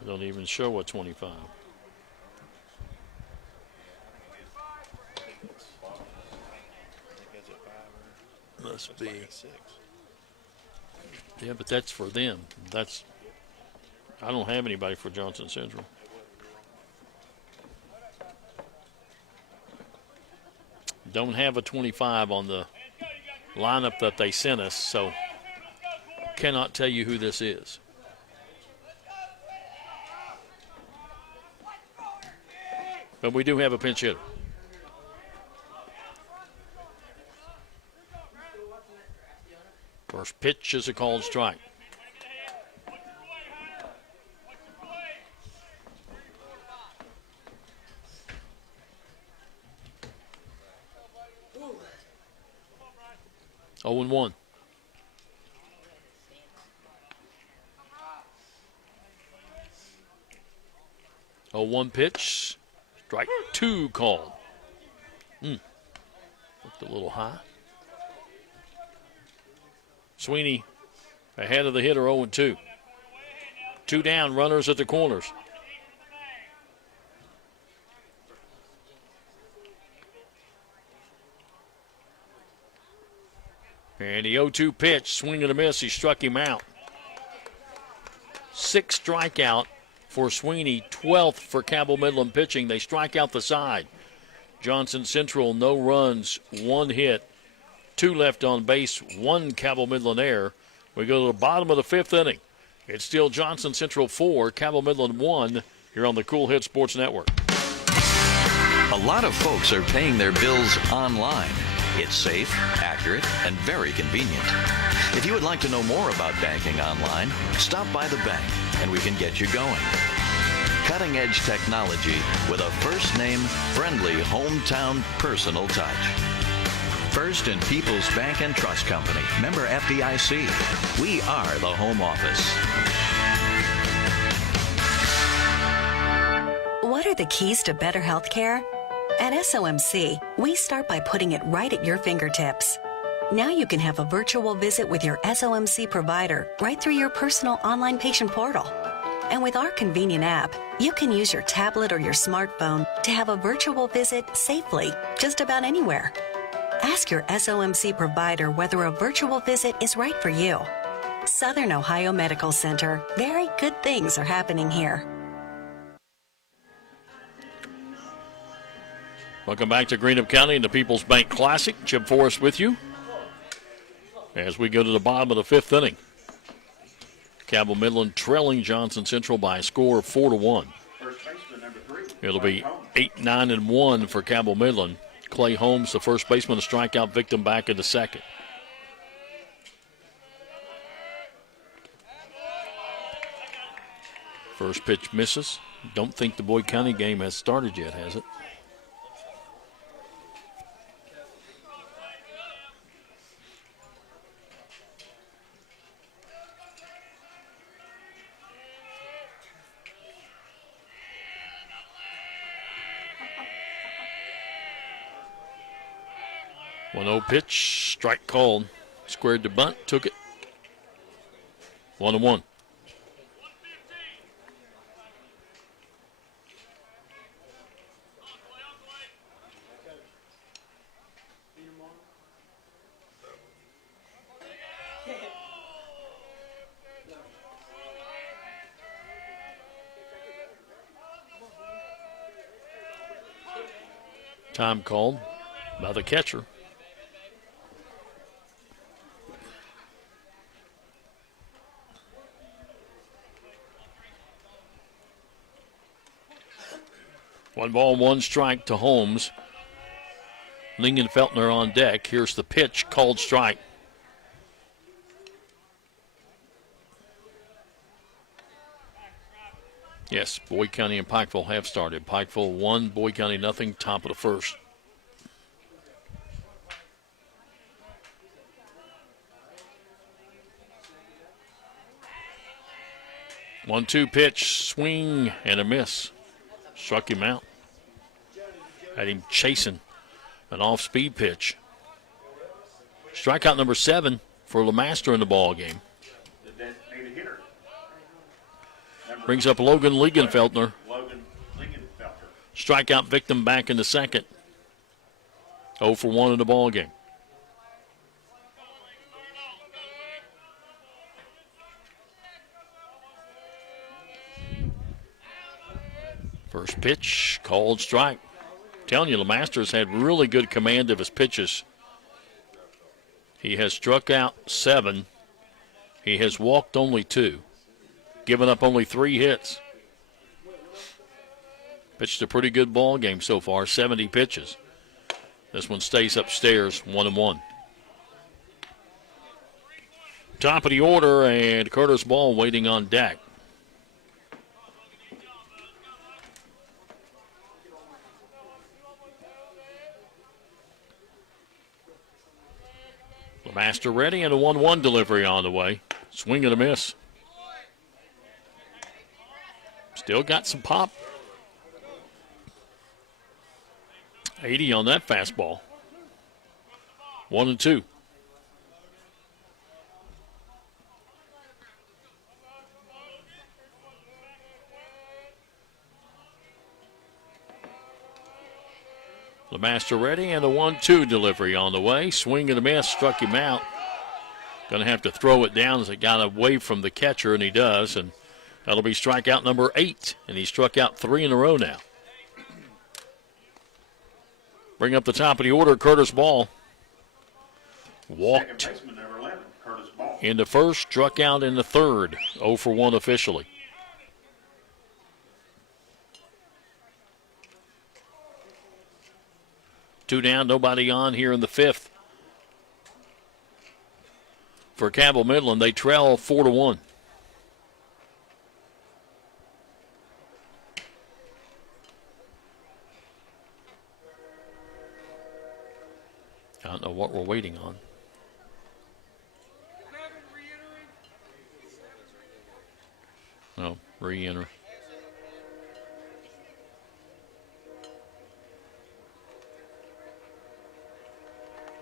I don't even show a 25. Must be. Yeah, but that's for them. I don't have anybody for Johnson Central. Don't have a 25 on the lineup that they sent us, so cannot tell you who this is. But we do have a pinch hitter. First pitch is a called strike. Oh and 1. Oh, 1 pitch. Strike 2 called. Looked a little high. Sweeney ahead of the hitter, 0-2. 2 down, runners at the corners. And the 0-2 pitch, swing and a miss. He struck him out. 6th strikeout for Sweeney, 12th for Cabell Midland pitching. They strike out the side. Johnson Central, no runs, 1 hit, 2 left on base, 1 Cabell Midland error. We go to the bottom of the 5th inning. It's still Johnson Central 4, Cabell Midland 1 here on the Cool Hit Sports Network. A lot of folks are paying their bills online. It's safe, accurate, and very convenient. If you would like to know more about banking online, stop by the bank and we can get you going. Cutting-edge technology with a first-name, friendly, hometown, personal touch. First and People's Bank and Trust Company, member FDIC. We are the home office. What are the keys to better health care? At SOMC, we start by putting it right at your fingertips. Now you can have a virtual visit with your SOMC provider right through your personal online patient portal. And with our convenient app, you can use your tablet or your smartphone to have a virtual visit safely, just about anywhere. Ask your SOMC provider whether a virtual visit is right for you. Southern Ohio Medical Center. Very good things are happening here. Welcome back to Greenup County and the People's Bank Classic. Chip Forrest with you as we go to the bottom of the 5th inning. Cabell Midland trailing Johnson Central by a score of 4-1. It'll be 8-9-1 for Cabell Midland. Clay Holmes, the first baseman, a strikeout victim, back in the 2nd. First pitch misses. Don't think the Boyd County game has started yet, has it? One 0 pitch, strike called. Squared the bunt, took it. 1-1. Time called by the catcher. One ball, one strike to Holmes. Lingenfeltner on deck. Here's the pitch, called strike. Yes, Boyd County and Pikeville have started. Pikeville 1, Boyd County nothing, top of the 1st. One-two pitch, swing and a miss. Struck him out. Had him chasing an off-speed pitch. Strikeout number 7 for LeMaster in the ball game. Brings up Logan Lingenfeltner. Strikeout victim back in the 2nd. 0 for 1 in the ball game. First pitch, called strike. Telling you, LeMaster's had really good command of his pitches. He has struck out 7. He has walked only 2. Given up only 3 hits. Pitched a pretty good ball game so far, 70 pitches. This one stays upstairs, 1-1. Top of the order, and Curtis Ball waiting on deck. LeMaster ready, and a 1-1 delivery on the way. Swing and a miss. Still got some pop. 80 on that fastball. 1-2. LeMaster ready, and the 1-2 delivery on the way. Swing and a miss, struck him out. Going to have to throw it down as it got away from the catcher, and he does. And that'll be strikeout number 8, and he struck out 3 in a row now. Bring up the top of the order, Curtis Ball. Walked Baseman, number 11, Curtis Ball. in the first, struck out in the third. 0 for 1 officially. Two down, nobody on here in the fifth. For Cabell Midland, they trail 4-1. I don't know what we're waiting on. No, re-enter.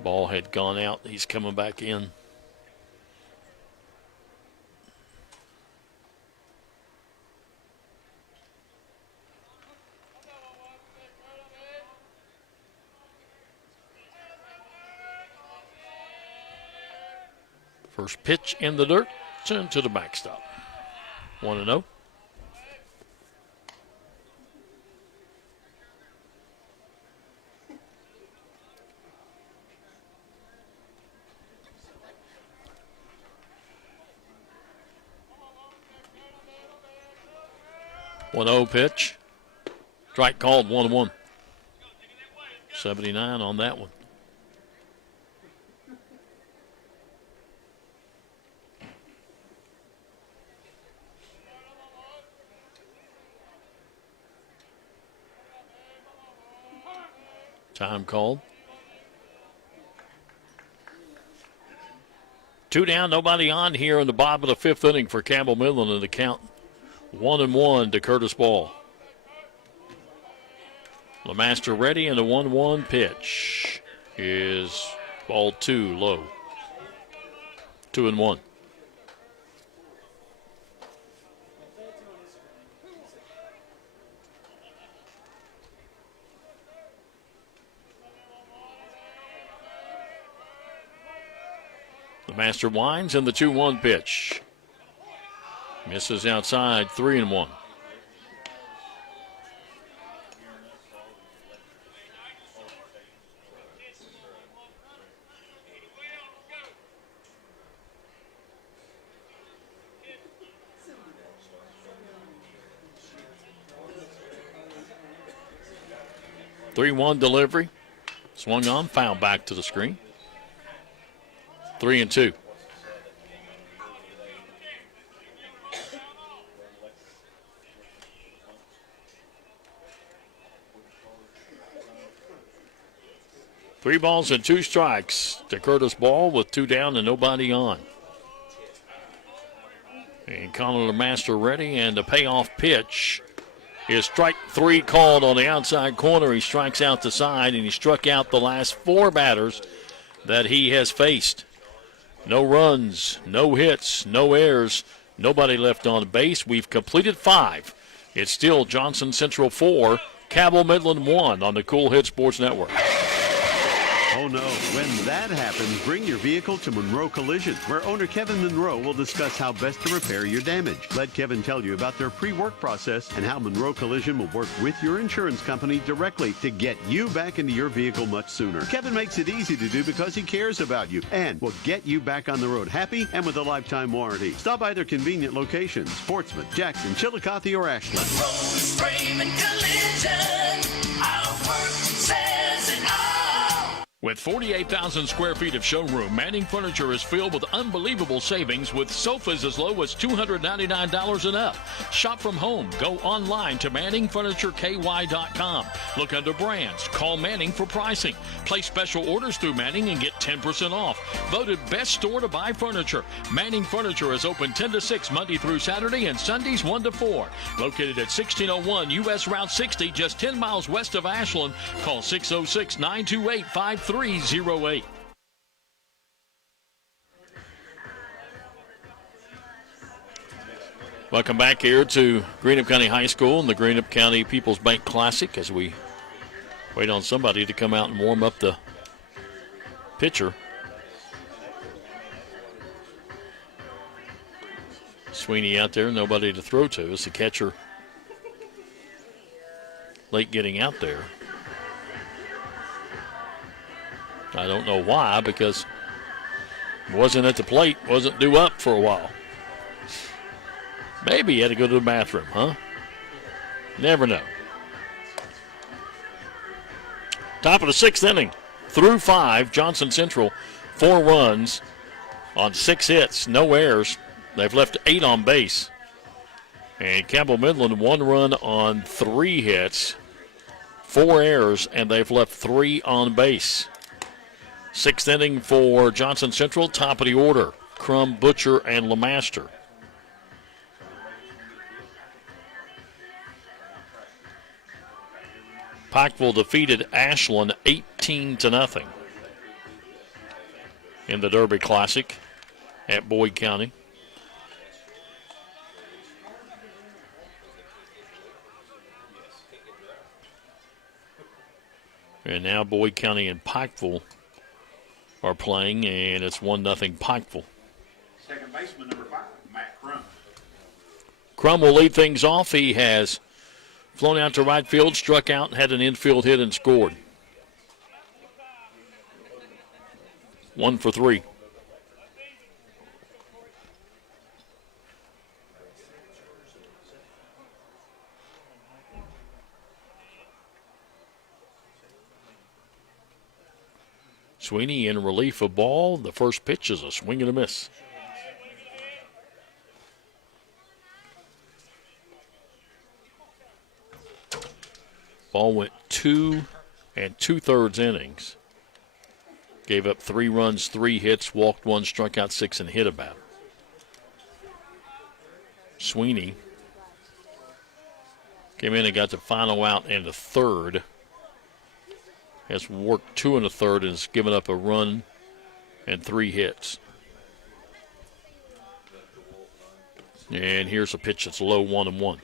Ball had gone out. He's coming back in. First pitch in the dirt, sent to the backstop. 1-0. Pitch. Strike called, 1-1. 79 on that one. Time called. 2 down, nobody on here in the bottom of the fifth inning for Cabell Midland, and the count 1-1 to Curtis Ball. LeMaster ready, and the 1-1 pitch is ball 2 low. 2-1. LeMaster winds, and the 2-1 pitch misses outside. 3-1. Delivery. Swung on, foul back to the screen. 3-2. Three balls and 2 strikes to Curtis Ball with 2 down and nobody on. And Colin LeMaster ready, and the payoff pitch is strike 3 called on the outside corner. He strikes out the side, and he struck out the last 4 batters that he has faced. No runs, no hits, no errors, nobody left on base. We've completed 5. It's still Johnson Central 4, Cabell Midland 1 on the Cool Hit Sports Network. Oh no, when that happens, bring your vehicle to Monroe Collision, where owner Kevin Monroe will discuss how best to repair your damage. Let Kevin tell you about their pre-work process and how Monroe Collision will work with your insurance company directly to get you back into your vehicle much sooner. Kevin makes it easy to do because he cares about you and will get you back on the road happy and with a lifetime warranty. Stop by their convenient locations: Portsmouth, Jackson, Chillicothe, or Ashland. Monroe's Frame and Collision. Our work says it all. With 48,000 square feet of showroom, Manning Furniture is filled with unbelievable savings with sofas as low as $299 and up. Shop from home. Go online to ManningFurnitureKY.com. Look under brands. Call Manning for pricing. Place special orders through Manning and get 10% off. Voted best store to buy furniture. Manning Furniture is open 10 to 6 Monday through Saturday and Sundays 1 to 4. Located at 1601 U.S. Route 60, just 10 miles west of Ashland. Call 606-928-5308. Welcome back here to Greenup County High School and the Greenup County People's Bank Classic as we Wait on somebody to come out and warm up the pitcher. Sweeney out there, nobody to throw to. It's the catcher late getting out there. I don't know why, because wasn't at the plate, wasn't due up for a while. Maybe he had to go to the bathroom, huh? Never know. Top of the 6th inning. Through 5, Johnson Central, 4 runs on 6 hits, no errors. They've left 8 on base. And Cabell Midland, 1 run on 3 hits, 4 errors, and they've left 3 on base. 6th inning for Johnson Central, top of the order. Crum, Butcher, and LeMaster. Pikeville defeated Ashland 18-0 in the Derby Classic at Boyd County. And now Boyd County and Pikeville are playing, and it's 1-0 Pikeville. Second baseman, number 5, Matt Crum. Crum will lead things off. He has flown out to right field, struck out, had an infield hit, and scored. 1 for 3. Sweeney in relief of ball. The first pitch is a swing and a miss. Ball went 2 2/3 innings. Gave up 3 runs, 3 hits, walked 1, struck out 6, and hit a batter. Sweeney came in and got the final out and the third. Has worked 2 1/3 and has given up a run and 3 hits. And here's a pitch that's low, 1-1.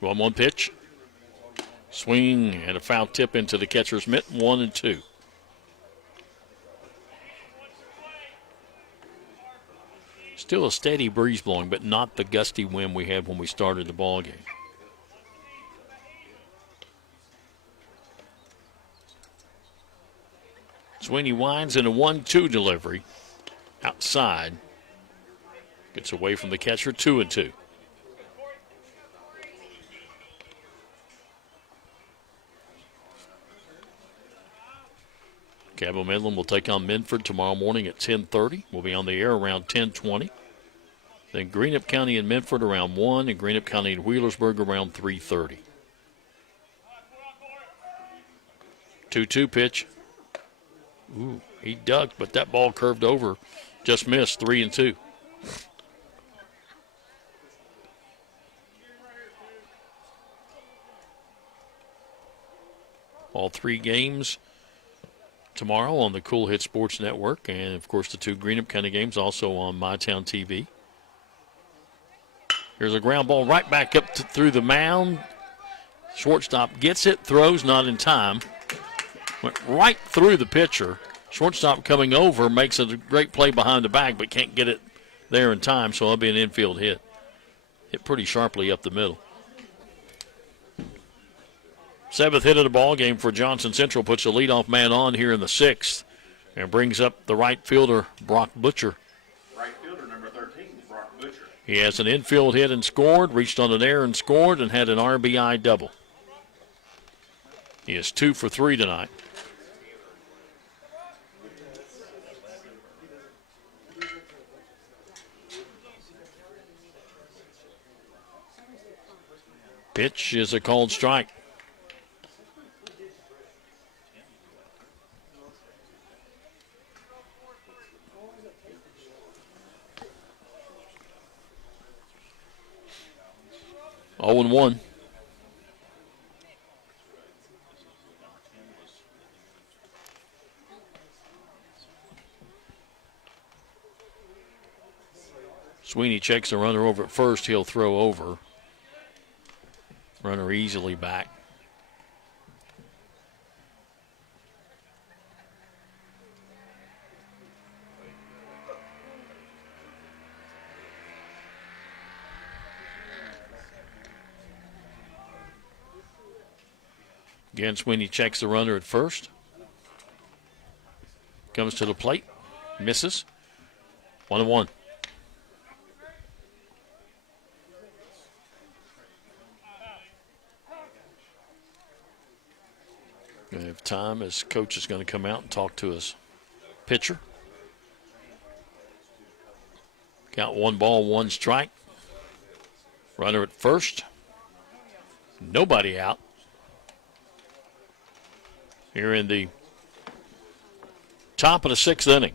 One pitch. Swing and a foul tip into the catcher's mitt, 1-2. Still a steady breeze blowing, but not the gusty wind we had when we started the ball game. Sweeney winds in a 1-2 delivery. Outside. Gets away from the catcher, 2-2. Cabell Midland will take on Minford tomorrow morning at 10:30. We'll be on the air around 10:20. Then Greenup County and Minford around 1, and Greenup County and Wheelersburg around 3:30. 2-2 pitch. Ooh, he ducked, but that ball curved over. Just missed, 3-2. All 3 games tomorrow on the Cool Hit Sports Network, and of course the 2 Greenup County games also on MyTown TV. Here's a ground ball right back up through the mound. Shortstop gets it, throws, not in time. Went right through the pitcher. Shortstop coming over, makes a great play behind the bag, but can't get it there in time, so it'll be an infield hit. Hit pretty sharply up the middle. 7th hit of the ball game for Johnson Central, puts the leadoff man on here in the 6th and brings up the right fielder, Brock Butcher. Right fielder, number 13, Brock Butcher. He has an infield hit and scored, reached on an error and scored, and had an RBI double. He is 2 for 3 tonight. Pitch is a called strike. Oh, 1. Sweeney checks the runner over at first. He'll throw over. Runner easily back. Again, Sweeney checks the runner at first. Comes to the plate. Misses. 1-1. Going to have time as coach is going to come out and talk to his pitcher. Count 1 ball, 1 strike. Runner at first. Nobody out. Here in the top of the 6th inning.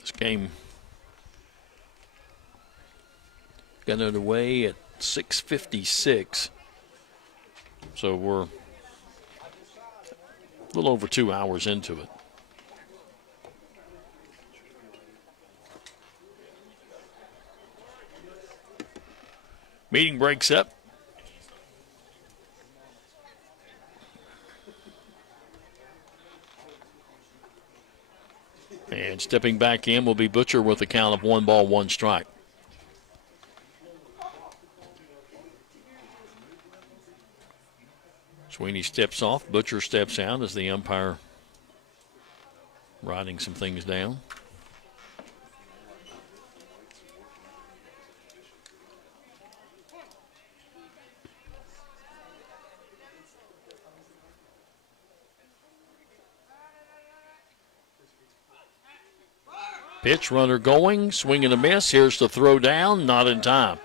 This game got underway at 6:56. So we're a little over 2 hours into it. Meeting breaks up. And stepping back in will be Butcher with a count of 1 ball, 1 strike. Sweeney steps off. Butcher steps out as the umpire writing some things down. Pitch, runner going, swing and a miss. Here's the throw down, not in time.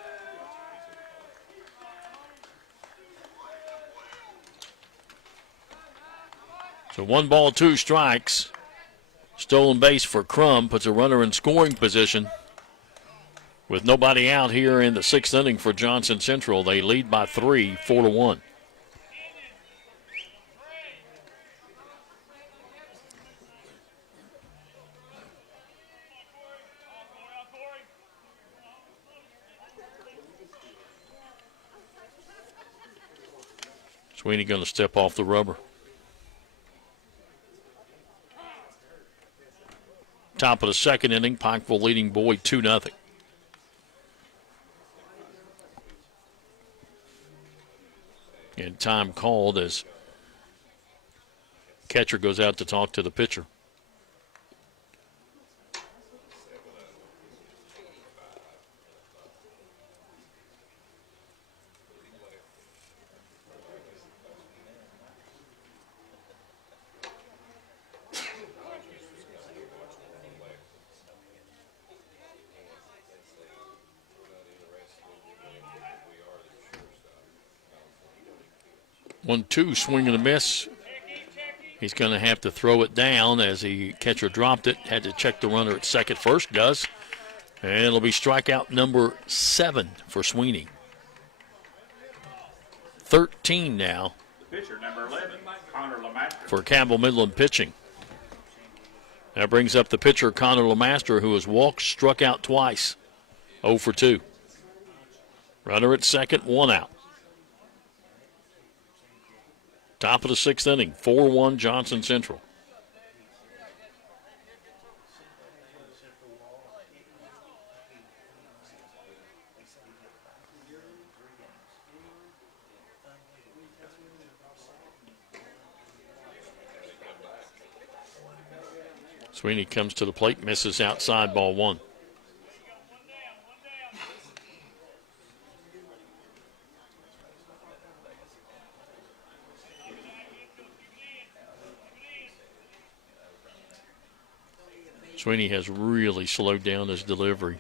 So 1 ball, 2 strikes. Stolen base for Crum puts a runner in scoring position. With nobody out here in the 6th inning for Johnson Central, they lead by 3, 4-1. Sweeney going to step off the rubber. Top of the 2nd inning, Pikeville leading Boyd 2-0. And time called as catcher goes out to talk to the pitcher. One, two, swing and a miss. He's going to have to throw it down as the catcher dropped it. Had to check the runner at second. First does. And it'll be strikeout number 7 for Sweeney. 13 now Pitcher number 11, Connor Lamaster. for Cabell Midland pitching. That brings up the pitcher, Connor Lamaster, who has walked, struck out twice. 0 for 2. Runner at second, 1 out. Top of the 6th inning, 4-1 Johnson Central. Sweeney comes to the plate, misses outside, ball 1. Sweeney has really slowed down his delivery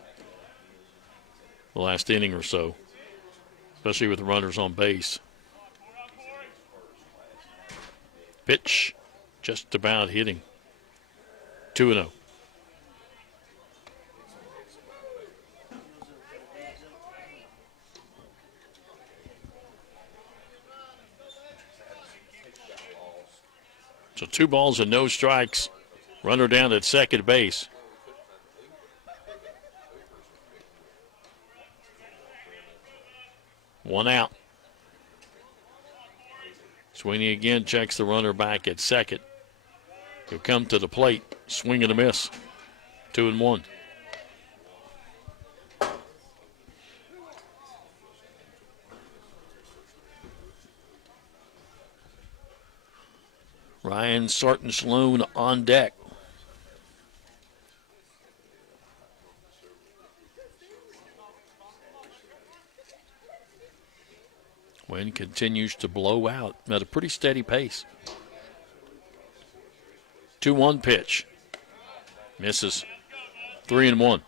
the last inning or so, especially with the runners on base. Pitch, just about hitting. 2-0. So 2 balls and no strikes. Runner down at second base. One out. Sweeney again checks the runner back at second. He'll come to the plate. Swing and a miss. 2-1. Ryan Sarton-Sloan on deck. Wind continues to blow out at a pretty steady pace. 2-1 pitch. Misses. 3-1.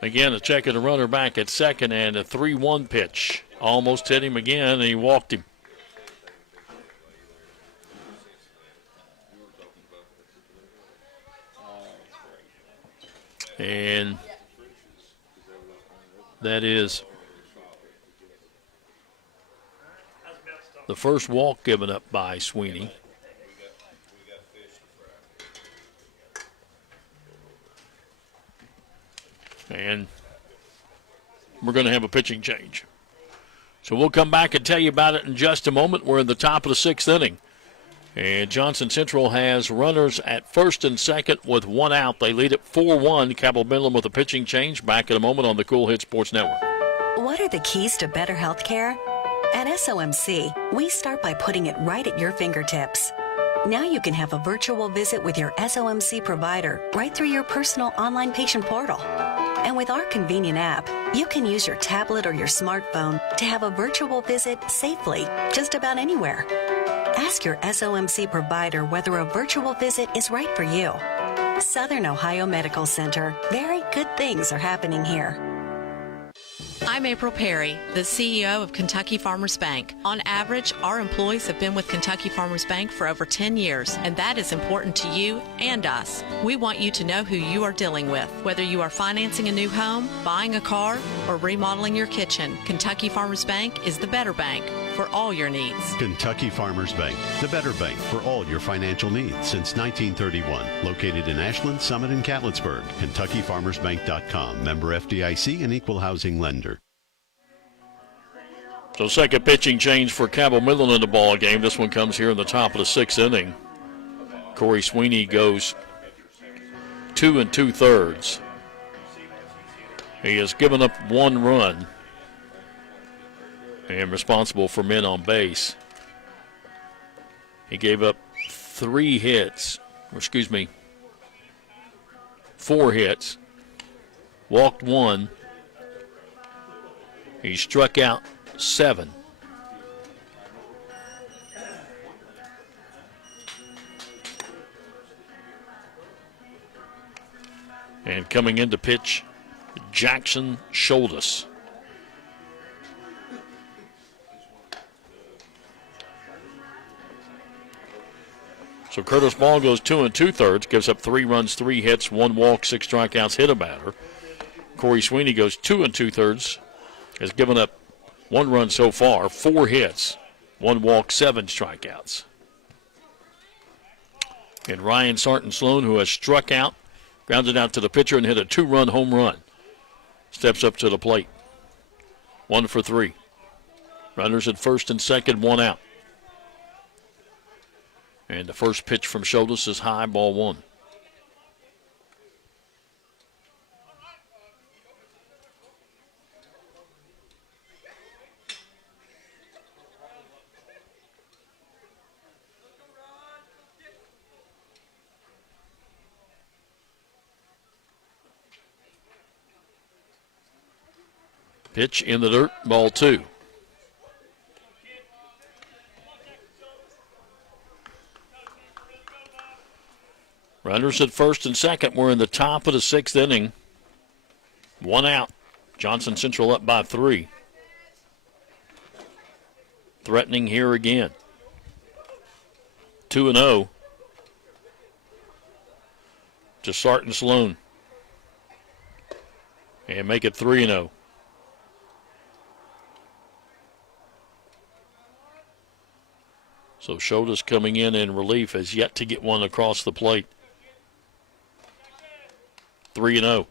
Again, a check of the runner back at second, and a 3-1 pitch. Almost hit him again, and he walked him. And that is the first walk given up by Sweeney. And we're going to have a pitching change. So we'll come back and tell you about it in just a moment. We're in the top of the 6th inning. And Johnson Central has runners at first and second with 1 out. They lead at 4-1. Cabell Midland with a pitching change. Back in a moment on the Cool Hit Sports Network. What are the keys to better health care? At SOMC, we start by putting it right at your fingertips. Now you can have a virtual visit with your SOMC provider right through your personal online patient portal. And with our convenient app, you can use your tablet or your smartphone to have a virtual visit safely just about anywhere. Ask your SOMC provider whether a virtual visit is right for you. Southern Ohio Medical Center. Very good things are happening here. I'm April Perry, the CEO of Kentucky Farmers Bank. On average, our employees have been with Kentucky Farmers Bank for over 10 years, and that is important to you and us. We want you to know who you are dealing with. Whether you are financing a new home, buying a car, or remodeling your kitchen, Kentucky Farmers Bank is the better bank for all your needs. Kentucky Farmers Bank, the better bank for all your financial needs since 1931. Located in Ashland, Summit, and Catlettsburg. KentuckyFarmersBank.com. Member FDIC and equal housing lender. So second pitching change for Cabell Midland in the ball game. This one comes here in the top of the 6th inning. Corey Sweeney goes 2 2/3. He has given up 1 run and responsible for men on base. He gave up 4 hits, walked 1. He struck out 7. And coming in to pitch, Jackson Sholtis. So Curtis Ball goes 2 2/3, gives up 3 runs, 3 hits, 1 walk, 6 strikeouts, hit a batter. Corey Sweeney goes 2 2/3, has given up 1 run so far, 4 hits, 1 walk, 7 strikeouts. And Ryan Sarton-Sloan, who has struck out, grounded out to the pitcher and hit a 2-run home run, steps up to the plate. 1 for 3. Runners at first and second, 1 out. And the first pitch from Sholtis is high, ball 1. Pitch in the dirt, ball 2. Runners at first and second. We're in the top of the 6th inning. 1 out. Johnson Central up by 3. threatening here again. 2-0 to Sarton Sloan. And make it 3-0. So Shoda's coming in relief, has yet to get one across the plate. 3-0.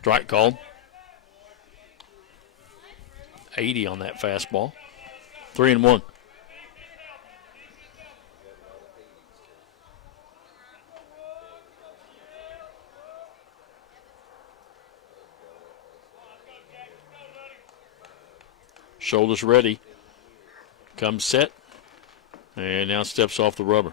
Strike called. 80 on that fastball. 3-1. Shoulders ready. Comes set. And now steps off the rubber.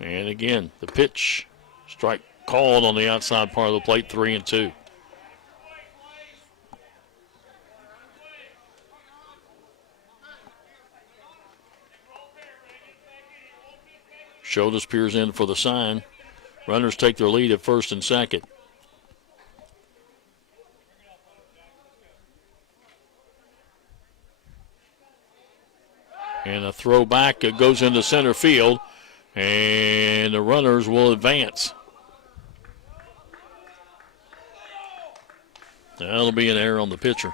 And again, the pitch. Strike called on the outside part of the plate, 3-2. Shoulders peers in for the sign. Runners take their lead at first and second. And a throw back. It goes into center field. And the runners will advance. That'll be an error on the pitcher.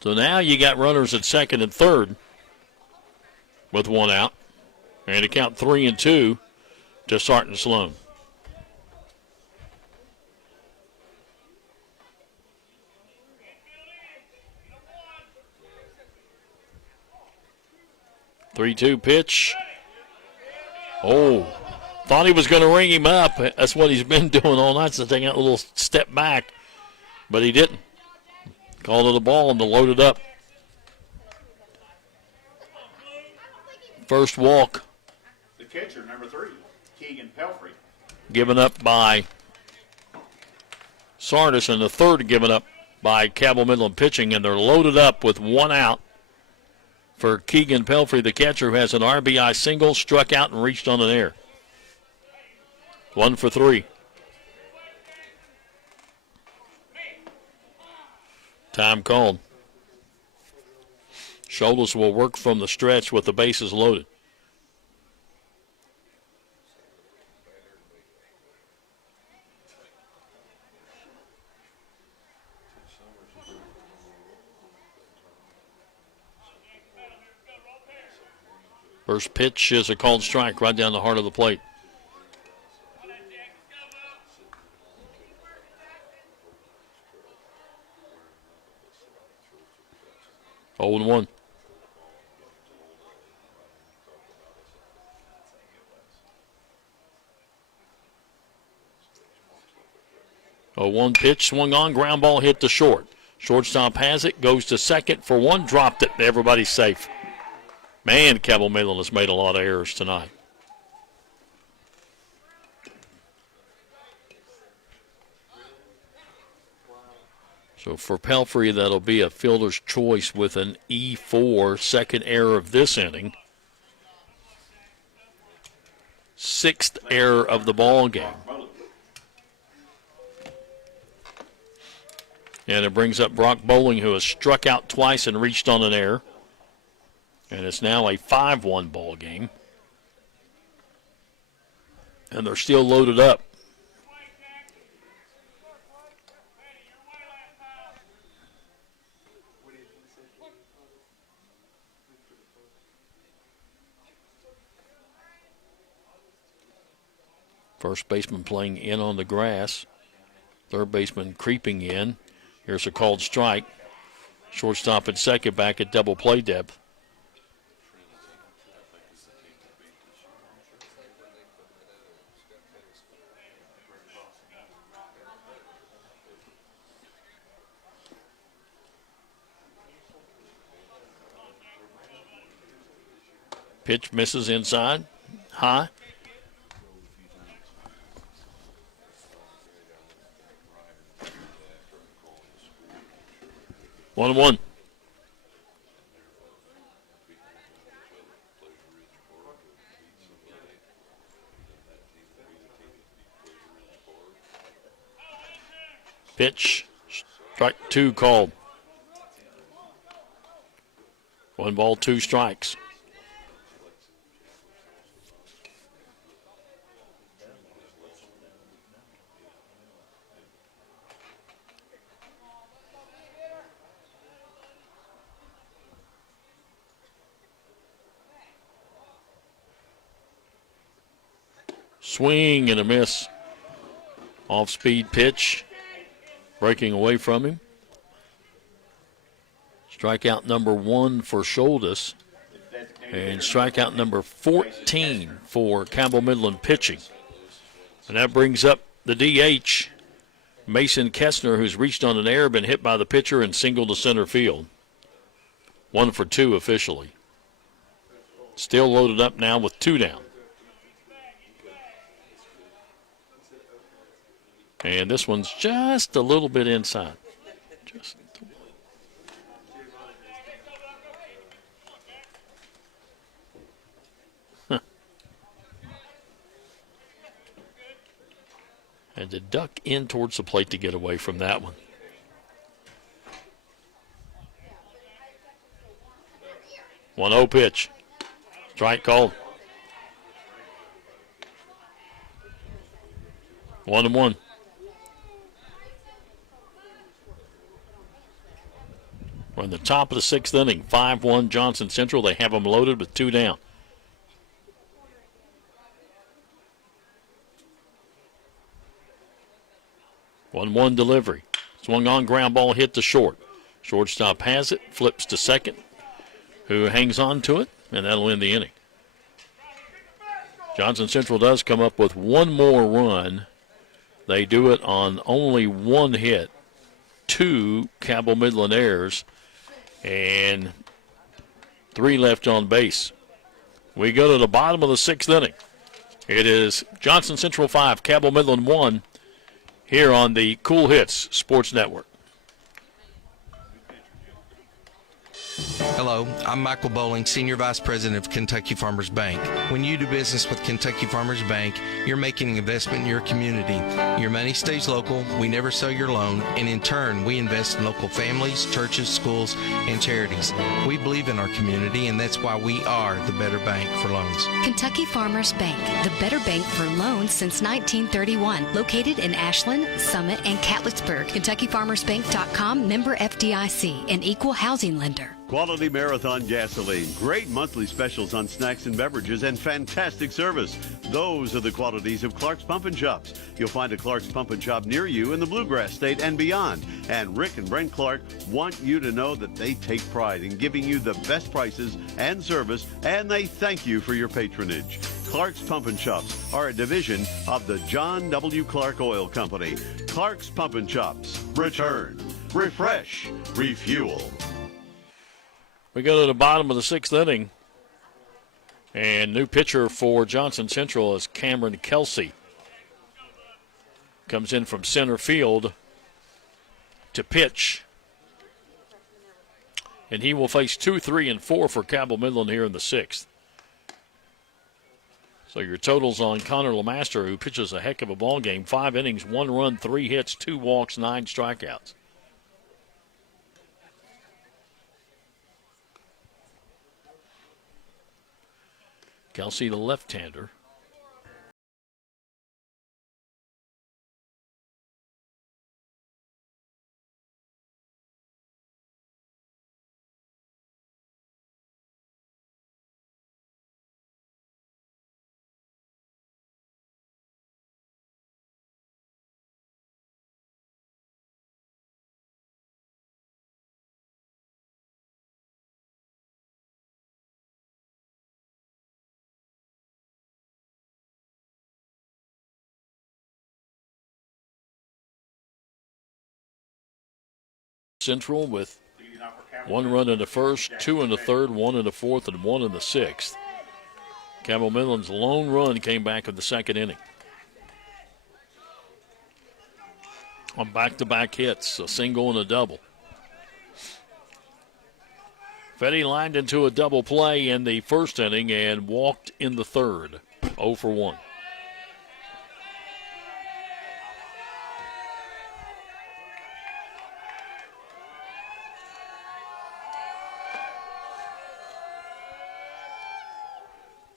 So now you got runners at second and third with one out. And to count 3-2 to Sarton Sloan. Three-two pitch. Oh, thought he was going to ring him up. That's what he's been doing all night, so taking a little step back. But he didn't. Called it a ball and the loaded up. First walk. The catcher, number 3, Keegan Pelfrey. Given up by Sardis, and the third given up by Cabell Midland pitching, and they're loaded up with one out for Keegan Pelfrey, the catcher, who has an RBI single, struck out and reached on an error. 1 for 3. Time called. Shoulders will work from the stretch with the bases loaded. First pitch is a called strike right down the heart of the plate. Oh, 1. A 1 pitch swung on, ground ball hit to short. Shortstop has it, goes to second for 1, dropped it. Everybody's safe. Man, Cabell Midland has made a lot of errors tonight. So for Pelfrey, that'll be a fielder's choice with an E4, second error of this inning. 6th error of the ball game. And it brings up Brock Bowling, who has struck out twice and reached on an error. And it's now a 5-1 ball game. And they're still loaded up. First baseman playing in on the grass. Third baseman creeping in. Here's a called strike. Shortstop at second, back at double play depth. Pitch misses inside. High. One and one. Pitch. Strike two called. 1 ball, 2 strikes. Swing and a miss. Off-speed pitch. Breaking away from him. Strikeout number 1 for Schuldis. And strikeout number 14 for Cabell Midland pitching. And that brings up the DH, Mason Kessner, who's reached on an error, been hit by the pitcher, and singled to center field. 1 for 2 officially. Still loaded up now with 2 down. And this one's just a little bit inside. Just and to duck in towards the plate to get away from that one. One 0 pitch. Strike called. 1 and 1. We're in the top of the 6th inning. 5-1 Johnson Central. They have them loaded with 2 down. One delivery. Swung on, ground ball hit to short. Shortstop has it, flips to second, who hangs on to it, and that'll end the inning. Johnson Central does come up with 1 more run. They do it on only 1 hit. 2 Cabell Midland errors, and 3 left on base. We go to the bottom of the 6th inning. It is Johnson Central 5, Cabell Midland 1, here on the Cool Hits Sports Network. Hello, I'm Michael Bowling, Senior Vice President of Kentucky Farmers Bank. When you do business with Kentucky Farmers Bank, you're making an investment in your community. Your money stays local, we never sell your loan, and in turn, we invest in local families, churches, schools, and charities. We believe in our community, and that's why we are the better bank for loans. Kentucky Farmers Bank, the better bank for loans since 1931. Located in Ashland, Summit, and Catlettsburg. KentuckyFarmersBank.com, member FDIC, an equal housing lender. Quality Marathon gasoline, great monthly specials on snacks and beverages, and fantastic service. Those are the qualities of Clark's Pump and Shops. You'll find a Clark's Pump and Shop near you in the Bluegrass State and beyond. And Rick and Brent Clark want you to know that they take pride in giving you the best prices and service, and they thank you for your patronage. Clark's Pump and Shops are a division of the John W. Clark Oil Company. Clark's Pump and Shops. Return, refresh, refuel. We go to the bottom of the 6th inning, and new pitcher for Johnson Central is Cameron Kelsey. Comes in from center field to pitch, and he will face 2, 3, and 4 for Cabell Midland here in the 6th. So your totals on Connor LeMaster, who pitches a heck of a ball game: 5 innings, 1 run, 3 hits, 2 walks, 9 strikeouts. Kelsey, the left-hander. Central with 1 run in the 1st, 2 in the 3rd, 1 in the 4th, and 1 in the 6th. Cabell Midland's lone run came back in the second inning. On back-to-back hits, a single and a double. Fetty lined into a double play in the first inning and walked in the third. 0 for 1.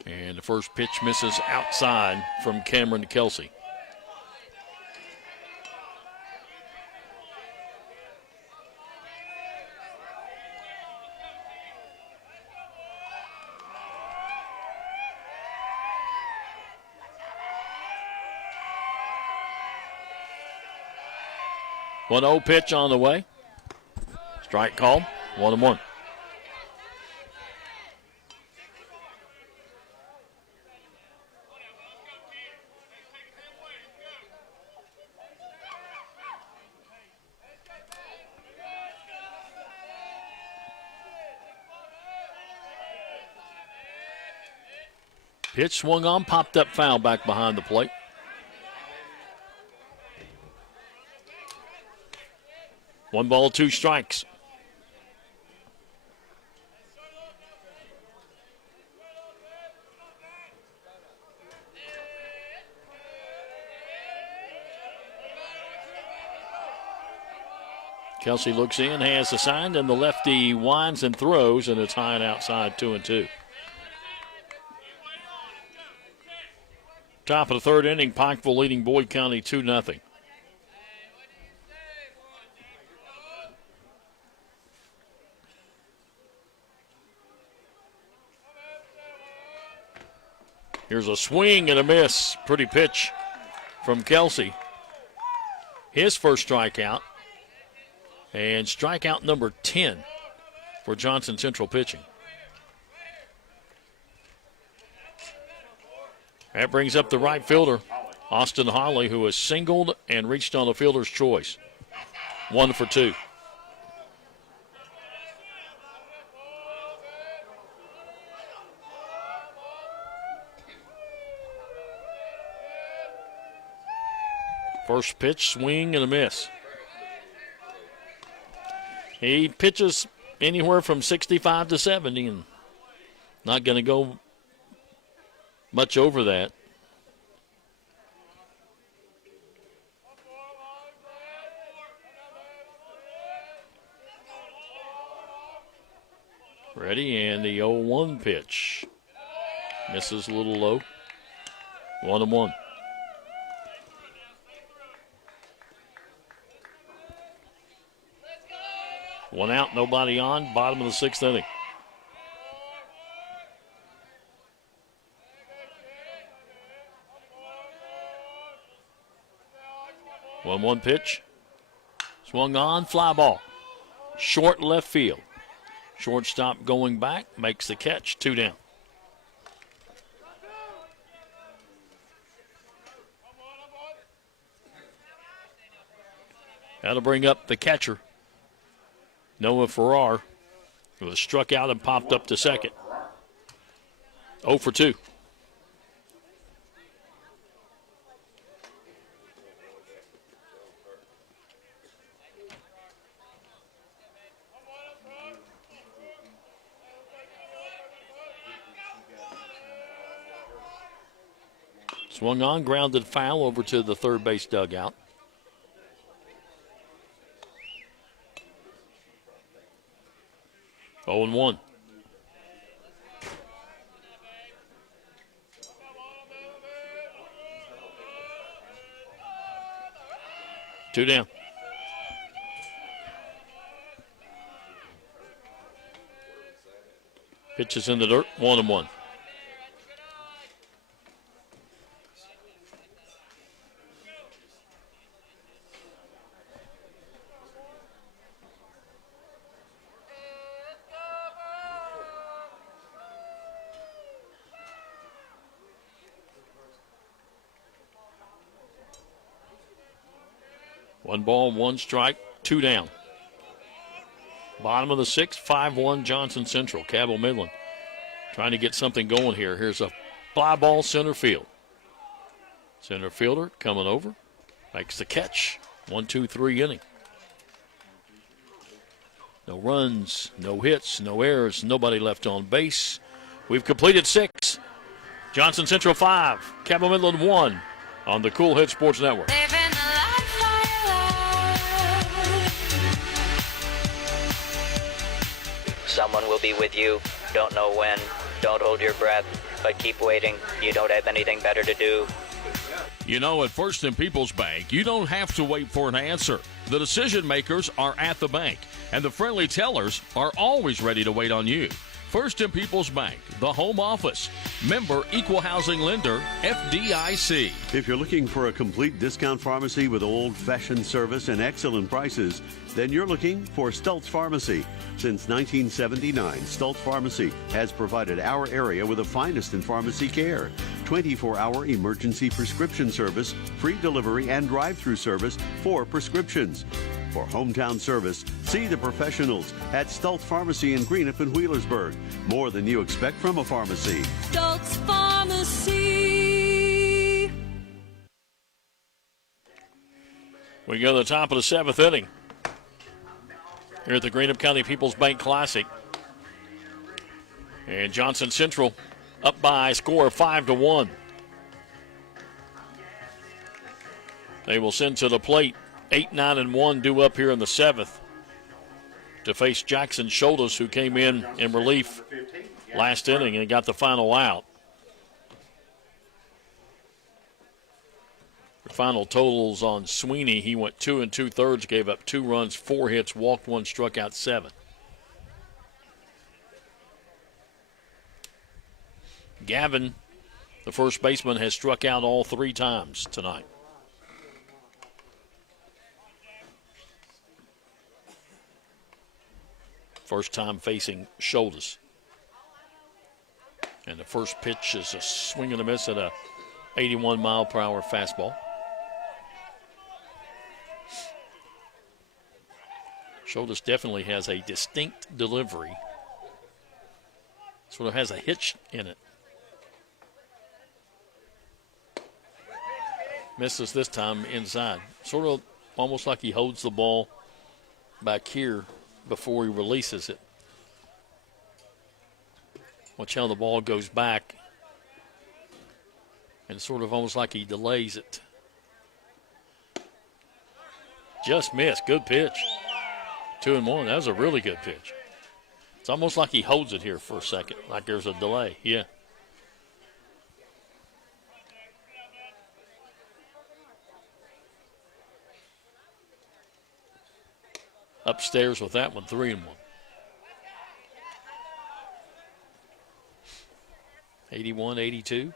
And the first pitch misses outside from Cameron Kelsey. One 0 pitch on the way. Strike called. 1-1. Pitch swung on, popped up foul back behind the plate. One ball, two strikes. Kelsey looks in, has the sign, and the lefty winds and throws, and it's high and outside, 2-2. Top of the third inning, Pikeville leading Boyd County 2-0. Here's a swing and a miss. Pretty pitch from Kelsey. His first strikeout. And strikeout number 10 for Johnson Central pitching. That brings up the right fielder, Austin Holly, who has singled and reached on a fielder's choice. 1 for 2. First pitch, swing and a miss. He pitches anywhere from 65 to 70 and not going to go much over that. Ready, and the 0-1 pitch. Misses a little low. 1-1. One out, nobody on, bottom of the sixth inning. One pitch. Swung on, fly ball. Short left field. Shortstop going back, makes the catch, 2 down. That'll bring up the catcher, Noah Farrar, who was struck out and popped up to second. 0 for 2. Swung on, grounded foul over to the third base dugout. Oh and 1. Two down. Pitches in the dirt, 1-1. One ball, one strike, 2 down. Bottom of the sixth, 5-1 Johnson Central. Cabell Midland trying to get something going here. Here's a Fly ball center field. Center fielder coming over. Makes the catch. 1-2-3 inning. No runs, no hits, no errors, nobody left on base. We've completed 6. Johnson Central 5, Cabell Midland 1 on the Cool Hit Sports Network. Someone will be with you. Don't know when. Don't hold your breath, but keep waiting. You don't have anything better to do. You know, at First and People's Bank, you don't have to wait for an answer. The decision makers are at the bank, and the friendly tellers are always ready to wait on you. First and People's Bank, the home office. Member Equal Housing Lender, FDIC. If you're looking for a complete discount pharmacy with old-fashioned service and excellent prices, then you're looking for Stultz Pharmacy. Since 1979, Stultz Pharmacy has provided our area with the finest in pharmacy care. 24-hour emergency prescription service, free delivery, and drive-through service for prescriptions. For hometown service, see the professionals at Stultz Pharmacy in Greenup and Wheelersburg. More than you expect from a pharmacy. Stultz Pharmacy. We go to the top of the 7th inning here at the Greenup County People's Bank Classic. And Johnson Central up by a score of 5-1. They will send to the plate 8-9-1 due up here in the 7th to face Jackson Shoulders, who came in relief last inning and got the final out. The final totals on Sweeney, he went 2 2/3, gave up 2 runs, 4 hits, walked 1, struck out 7. Gavin, the first baseman, has struck out all 3 times tonight. First time facing Shoulders. And the first pitch is a swing and a miss at a 81-mile-per-hour fastball. Shoulders definitely has a distinct delivery. Sort of has a hitch in it. Misses this time inside. Sort of almost like he holds the ball back here before he releases it. Watch how the ball goes back. And sort of almost like he delays it. Just missed. Good pitch. 2-1. That was a really good pitch. It's almost like he holds it here for a second, like there's a delay. Yeah. Upstairs with that one, 3-1. 81-82.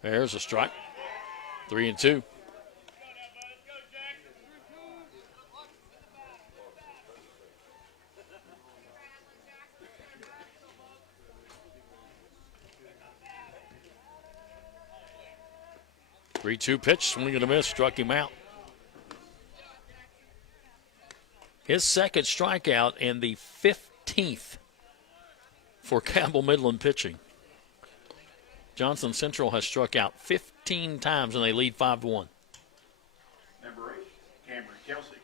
There's a strike. 3-2. Three-two pitch, swing and a miss, struck him out. His second strikeout and the 15th for Cabell Midland pitching. Johnson Central has struck out 15 times and they lead 5-1. Number 8, Cameron Kelsey.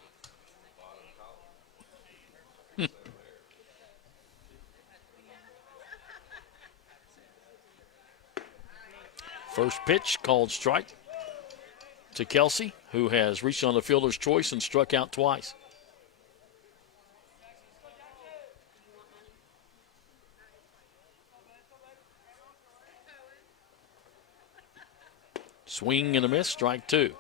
First pitch called strike to Kelsey, who has reached on the fielder's choice and struck out twice. Swing and a miss, strike 2.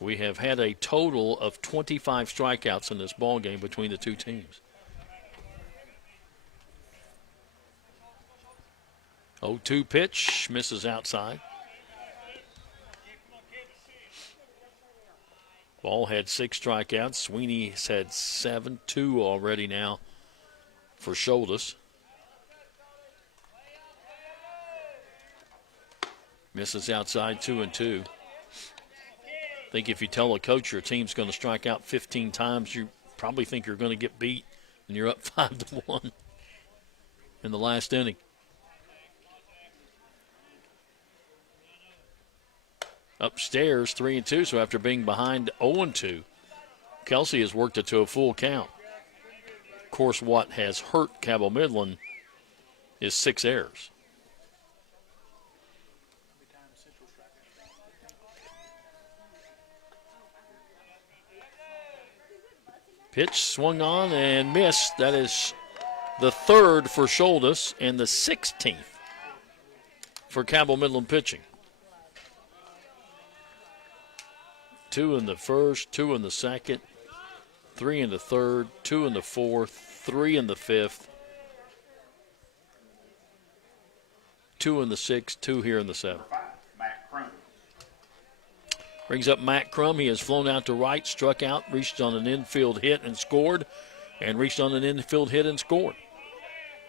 We have had a total of 25 strikeouts in this ball game between the two teams. 0-2 pitch, misses outside. Ball had 6 strikeouts. Sweeney's had 7, 2 already now for Shoulders. Misses outside, 2-2. I think if you tell a coach your team's going to strike out 15 times, you probably think you're going to get beat, and you're up 5-1 in the last inning. Upstairs, 3-2, so after being behind 0-2, Kelsey has worked it to a full count. Of course, what has hurt Cabell Midland is 6 errors. Pitch swung on and missed. That is the 3rd for Sholdis and the 16th for Cabell Midland pitching. 2 in the first, 2 in the second, 3 in the third, 2 in the fourth, 3 in the fifth, 2 in the sixth, 2 here in the seventh. Brings up Matt Crum. He has flown out to right, struck out, reached on an infield hit and scored, and reached on an infield hit and scored.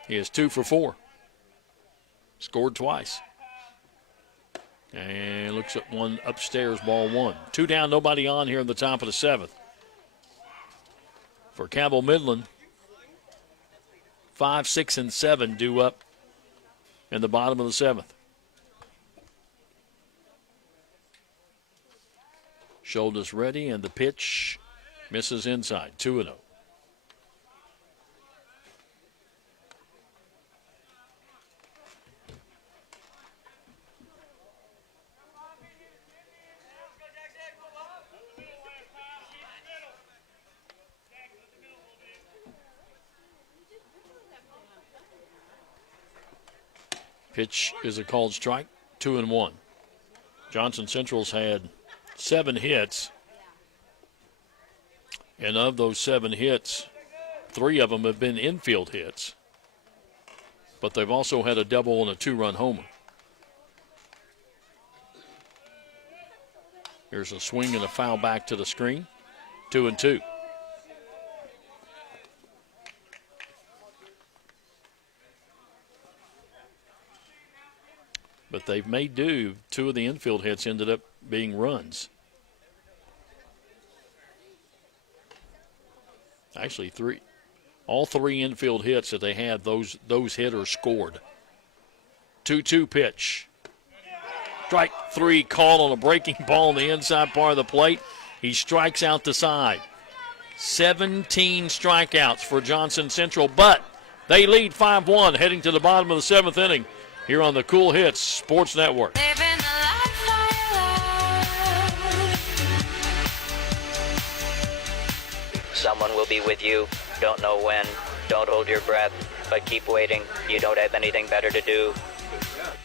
He is 2 for 4. Scored twice. And looks at one upstairs, ball 1. 2 down, nobody on here in the top of the 7th. For Cabell Midland, 5, 6, and 7 due up in the bottom of the 7th. Shoulders ready, and the pitch misses inside, 2-0. Pitch is a called strike, 2-1. Johnson Central's had 7 hits, and of those 7 hits, 3 of them have been infield hits, but they've also had a double and a 2-run homer. Here's a swing and a foul back to the screen, 2-2. But they've made do. 2 of the infield hits ended up being runs. Actually, 3. All 3 infield hits that they had, those hitters scored. 2-2 pitch. Strike 3 called on a breaking ball on the inside part of the plate. He strikes out the side. 17 strikeouts for Johnson Central, but they lead 5-1 heading to the bottom of the 7th inning here on the Cool Hits Sports Network. Someone will be with you. Don't know when. Don't hold your breath, but keep waiting. You don't have anything better to do.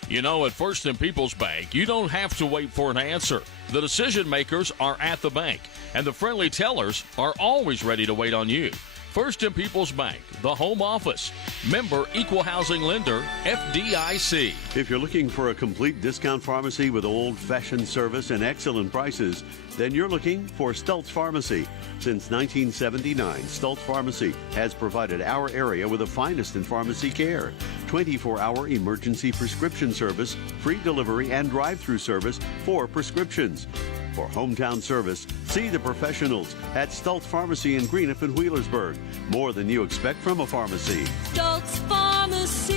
You know, at First and People's Bank, you don't have to wait for an answer. The decision makers are at the bank, and the friendly tellers are always ready to wait on you. First and People's Bank, the home office. Member Equal Housing Lender, FDIC. If you're looking for a complete discount pharmacy with old-fashioned service and excellent prices, then you're looking for Stultz Pharmacy. Since 1979, Stultz Pharmacy has provided our area with the finest in pharmacy care. 24-hour emergency prescription service, free delivery, and drive-through service for prescriptions. For hometown service, see the professionals at Stultz Pharmacy in Greenup and Wheelersburg. More than you expect from a pharmacy. Stultz Pharmacy.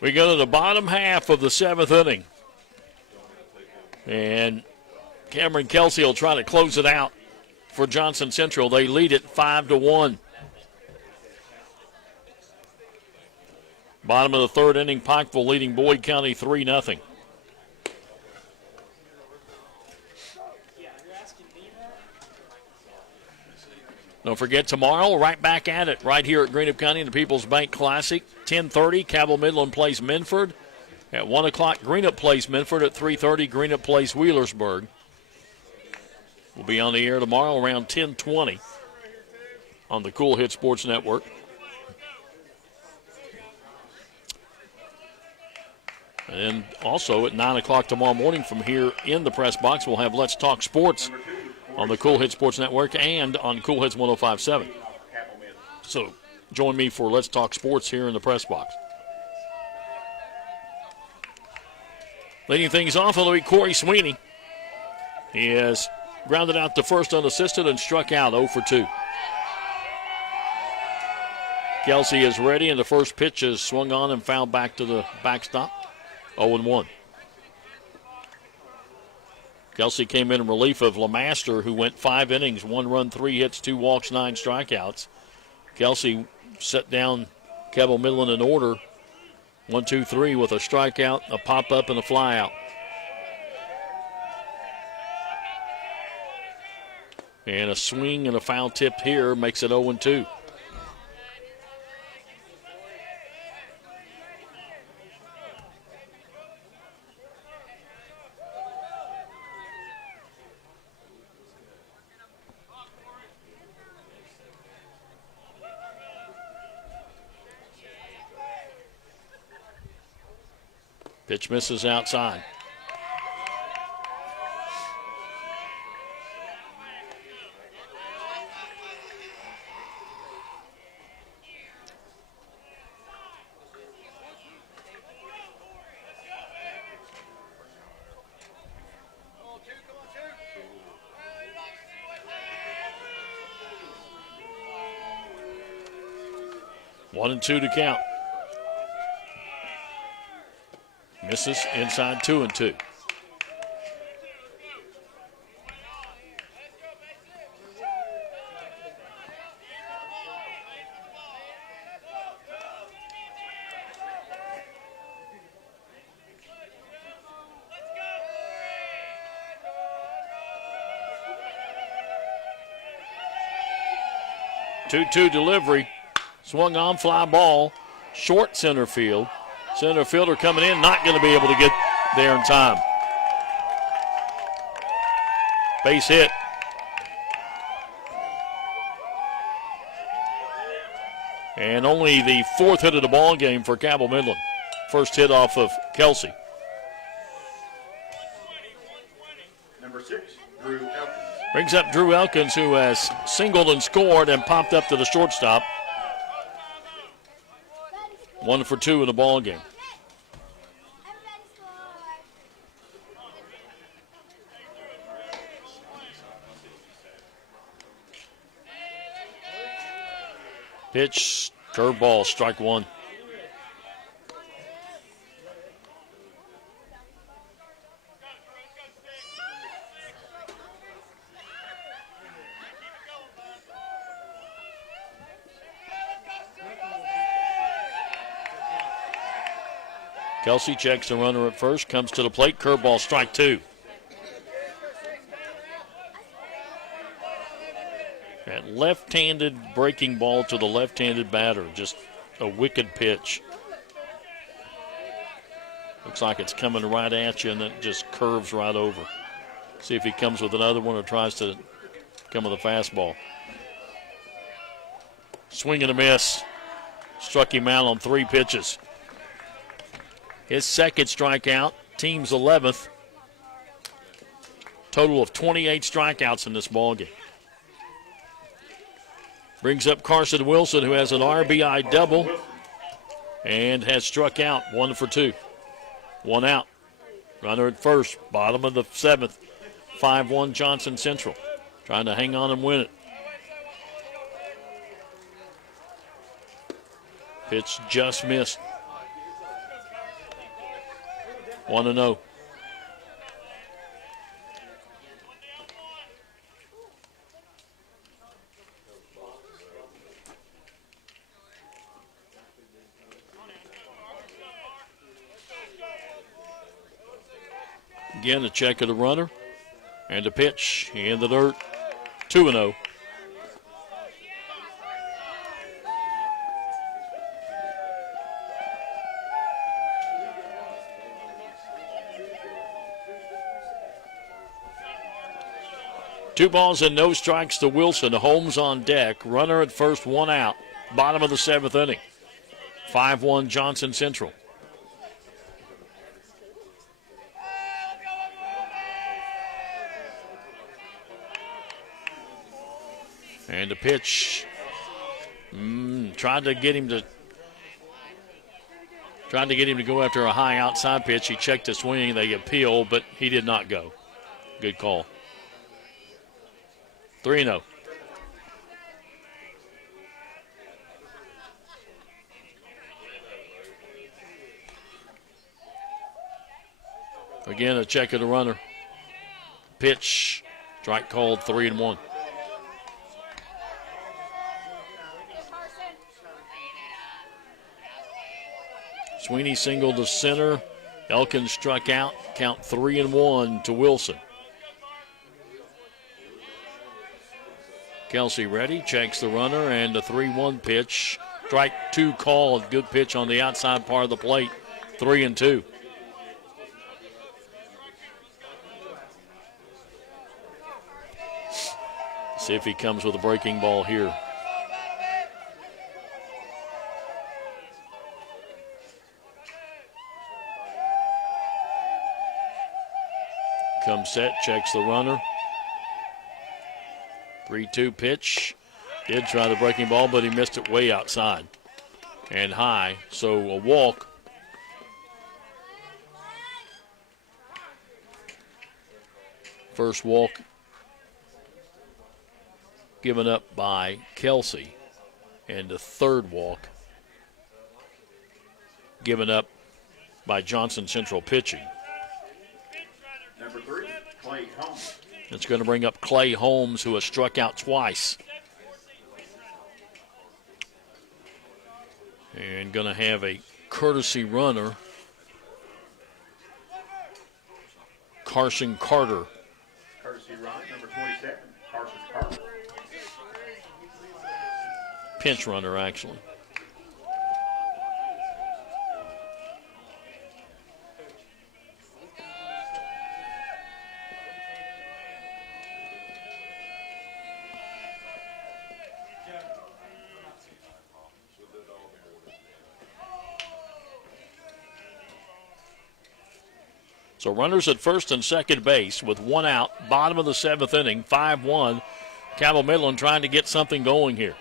We go to the bottom half of the 7th inning. And Cameron Kelsey will try to close it out for Johnson Central. They lead it 5-1. Bottom of the 3rd inning, Pikeville leading Boyd County 3-0. Don't forget, tomorrow, right back at it, right here at Greenup County in the People's Bank Classic. 10:30, Cabell Midland plays Minford. At 1 o'clock, Greenup plays Minford. At 3:30, Greenup plays Wheelersburg. We'll be on the air tomorrow around 10:20 on the Cool Hit Sports Network. And then also at 9 o'clock tomorrow morning from here in the press box, we'll have Let's Talk Sports on the Cool Hit Sports Network and on Cool Hits 105.7. So join me for Let's Talk Sports here in the press box. Leading things off will be Corey Sweeney. He has grounded out the first unassisted and struck out 0 for 2. Kelsey is ready, and the first pitch is swung on and fouled back to the backstop. 0-1. Kelsey came in relief of LeMaster, who went 5 innings, 1 run, 3 hits, 2 walks, 9 strikeouts. Kelsey set down Cabell Midland in order. 1, 2, 3 with a strikeout, a pop-up, and a fly-out. And a swing and a foul tip here makes it 0-2. Pitch misses outside. One and 2 to count. Misses inside 2-2. Two delivery. Swung on, fly ball. Short center field. Center fielder coming in, not going to be able to get there in time. Base hit. And only the 4th hit of the ball game for Cabell Midland. First hit off of Kelsey. Number 6, Drew Elkins. Brings up Drew Elkins, who has singled and scored and popped up to the shortstop. 1 for 2 in the ball game. Pitch, curveball, strike 1. Kelsey checks the runner at first, comes to the plate, curveball, strike 2. That left-handed breaking ball to the left-handed batter, just a wicked pitch. Looks like it's coming right at you, and it just curves right over. See if he comes with another one or tries to come with a fastball. Swing and a miss. Struck him out on 3 pitches. His second strikeout, team's 11th. Total of 28 strikeouts in this ballgame. Brings up Carson Wilson, who has an RBI double and has struck out 1 for 2. 1 out. Runner at first, bottom of the 7th. 5-1 Johnson Central. Trying to hang on and win it. Pitch just missed. 1-0. Again, a check of the runner and a pitch in the dirt. 2-0. Two balls and no strikes to Wilson. Holmes on deck. Runner at first, 1 out. Bottom of the 7th inning. 5-1 Johnson Central. And the pitch Trying to get him to go after a high outside pitch. He checked the swing. They appealed, but he did not go. Good call. 3-0. Again, a check of the runner. Pitch. Strike called, 3-1. Sweeney singled to center. Elkins struck out. Count 3-1 to Wilson. Kelsey ready. Checks the runner and the 3-1 pitch. Strike 2 called. Good pitch on the outside part of the plate. 3-2. See if he comes with a breaking ball here. Comes set, checks the runner. 3-2 pitch. Did try the breaking ball, but he missed it way outside and high. So a walk. First walk given up by Kelsey. And the third walk given up by Johnson Central pitching. Number 3, Clay Holmes. It's going to bring up Clay Holmes, who has struck out twice. And going to have a courtesy runner, Carson Carter. Courtesy run, number 27, Carson Carter. Pinch runner, actually. So runners at first and second base with 1 out, bottom of the 7th inning, 5-1. Cabell Midland trying to get something going here.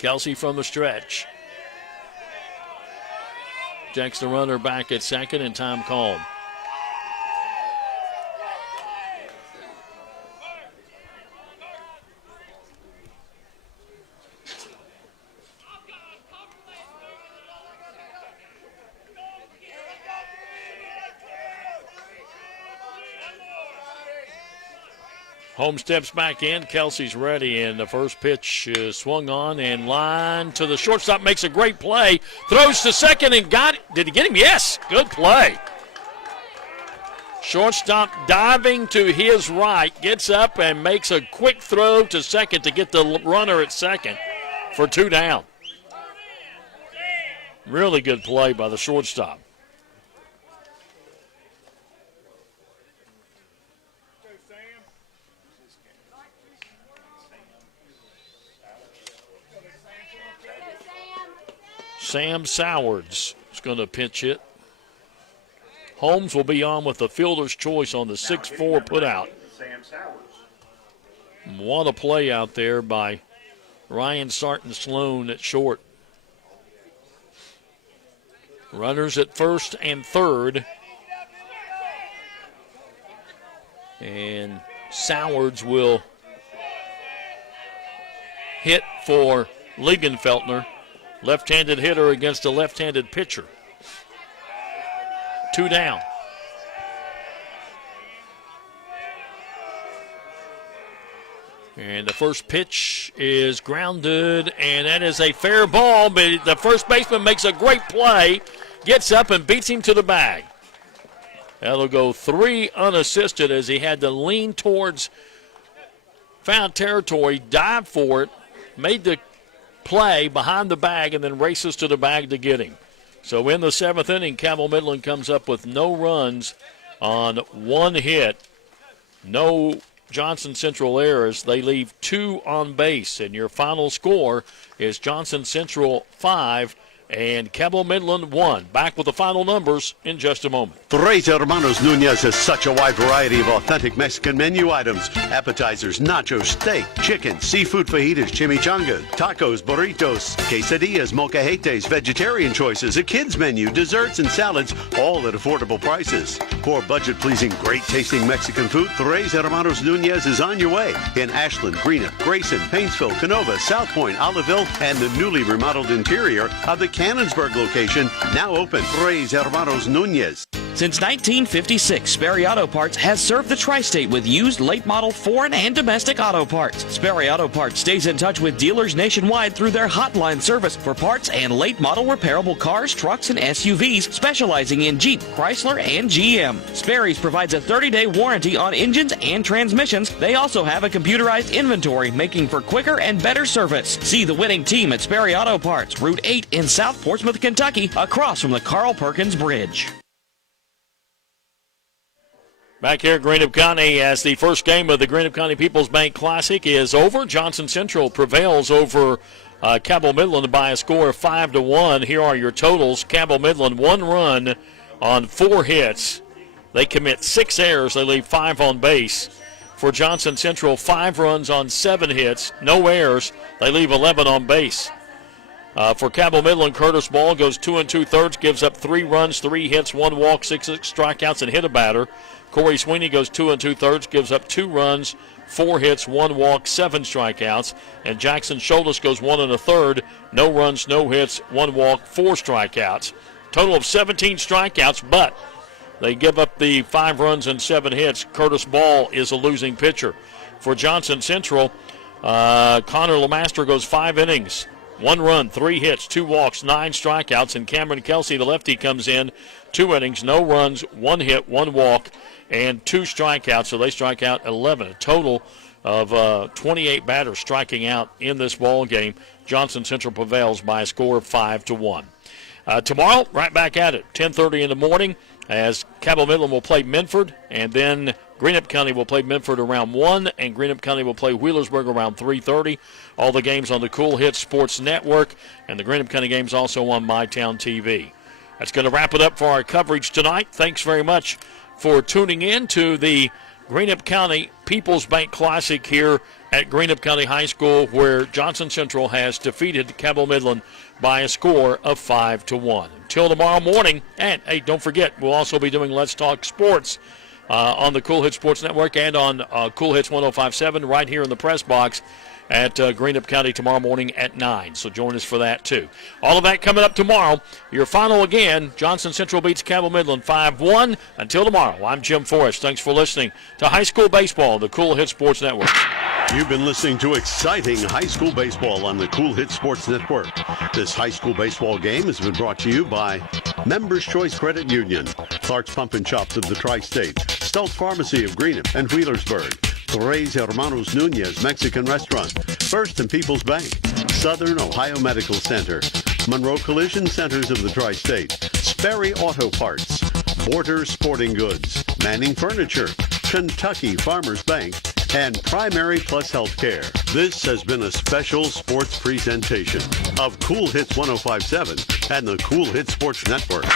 Kelsey from the stretch. Jacks the runner back at second and time called. Holmes steps back in. Kelsey's ready, and the first pitch is swung on and line to the shortstop. Makes a great play. Throws to second and got it. Did he get him? Yes. Good play. Shortstop diving to his right. Gets up and makes a quick throw to second to get the runner at second for 2 down. Really good play by the shortstop. Sam Sowards is going to pitch it. Holmes will be on with the fielder's choice on the 6-4 putout. Sam Sowards. What a play out there by Ryan Sarton Sloan at short. Runners at first and third. And Sowards will hit for Liegenfeltner. Left-handed hitter against a left-handed pitcher. 2 down. And the first pitch is grounded, and that is a fair ball, but the first baseman makes a great play, gets up and beats him to the bag. That'll go 3 unassisted as he had to lean towards foul territory, dive for it, made the play behind the bag, and then races to the bag to get him. So in the 7th inning, Cabell Midland comes up with no runs on 1 hit, no Johnson Central errors. They leave 2 on base, and your final score is Johnson Central 5 and Cabell Midland 1. Back with the final numbers in just a moment. Tres Hermanos Nunez has such a wide variety of authentic Mexican menu items. Appetizers, nachos, steak, chicken, seafood fajitas, chimichangas, tacos, burritos, quesadillas, molcajetes, vegetarian choices, a kids menu, desserts, and salads, all at affordable prices. For budget-pleasing, great-tasting Mexican food, Tres Hermanos Nunez is on your way in Ashland, Greenup, Grayson, Painesville, Canova, South Point, Oliveville, and the newly remodeled interior of the Cannonsburg location, now open. Tres Hermanos Nunez. Since 1956, Sperry Auto Parts has served the tri-state with used late model foreign and domestic auto parts. Sperry Auto Parts stays in touch with dealers nationwide through their hotline service for parts and late model repairable cars, trucks, and SUVs, specializing in Jeep, Chrysler, and GM. Sperry's provides a 30-day warranty on engines and transmissions. They also have a computerized inventory, making for quicker and better service. See the winning team at Sperry Auto Parts, Route 8 in South Portsmouth, Kentucky, across from the Carl Perkins Bridge. Back here at Greenup County as the first game of the Greenup County People's Bank Classic is over. Johnson Central prevails over Cabell Midland by a score of 5-1. Here are your totals. Cabell Midland 1 run on 4 hits. They commit 6 errors. They leave 5 on base. For Johnson Central, 5 runs on 7 hits, no errors. They leave 11 on base. For Cabell Midland, Curtis Ball goes 2 2/3, gives up 3 runs, 3 hits, 1 walk, 6 strikeouts, and hit a batter. Corey Sweeney goes 2 2/3, gives up 2 runs, 4 hits, 1 walk, 7 strikeouts. And Jackson Scholas goes 1 1/3, no runs, no hits, 1 walk, 4 strikeouts. Total of 17 strikeouts, but they give up the 5 runs and 7 hits. Curtis Ball is a losing pitcher. For Johnson Central, Connor LeMaster goes 5 innings. 1 run, 3 hits, 2 walks, 9 strikeouts. And Cameron Kelsey, the lefty, comes in 2 innings, no runs, 1 hit, 1 walk, and 2 strikeouts. So they strike out 11. A total of 28 batters striking out in this ball game. Johnson Central prevails by a score of 5-1. Tomorrow, right back at it, 10:30 in the morning, as Cabell Midland will play Minford, and then Greenup County will play Minford around 1, and Greenup County will play Wheelersburg around 3:30. All the games on the Cool Hits Sports Network, and the Greenup County games also on MyTown TV. That's going to wrap it up for our coverage tonight. Thanks very much for tuning in to the Greenup County People's Bank Classic here at Greenup County High School, where Johnson Central has defeated Cabell Midland by a score of 5-1. Until tomorrow morning, and hey, don't forget, we'll also be doing Let's Talk Sports on the Cool Hits Sports Network and on Cool Hits 105.7 right here in the press box at Greenup County tomorrow morning at 9. So join us for that, too. All of that coming up tomorrow. Your final again, Johnson Central beats Cabell Midland 5-1. Until tomorrow, I'm Jim Forrest. Thanks for listening to High School Baseball, the Cool Hits Sports Network. You've been listening to exciting high school baseball on the Cool Hit Sports Network. This high school baseball game has been brought to you by Members Choice Credit Union, Clark's Pump and Chops of the Tri-State, Stultz Pharmacy of Greenup and Wheelersburg, Tres Hermanos Nunez Mexican Restaurant, First and People's Bank, Southern Ohio Medical Center, Monroe Collision Centers of the Tri-State, Sperry Auto Parts, Border Sporting Goods, Manning Furniture, Kentucky Farmers Bank, and Primary Plus Healthcare. This has been a special sports presentation of Cool Hits 105.7 and the Cool Hits Sports Network.